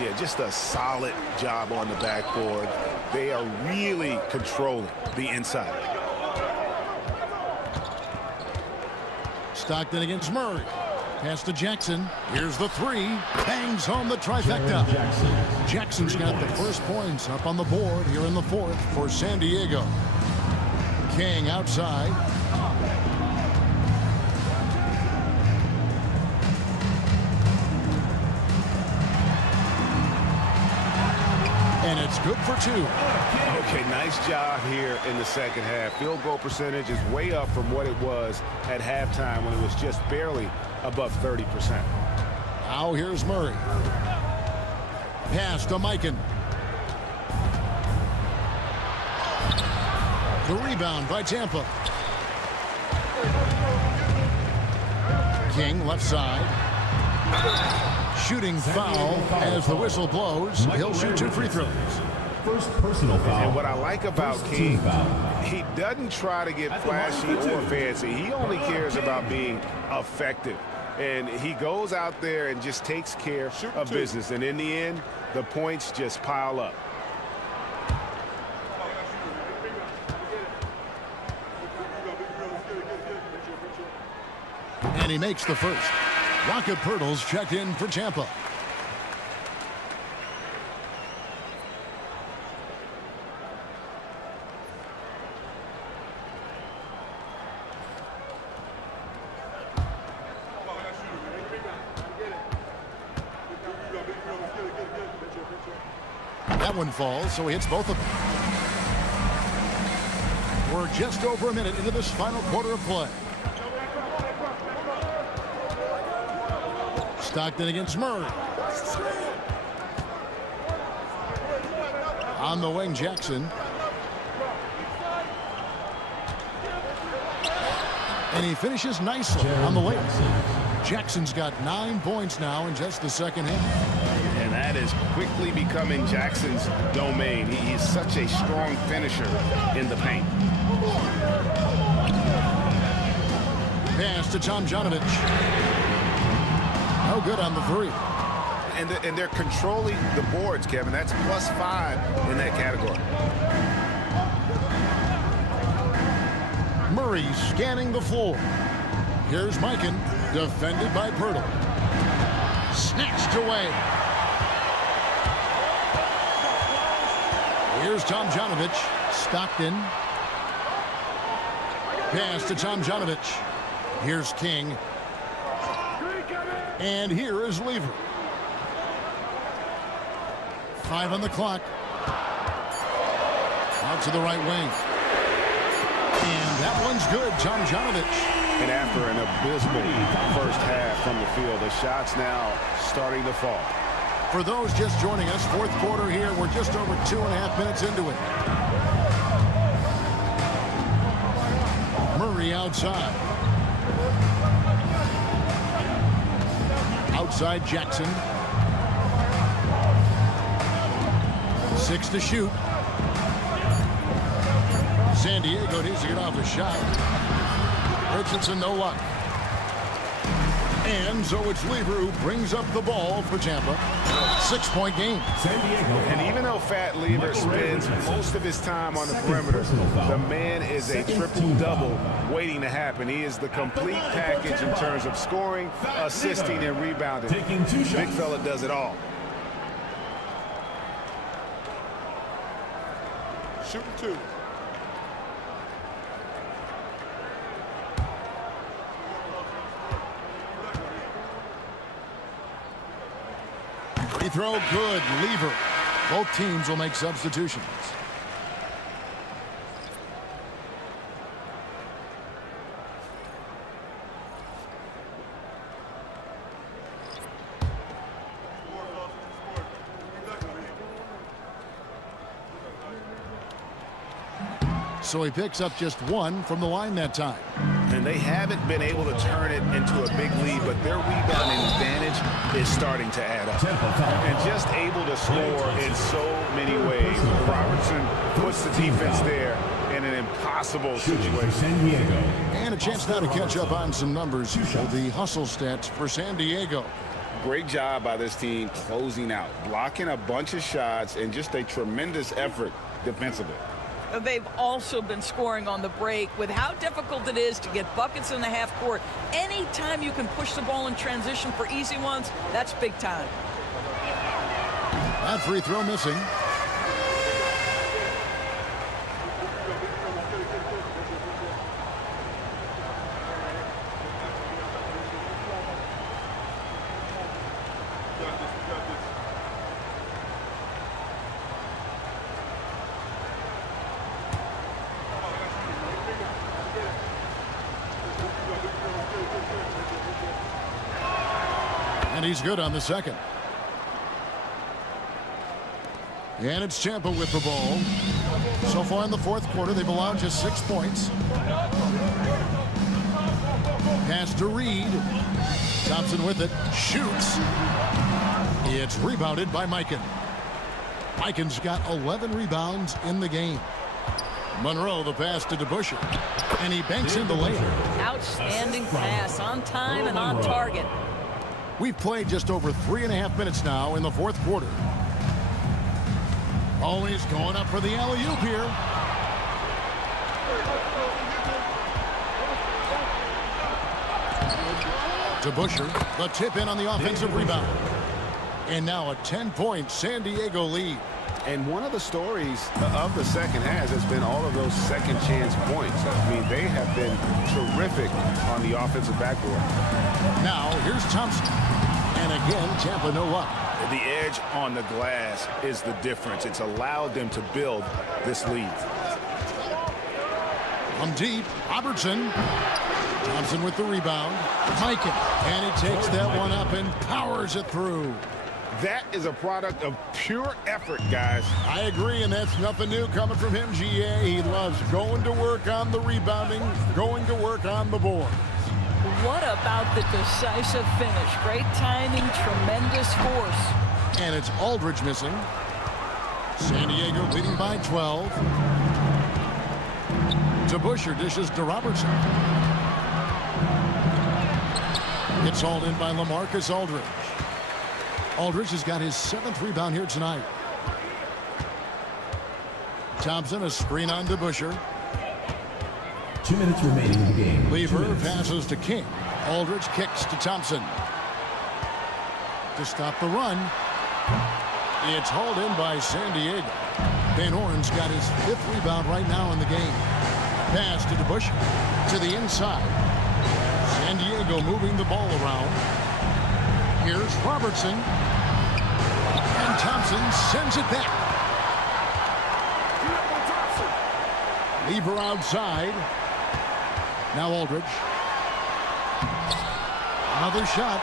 Yeah, just a solid job on the backboard. They are really controlling the inside. Stockton against Murray. Pass to Jackson. Here's the 3. Bangs home the trifecta. Jackson's got the first points up on the board here in the 4th for San Diego. King outside. And it's good for 2. Okay, nice job here in the second half. Field goal percentage is way up from what it was at halftime when it was just barely above 30%. Now here's Murray. Pass to Mikan. The rebound by Tampa. King left side. Shooting foul as the whistle blows. He'll shoot 2 free throws. First personal foul. And what I like about King, he doesn't try to get flashy or fancy. He only cares about being effective. And he goes out there and just takes care of business. And in the end, the points just pile up. And he makes the first. Rocket Pirtles checked in for Tampa. That one falls, so he hits both of them. We're just over a minute into this final quarter of play. Stockton against Murray. On the wing, Jackson. And he finishes nicely on the layup. Jackson's got 9 points now in just the second half. And that is quickly becoming Jackson's domain. He is such a strong finisher in the paint. Pass to Tomjanovich. No good on the 3. And they're controlling the boards, Kevin. That's +5 in that category. Murray scanning the floor. Here's Mikan, defended by Pirtle. Snatched away. Here's Tomjanovich. Stockton. Pass to Tomjanovich. Here's King. And here is Lever. 5 on the clock. Out to the right wing. And that one's good, Tomjanovich. And after an abysmal first half from the field, the shots now starting to fall. For those just joining us, 4th quarter here. We're just over 2.5 minutes into it. Murray outside. Outside Jackson. 6 to shoot. San Diego needs to get off a shot. Richardson, no luck. And so it's Lever who brings up the ball for Tampa. 6-point game. San Diego. And even though Fat Lever spends most of his time on the perimeter, the man is a triple-double waiting to happen. He is the complete package in terms of scoring, assisting, and rebounding. Big fella does it all. shooting 2. Free throw good. Lever. Both teams will make substitutions. So he picks up just 1 from the line that time. And they haven't been able to turn it into a big lead, but their rebounding advantage is starting to add up. And just able to score in so many ways. Robertson puts the defense there in an impossible situation. And a chance now to catch up on some numbers for the hustle stats for San Diego. Great job by this team closing out, blocking a bunch of shots, and just a tremendous effort defensively. They've also been scoring on the break. With how difficult it is to get buckets in the half court, anytime you can push the ball in transition for easy ones, that's big time. That free throw missing. And he's good on the second. And it's Tampa with the ball. So far in the fourth quarter, they've allowed just 6 points. Pass to Reed. Thompson with it. Shoots. It's rebounded by Mikan. Mikan's got 11 rebounds in the game. Monroe the pass to DeBusschere. And he banks in the layup. Outstanding pass, on time and on target. We've played just over 3.5 minutes now in the fourth quarter. Always going up for the alley-oop here. DeBusschere, the tip in on the offensive rebound. And now a 10-point San Diego lead. And one of the stories of the second half has been all of those second chance points. I mean, they have been terrific on the offensive backboard. Now, here's Thompson. And again, Tampa no luck. The edge on the glass is the difference. It's allowed them to build this lead. From deep, Robertson. Thompson with the rebound. Mikan. And he takes that one up and powers it through. That is a product of pure effort, guys. I agree, and that's nothing new coming from him, GA. He loves going to work on the rebounding, going to work on the board. What about the decisive finish? Great timing, tremendous force. And it's Aldridge missing. San Diego leading by 12. DeBusschere dishes to Robertson. It's hauled in by LaMarcus Aldridge. Aldridge has got his 7th rebound here tonight. Thompson, a screen on DeBusschere. 2 minutes remaining in the game. Lever passes to King. Aldridge kicks to Thompson. To stop the run. It's hauled in by San Diego. Van Horn's got his 5th rebound right now in the game. Pass to DeBusschere. To the inside. San Diego moving the ball around. Here's Robertson. And Thompson sends it back. Lever outside. Now Aldridge. Another shot.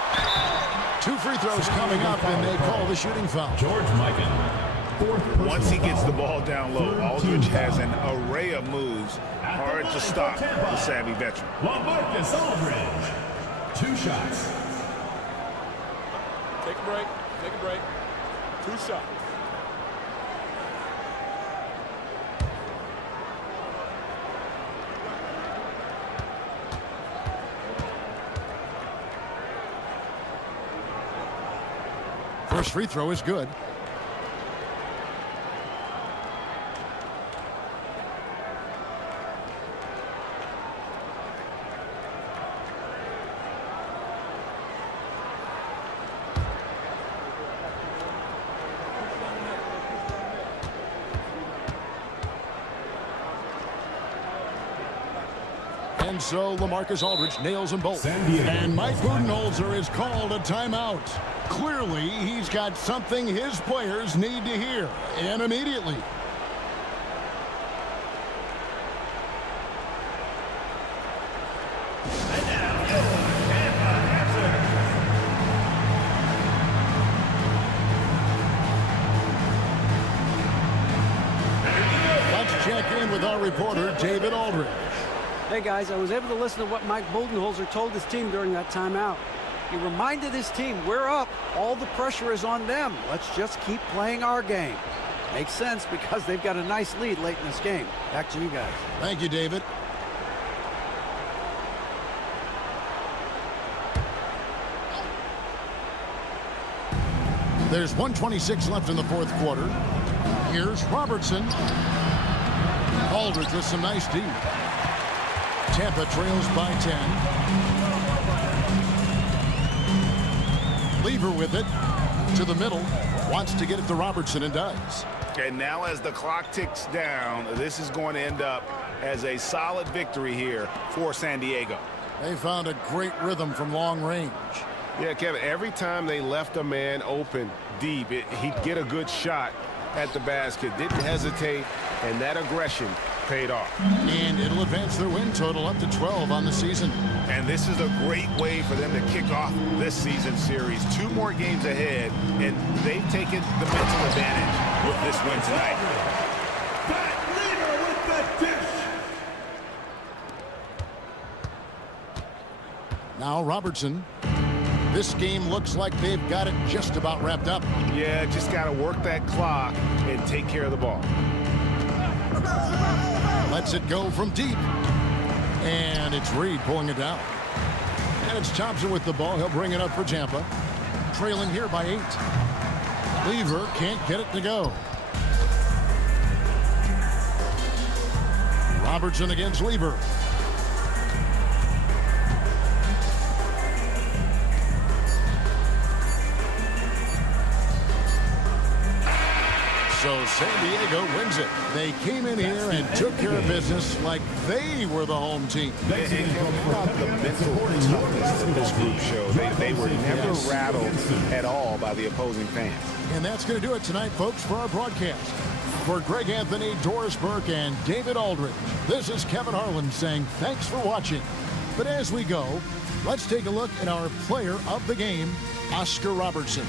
2 free throws coming up, and they call the shooting foul. George Mikan. Once he gets the ball down low, Aldridge has an array of moves. Hard to stop the savvy veteran. LaMarcus Aldridge. 2 shots. Take a break. Take a break. 2 shots. First free throw is good. And so LaMarcus Aldridge nails them both. And Mike Budenholzer is called a timeout. Clearly, he's got something his players need to hear, and immediately. Let's check in with our reporter, David Aldridge. Hey guys, I was able to listen to what Mike Budenholzer told his team during that timeout. He reminded his team, we're up. All the pressure is on them. Let's just keep playing our game. Makes sense because they've got a nice lead late in this game. Back to you guys. Thank you, David. There's 1:26 left in the fourth quarter. Here's Robertson. Aldridge with some nice D. Tampa trails by 10. Lever with it to the middle. Wants to get it to Robertson and does. And now as the clock ticks down, this is going to end up as a solid victory here for San Diego. They found a great rhythm from long range. Yeah, Kevin, every time they left a man open deep, he'd get a good shot at the basket. Didn't hesitate, and that aggression paid off. And it'll advance their win total up to 12 on the season. And this is a great way for them to kick off this season series. 2 more games ahead, and they've taken the mental advantage with this win tonight. Now Robertson. This game looks like they've got it just about wrapped up. Yeah, just got to work that clock and take care of the ball. Lets it go from deep. And it's Reed pulling it down. And it's Thompson with the ball. He'll bring it up for Tampa. Trailing here by 8. Lever can't get it to go. Robertson against Lever. So San Diego wins it. They came in here and took care of business like they were the home team. The mental toughness that this group showed. They were never rattled at all by the opposing fans. And that's going to do it tonight, folks, for our broadcast. For Greg Anthony, Doris Burke, and David Aldridge, this is Kevin Harlan saying thanks for watching. But as we go, let's take a look at our player of the game, Oscar Robertson.